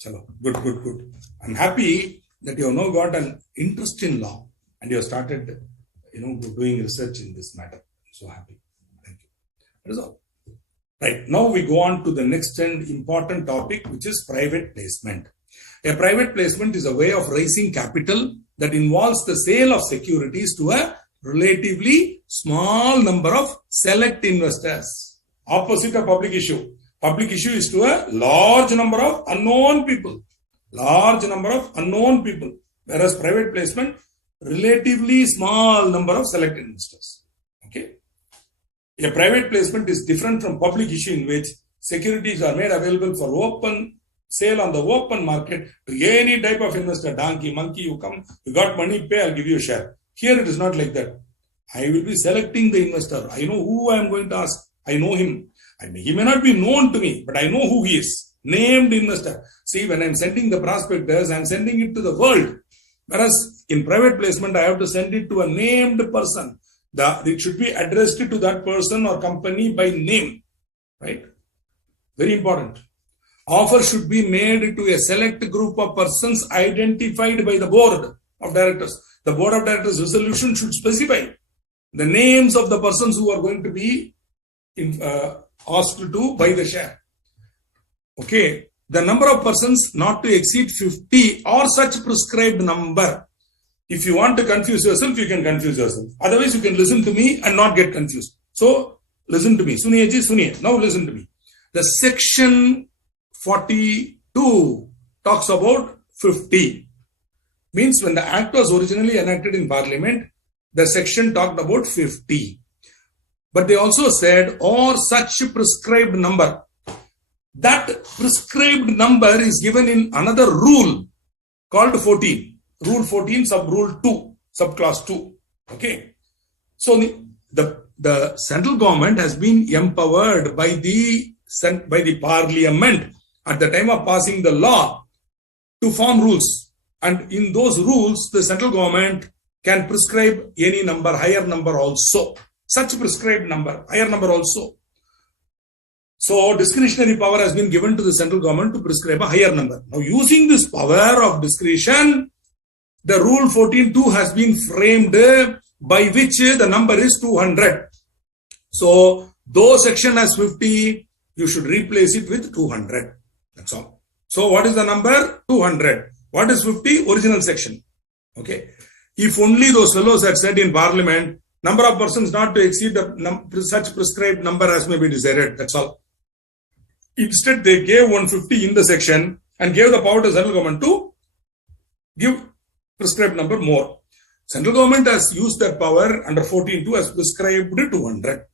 Chalo. Good. I'm happy that you have now got an interest in law and you have started, doing research in this matter. I'm so happy. Thank you. That is all. Right. Now we go on to the next and important topic, which is private placement. A private placement is a way of raising capital that involves the sale of securities to a relatively small number of select investors. Opposite of public issue. Public issue is to a large number of unknown people. Whereas private placement, relatively small number of select investors. Okay. A private placement is different from public issue in which securities are made available for open sale on the open market to any type of investor. Donkey, monkey, you come, you got money, pay, I'll give you a share. Here it is not like that. I will be selecting the investor. I know who I am going to ask. I know him. He may not be known to me, but I know who he is. Named investor. See, when I'm sending the prospectus, I'm sending it to the world. Whereas in private placement, I have to send it to a named person. It should be addressed to that person or company by name. Right? Very important. Offer should be made to a select group of persons identified by the board of directors. The board of directors resolution should specify the names of the persons who are going to be asked to buy the share. Okay. The number of persons not to exceed 50 or such prescribed number. If you want to confuse yourself, you can confuse yourself. Otherwise, you can listen to me and not get confused. So, listen to me. Suniye ji, suniye. Now listen to me. The section 42 talks about 50. Means when the act was originally enacted in Parliament, the section talked about 50. But they also said, or such prescribed number. That prescribed number is given in another rule called 14. Rule 14, sub-rule 2, subclass 2. Okay. So the central government has been empowered by the Parliament at the time of passing the law to form rules. And in those rules, the central government can prescribe any number, higher number also. Such prescribed number, higher number also. So discretionary power has been given to the central government to prescribe a higher number. Now using this power of discretion, the rule 14.2 has been framed by which the number is 200. So though section has 50, you should replace it with 200. That's all. So what is the number? 200. What is 50? Original section. Okay. If only those fellows had said in Parliament, number of persons not to exceed such prescribed number as may be desired. That's all. Instead, they gave 150 in the section and gave the power to central government to give prescribed number more. Central government has used that power under 14.2 as prescribed 200.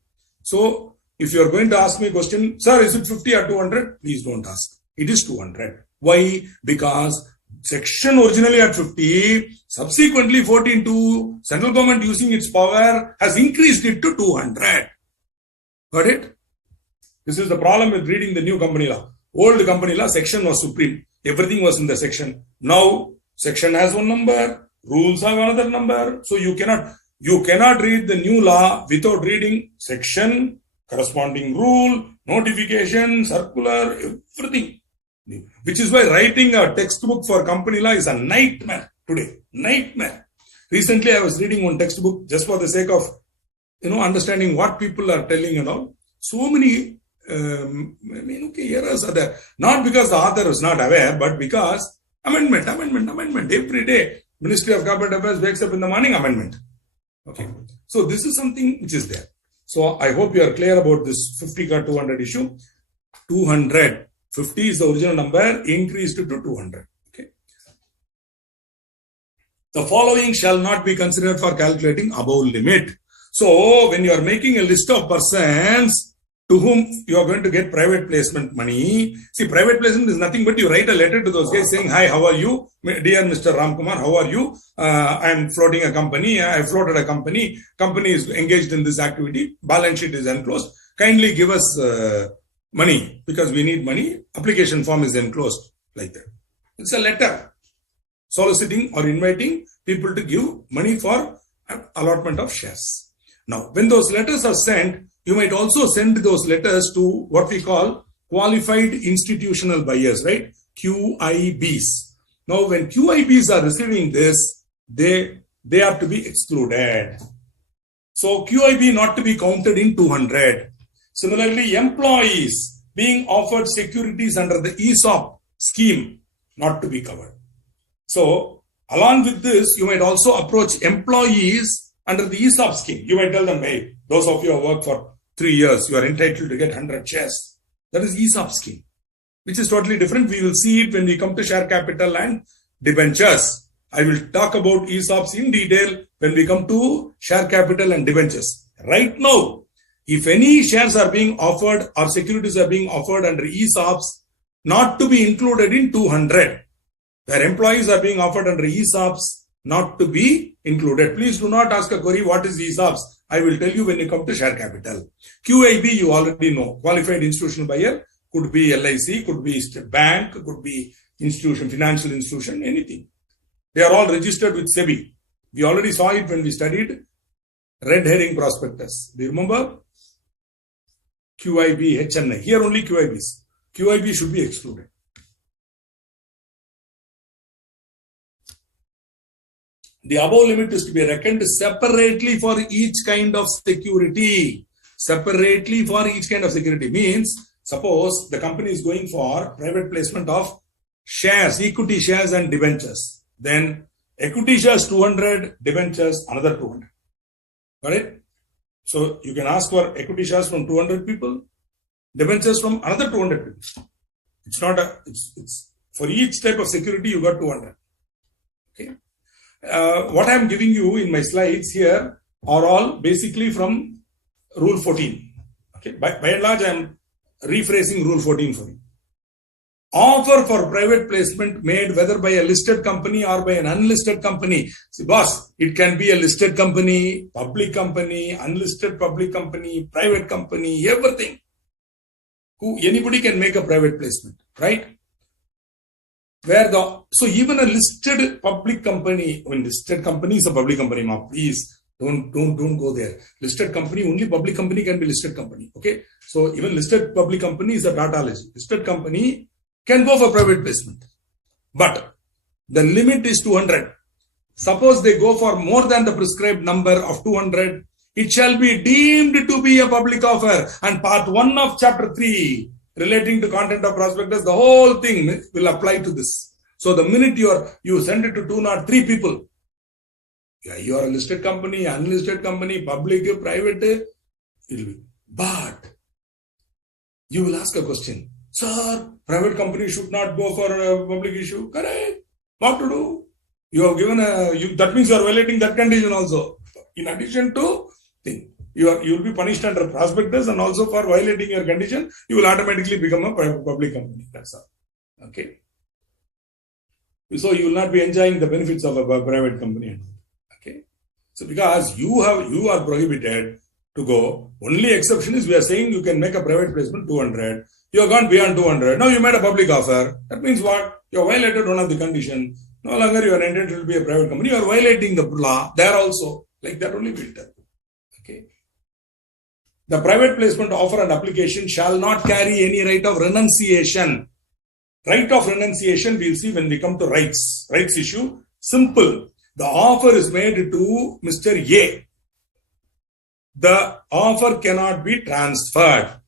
So, if you are going to ask me a question, sir, is it 50 or 200? Please don't ask. It is 200. Why? Because section originally at 50, subsequently 14.2, central government using its power has increased it to 200. Got it? This is the problem with reading the new company law. Old company law, section was supreme. Everything was in the section. Now, section has one number, rules have another number. So you cannot read the new law without reading section, corresponding rule, notification, circular, everything. Which is why writing a textbook for company law is a nightmare today. Nightmare. Recently, I was reading one textbook just for the sake of, understanding what people are telling and all. So many errors are there. Not because the author is not aware, but because amendment. Every day, Ministry of Corporate Affairs wakes up in the morning, amendment. Okay. So this is something which is there. So I hope you are clear about this 50 or 200 issue. 200. 50 is the original number, increased to 200. Okay. The following shall not be considered for calculating above limit. So when you are making a list of persons, to whom you are going to get private placement money. See, private placement is nothing but you write a letter to those guys saying, hi, how are you? Dear Mr. Ramkumar, how are you? I am floating a company. I floated a company. Company is engaged in this activity. Balance sheet is enclosed. Kindly give us money because we need money. Application form is enclosed like that. It's a letter soliciting or inviting people to give money for allotment of shares. Now, when those letters are sent, you might also send those letters to what we call qualified institutional buyers, right? QIBs. Now, when QIBs are receiving this, they are to be excluded. So, QIB not to be counted in 200. Similarly, employees being offered securities under the ESOP scheme not to be covered. So, along with this, you might also approach employees under the ESOP scheme. You might tell them, hey, those of you who work for 3 years, you are entitled to get 100 shares. That is ESOP scheme, which is totally different. We will see it when we come to share capital and debentures. I will talk about ESOPs in detail when we come to share capital and debentures. Right now, if any shares are being offered or securities are being offered under ESOPs, not to be included in 200. Where employees are being offered under ESOPs, not to be included. Please do not ask a query, what is ESOPs? I will tell you when you come to share capital. QIB, you already know. Qualified institutional buyer could be LIC, could be bank, could be institution, financial institution, anything. They are all registered with SEBI. We already saw it when we studied red herring prospectus. Do you remember? QIB, HNI. Here only QIBs. QIB should be excluded. The above limit is to be reckoned separately for each kind of security. Separately for each kind of security means, suppose the company is going for private placement of shares, equity shares and debentures. Then equity shares 200, debentures another 200. Got it? So you can ask for equity shares from 200 people, debentures from another 200 people. It's not it's for each type of security you got 200. Okay. What I am giving you in my slides here are all basically from Rule 14. Okay, by and large, I am rephrasing Rule 14 for you. Offer for private placement made whether by a listed company or by an unlisted company. See, boss, it can be a listed company, unlisted public company, private company, everything. Anybody can make a private placement, right? So even a listed public company, when listed company is a public company, please don't go there. Listed company, only public company can be listed company. Okay. So even listed public company is a tautology. Listed company can go for private placement. But the limit is 200. Suppose they go for more than the prescribed number of 200, it shall be deemed to be a public offer. And part 1 of chapter 3 relating to content of prospectus, the whole thing will apply to this. So the minute you send it to 203 people, you are a listed company, unlisted company, public, private, it will be. But you will ask a question, sir, private company should not go for a public issue. Correct. What to do? You have given that means you are violating that condition also. In addition to thing. You will be punished under prospectus, and also for violating your condition, you will automatically become a public company. That's all. Okay. So you will not be enjoying the benefits of a private company. Okay. So because you are prohibited to go. Only exception is we are saying you can make a private placement 200. You have gone beyond 200. Now you made a public offer. That means what? You have violated one of the conditions. No longer you are entitled to be a private company. You are violating the law there also. Like that only will tell. Okay. The private placement offer and application shall not carry any right of renunciation. Right of renunciation we will see when we come to rights. Rights issue. Simple. The offer is made to Mr. A. The offer cannot be transferred.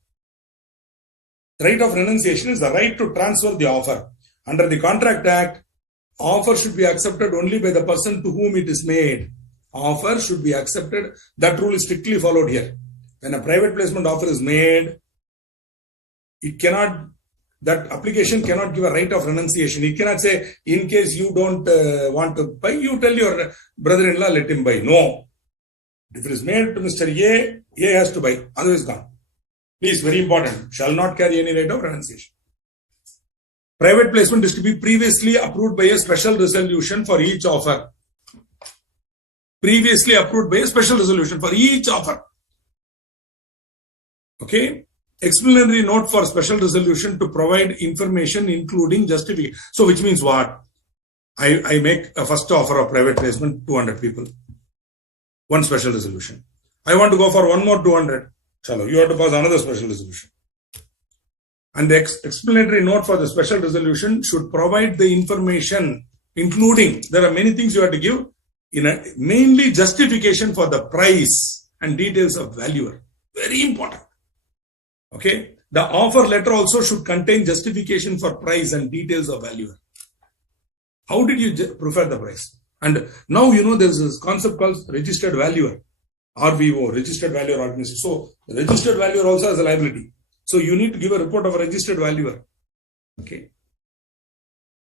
The right of renunciation is the right to transfer the offer. Under the Contract Act, offer should be accepted only by the person to whom it is made. Offer should be accepted. That rule is strictly followed here. When a private placement offer is made, that application cannot give a right of renunciation. It cannot say, in case you don't want to buy, you tell your brother-in-law, let him buy. No. If it is made to Mr. A has to buy. Otherwise gone. Please, very important. Shall not carry any right of renunciation. Private placement is to be previously approved by a special resolution for each offer. Previously approved by a special resolution for each offer. Okay. Explanatory note for special resolution to provide information including justification. So which means what? I make a first offer of private placement, 200 people. One special resolution. I want to go for one more 200. Chalo, you have to pass another special resolution. And the explanatory note for the special resolution should provide the information, including, there are many things you have to give, mainly justification for the price and details of valuer. Very important. Okay. The offer letter also should contain justification for price and details of valuer. How did you prefer the price? And now you know there's this concept called registered valuer, RVO, registered valuer organization. So the registered valuer also has a liability. So you need to give a report of a registered valuer. Okay.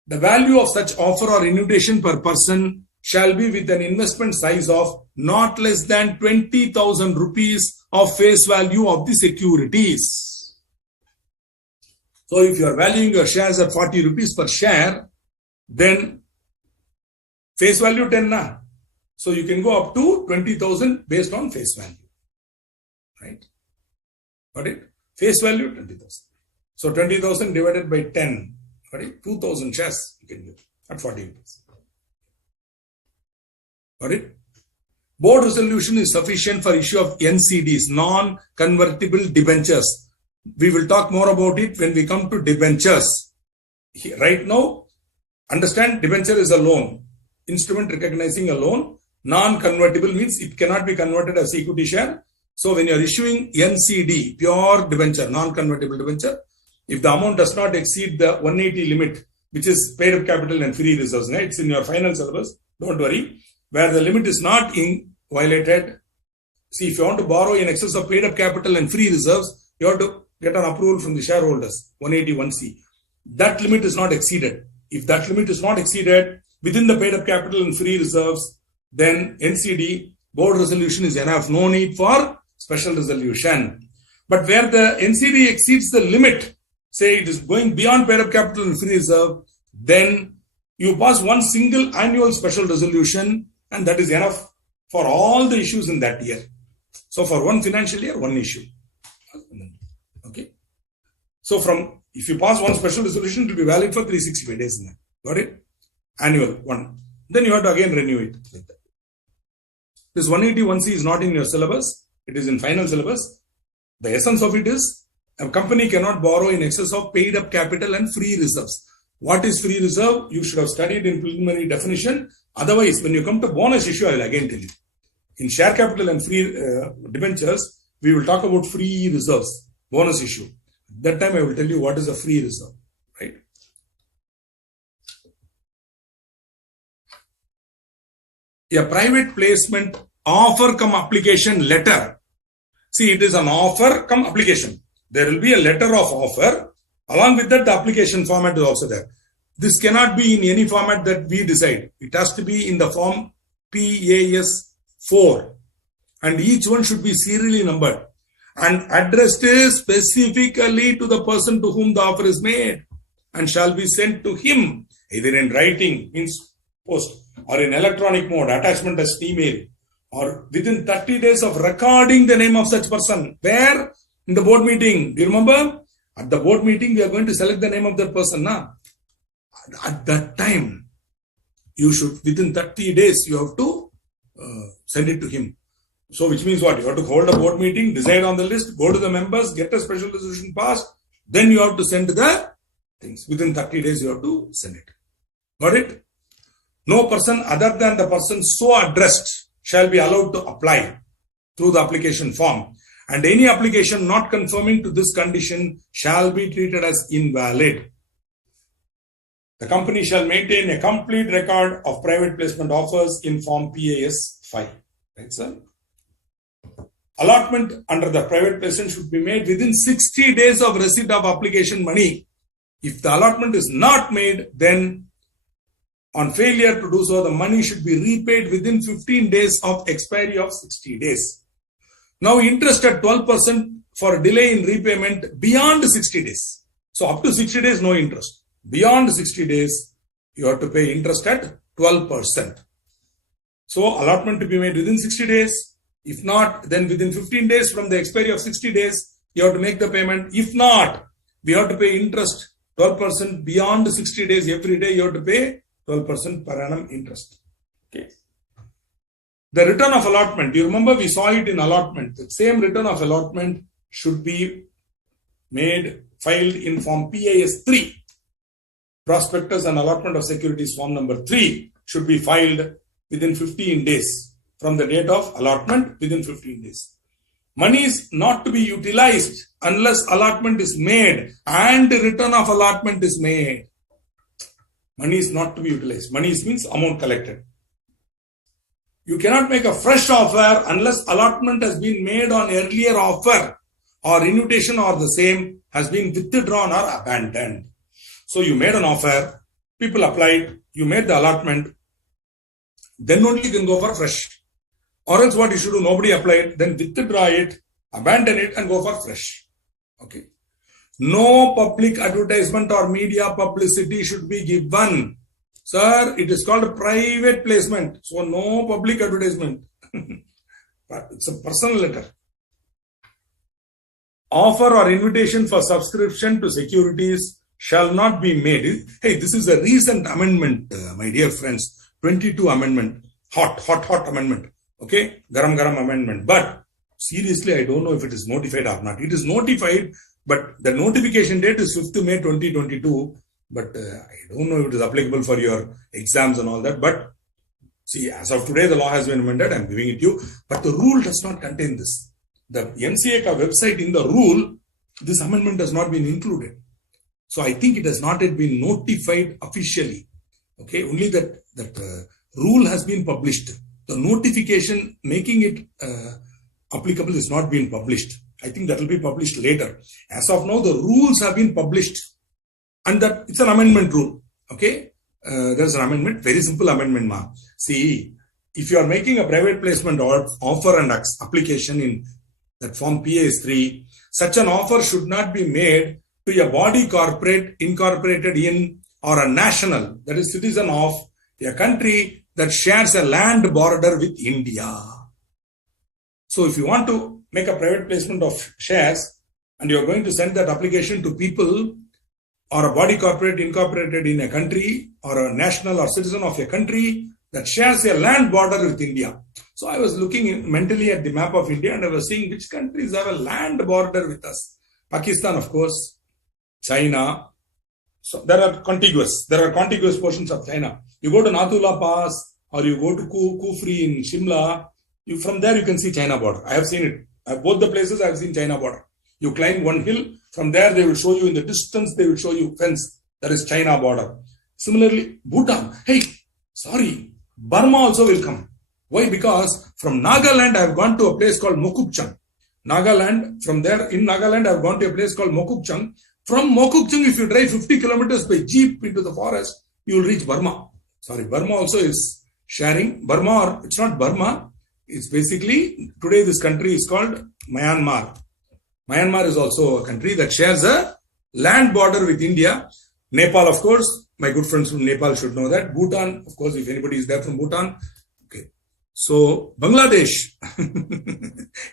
The value of such offer or invitation per person shall be with an investment size of not less than 20,000 rupees of face value of the securities. So if you are valuing your shares at 40 rupees per share, then face value 10 na. So you can go up to 20,000 based on face value. Right? Got it? Face value 20,000. So 20,000 divided by 10. Got it? 2,000 shares you can give at 40 rupees. Got it? Board resolution is sufficient for issue of NCDs, non-convertible debentures. We will talk more about it when we come to debentures. Right now, understand debenture is a loan. Instrument recognizing a loan. Non-convertible means it cannot be converted as equity share. So when you are issuing NCD, pure debenture, non-convertible debenture, if the amount does not exceed the 180 limit, which is paid up capital and free reserves, right? It's in your final syllabus, don't worry. Where the limit is not violated, see, if you want to borrow in excess of paid up capital and free reserves, you have to get an approval from the shareholders, 181C. That limit is not exceeded. If that limit is not exceeded within the paid up capital and free reserves, then NCD, board resolution is enough. No need for special resolution. But where the NCD exceeds the limit, say it is going beyond paid up capital and free reserve, then you pass one single annual special resolution, and that is enough for all the issues in that year. So for one financial year, one issue. Okay. So if you pass one special resolution, it will be valid for 365 days. Got it? Annual one. Then you have to again renew it. This 181C is not in your syllabus. It is in final syllabus. The essence of it is a company cannot borrow in excess of paid up capital and free reserves. What is free reserve? You should have studied in preliminary definition. Otherwise, when you come to bonus issue, I will again tell you. In share capital and free debentures, we will talk about free reserves, bonus issue. That time I will tell you what is a free reserve, right? A private placement offer cum application letter. See, it is an offer cum application. There will be a letter of offer. Along with that, the application format is also there. This cannot be in any format that we decide. It has to be in the form PAS 4. And each one should be serially numbered and addressed specifically to the person to whom the offer is made and shall be sent to him either in writing, means post, or in electronic mode, attachment as email, or within 30 days of recording the name of such person. Where? In the board meeting. Do you remember? At the board meeting, we are going to select the name of that person. At that time, you should, within 30 days, you have to send it to him. So, which means what? You have to hold a board meeting, decide on the list, go to the members, get a special resolution passed. Then you have to send the things. Within 30 days, you have to send it. Got it? No person other than the person so addressed shall be allowed to apply through the application form. And any application not conforming to this condition shall be treated as invalid. The company shall maintain a complete record of private placement offers in form PAS 5. Right, sir? Allotment under the private placement should be made within 60 days of receipt of application money. If the allotment is not made, then on failure to do so, the money should be repaid within 15 days of expiry of 60 days. Now, interest at 12% for delay in repayment beyond 60 days. So up to 60 days, no interest. Beyond 60 days, you have to pay interest at 12%. So allotment to be made within 60 days. If not, then within 15 days from the expiry of 60 days, you have to make the payment. If not, we have to pay interest 12% beyond 60 days. Every day you have to pay 12% per annum interest. Okay. The return of allotment, you remember we saw it in allotment. The same return of allotment should be filed in form PAS3. Prospectus and Allotment of Securities form number 3 should be filed within 15 days from the date of allotment, within 15 days. Money is not to be utilized unless allotment is made and return of allotment is made. Money is not to be utilized. Money means amount collected. You cannot make a fresh offer unless allotment has been made on earlier offer or invitation or the same has been withdrawn or abandoned. So you made an offer, people applied, you made the allotment, then only you can go for fresh. Or else what you should do, nobody applied, then withdraw it, abandon it and go for fresh. Okay. No public advertisement or media publicity should be given. Sir, it is called private placement. So no public advertisement. It's a personal letter. Offer or invitation for subscription to securities shall not be made. Hey, this is a recent amendment, my dear friends. 22 amendment. Hot amendment. Okay. Garam amendment. But seriously, I don't know if it is notified or not. It is notified, but the notification date is 5th May 2022. But I don't know if it is applicable for your exams and all that. But see, as of today, the law has been amended. I'm giving it to you. But the rule does not contain this. The MCA website in the rule, this amendment has not been included. So I think it has not yet been notified officially. Okay, only that rule has been published. The notification making it applicable is not being published. I think that will be published later. As of now, the rules have been published. And that it's an amendment rule. Okay. There's an amendment, very simple amendment. See, if you are making a private placement or offer and application in that form PAS3, such an offer should not be made to a body corporate incorporated in or a national, that is citizen of a country that shares a land border with India. So if you want to make a private placement of shares and you are going to send that application to people or a body corporate incorporated in a country or a national or citizen of a country that shares a land border with India. So I was looking mentally at the map of India and I was seeing which countries have a land border with us. Pakistan, of course, China. So there are contiguous portions of China. You go to Nathula Pass or you go to Kufri in Shimla, from there you can see China border. I have seen it. Both the places I have seen China border. You climb one hill, from there they will show you in the distance, they will show you fence. That is China border. Similarly, Bhutan. Hey, sorry, Burma also will come. Why? Because from Nagaland I have gone to a place called Mokupchang. Nagaland, from there in Nagaland I have gone to a place called Mokupchang. From Mokupchang, if you drive 50 kilometers by jeep into the forest, you will reach Burma. Sorry, Burma also is sharing. Burma, or it's not Burma. It's basically, today this country is called Myanmar. Myanmar is also a country that shares a land border with India. Nepal, of course, my good friends from Nepal should know that. Bhutan, of course, if anybody is there from Bhutan. Okay. So, Bangladesh,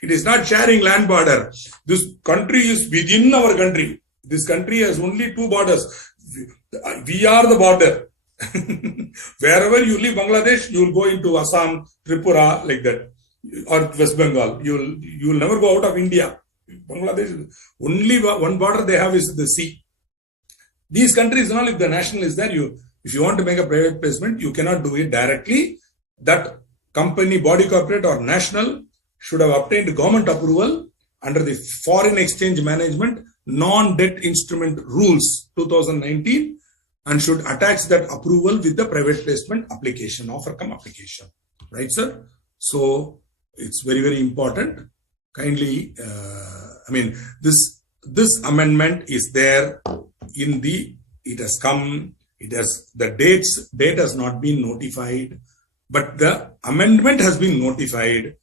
it is not sharing land border. This country is within our country. This country has only 2 borders. We are the border. Wherever you leave Bangladesh, you will go into Assam, Tripura, like that, or West Bengal. You will never go out of India. Bangladesh, only one border they have is the sea. These countries, if the national is there, if you want to make a private placement, you cannot do it directly. That company, body corporate or national should have obtained government approval under the Foreign Exchange Management Non-Debt Instrument Rules 2019 and should attach that approval with the private placement application, offer come application. Right, sir? So it's very, very important. Kindly, this amendment is there in it has come, the date has not been notified, but the amendment has been notified.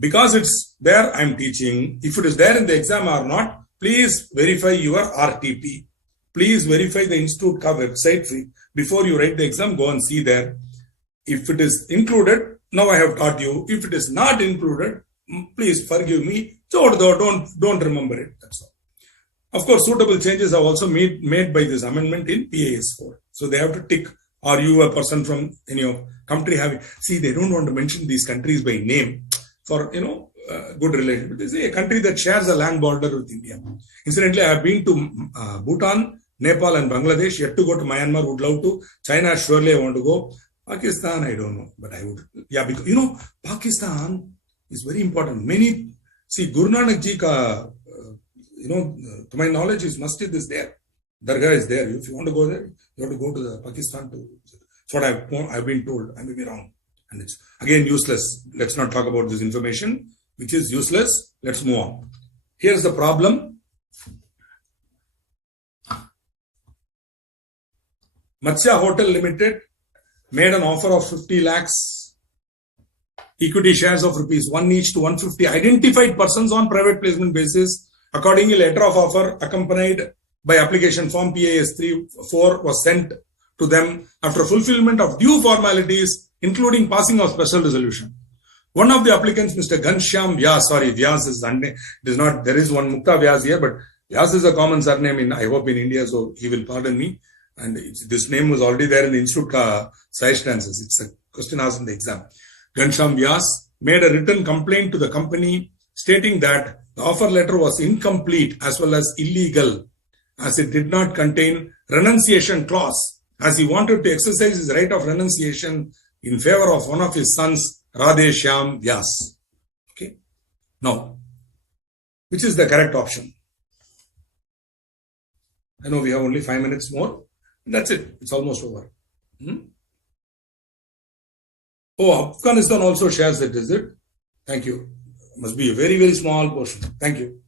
Because it's there, I'm teaching. If it is there in the exam or not, please verify your RTP. Please verify the Institute ka website before you write the exam. Go and see there. If it is included, now I have taught you. If it is not included, please forgive me. So don't remember it. That's all. Of course, suitable changes are also made by this amendment in PAS4. So they have to tick. Are you a person from any country having? See, they don't want to mention these countries by name for good relation. But they say a country that shares a land border with India. Incidentally, I have been to Bhutan, Nepal, and Bangladesh. Yet to go to Myanmar. Would love to. China, surely I want to go. Pakistan, I don't know, but I would. Yeah, because Pakistan is very important. Guru Nanak Ji ka, to my knowledge, his masjid is there. Dargah is there. If you want to go there, you have to go to the Pakistan too. That's what I've been told. I may be wrong. And it's again useless. Let's not talk about this information, which is useless. Let's move on. Here's the problem. Matsya Hotel Limited made an offer of 50 lakhs equity shares of rupees 1 each to 150 identified persons on private placement basis. Accordingly, letter of offer accompanied by application form PAS-3-4 was sent to them after fulfillment of due formalities, including passing of special resolution. One of the applicants, Mr. Ghanshyam Vyas, Vyas is not, there is one Mukta Vyas here, but Vyas is a common surname I hope in India, so he will pardon me. And this name was already there in the Institute Science. It's a question asked in the exam. Ghanshyam Vyas made a written complaint to the company stating that the offer letter was incomplete as well as illegal, as it did not contain renunciation clause, as he wanted to exercise his right of renunciation in favor of one of his sons, Radheshyam Vyas. Okay. Now, which is the correct option? I know we have only 5 minutes more. That's it. It's almost over. Oh, Afghanistan also shares it, is it? Thank you. Must be a very, very small portion. Thank you.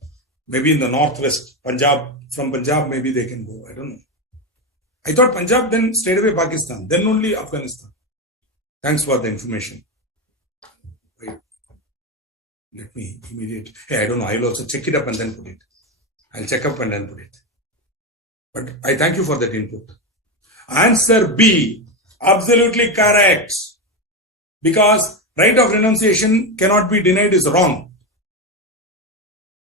Maybe in the northwest, Punjab, from Punjab, maybe they can go. I don't know. I thought Punjab, then straight away Pakistan, then only Afghanistan. Thanks for the information. Wait. Let me immediately. Hey, I don't know. I will also check it up and then put it. I'll check up and then put it. But I thank you for that input. Answer B, absolutely correct. Because right of renunciation cannot be denied is wrong.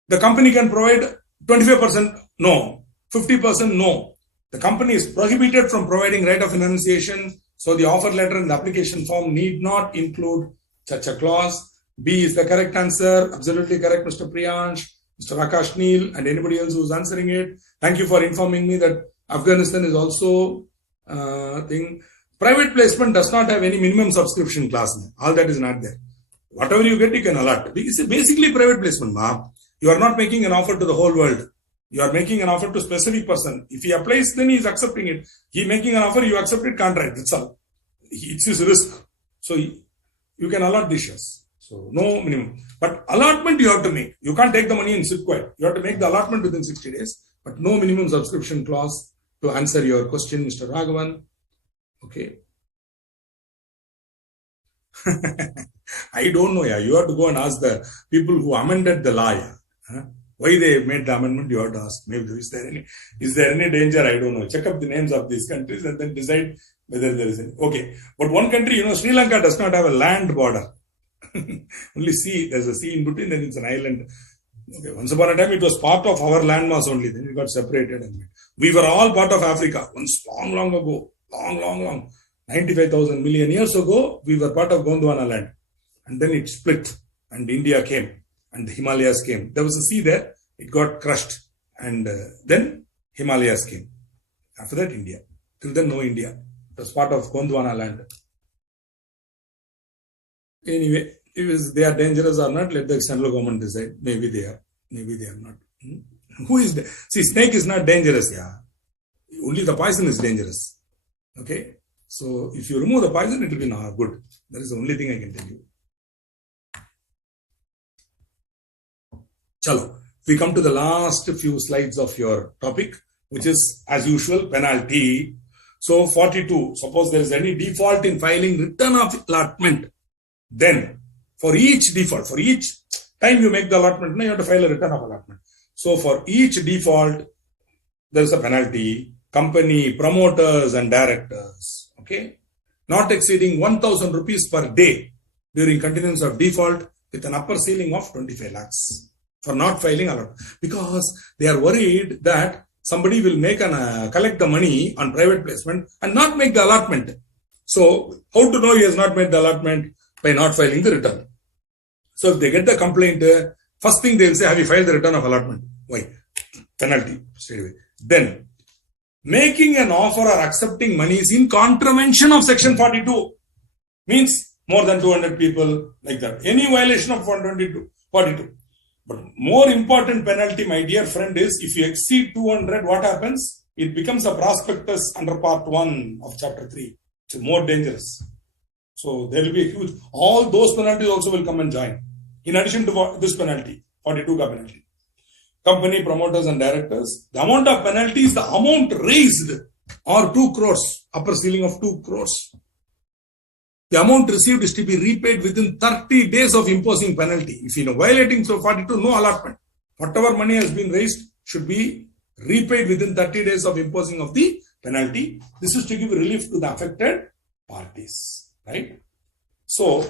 The company can provide 25% no, 50% no. The company is prohibited from providing right of renunciation, so the offer letter and the application form need not include such a clause. B is the correct answer. Absolutely correct, Mr. Priyansh, Mr. Akash Neil, and anybody else who is answering it. Thank you for informing me that Afghanistan is also thing. Private placement does not have any minimum subscription clause. All that is not there. Whatever you get, you can allot. It's basically private placement, ma. You are not making an offer to the whole world. You are making an offer to a specific person. If he applies, then he is accepting it. He making an offer, you accept it, contract. That's all. It's his risk. So you can allot these shares. So no minimum. But allotment you have to make. You can't take the money and sit quiet. You have to make the allotment within 60 days. But no minimum subscription clause to answer your question, Mr. Raghavan. Okay. I don't know. Yeah, you have to go and ask the people who amended the law. Yeah. Why they made the amendment? You have to ask. Maybe is there any danger? I don't know. Check up the names of these countries and then decide whether there is any. Okay. But one country, Sri Lanka does not have a land border. Only sea. There's a sea in between. Then it's an island. Okay. Once upon a time, it was part of our landmass only. Then it got separated. And we were all part of Africa. Once long ago. Long. 95,000 million years ago, we were part of Gondwana land. And then it split. And India came. And the Himalayas came. There was a sea there. It got crushed. And then Himalayas came. After that, India. Till then, no India. It was part of Gondwana land. Anyway, if they are dangerous or not, let the central government decide. Maybe they are. Maybe they are not. Who is there? See, snake is not dangerous. Yeah. Only the poison is dangerous. Okay. So, if you remove the poison, it will be good. That is the only thing I can tell you. Chalo. We come to the last few slides of your topic, which is, as usual, penalty. So, 42. Suppose there is any default in filing return of allotment, then For each default, for each time you make the allotment, you have to file a return of allotment. So for each default, there is a penalty. Company, promoters and directors, okay, not exceeding 1,000 rupees per day during continuance of default with an upper ceiling of 25 lakhs for not filing allotment. Because they are worried that somebody will make collect the money on private placement and not make the allotment. So how to know he has not made the allotment? By not filing the return. So if they get the complaint, first thing they will say, have you filed the return of allotment? Why? Penalty straight away. Then making an offer or accepting money is in contravention of section 42. Means more than 200 people, like that. Any violation of 122, 42. But more important penalty, my dear friend, is if you exceed 200, what happens? It becomes a prospectus under part 1 of chapter 3. It's more dangerous. So there will be a huge, all those penalties also will come and join. In addition to this penalty, 42 ka penalty. Company, promoters and directors, the amount of penalty is the amount raised or 2 crores, upper ceiling of 2 crores. The amount received is to be repaid within 30 days of imposing penalty. If you know violating so 42, no allotment. Whatever money has been raised should be repaid within 30 days of imposing of the penalty. This is to give relief to the affected parties, right? So,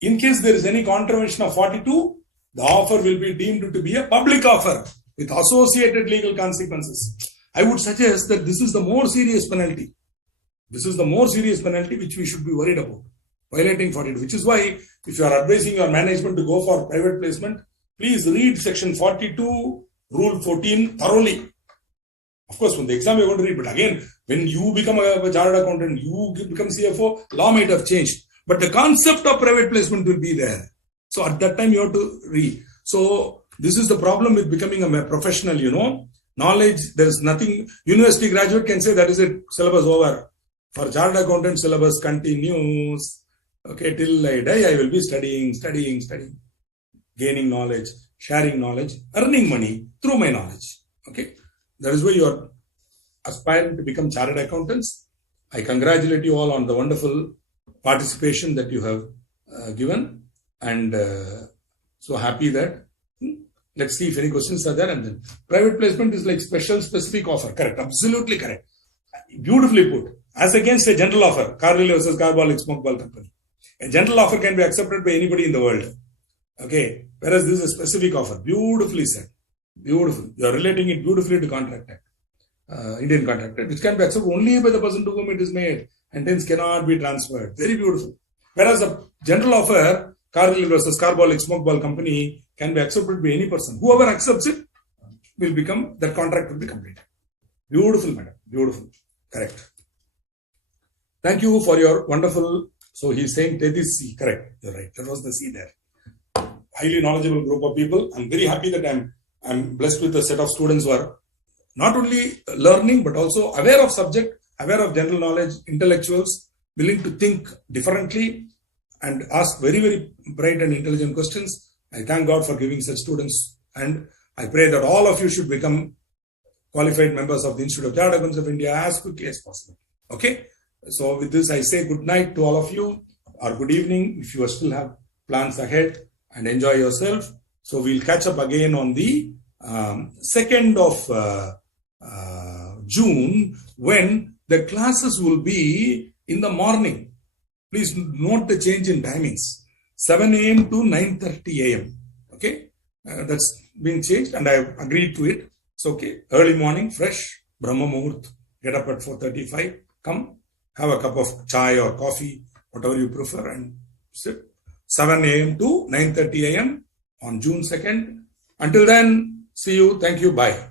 in case there is any contravention of 42, the offer will be deemed to be a public offer with associated legal consequences. I would suggest that this is the more serious penalty. This is the more serious penalty which we should be worried about. Violating 42, which is why if you are advising your management to go for private placement, please read section 42, rule 14 thoroughly. Of course, when the exam you're going to read, but again, when you become a chartered accountant, you become CFO, law might have changed. But the concept of private placement will be there. So at that time, you have to read. So this is the problem with becoming a professional, Knowledge, there is nothing. University graduate can say that is it, syllabus over. For chartered accountant, syllabus continues. Okay, till I die, I will be studying. Gaining knowledge, sharing knowledge, earning money through my knowledge. Okay, that is why you are aspiring to become chartered accountants. I congratulate you all on the wonderful participation that you have given. And so happy that, let's see if any questions are there. And then private placement is like special specific offer. Correct. Absolutely correct. Beautifully put. As against a general offer. Carlyle versus Carbolic Smoke Ball Company. A general offer can be accepted by anybody in the world. Okay. Whereas this is a specific offer. Beautifully said. Beautiful. You are relating it beautifully to Contract Act. Indian Contract Act, which can be accepted only by the person to whom it is made and hence cannot be transferred. Very beautiful. Whereas a general offer, Carlyle versus Carbolic Smoke Ball Company, can be accepted by any person. Whoever accepts it will become, that contract will be completed. Beautiful, madam. Beautiful. Correct. Thank you for your wonderful, so he's saying take this C. Correct. You're right. That was the C there. Highly knowledgeable group of people. I'm very happy that I'm blessed with a set of students who are not only learning, but also aware of subject, aware of general knowledge, intellectuals, willing to think differently and ask very, very bright and intelligent questions. I thank God for giving such students, and I pray that all of you should become qualified members of the Institute of Chartered Accountants of India as quickly as possible. Okay? So with this, I say good night to all of you, or good evening if you still have plans ahead, and enjoy yourself. So we'll catch up again on the 2nd of June, when the classes will be in the morning. Please note the change in timings. 7 a.m. to 9:30 a.m. Okay? That's been changed and I have agreed to it. It's okay. Early morning, fresh, Brahma Muhurt. Get up at 4:35. Come, have a cup of chai or coffee, whatever you prefer, and sit. 7 a.m. to 9:30 a.m. on June 2nd. Until then, see you. Thank you. Bye.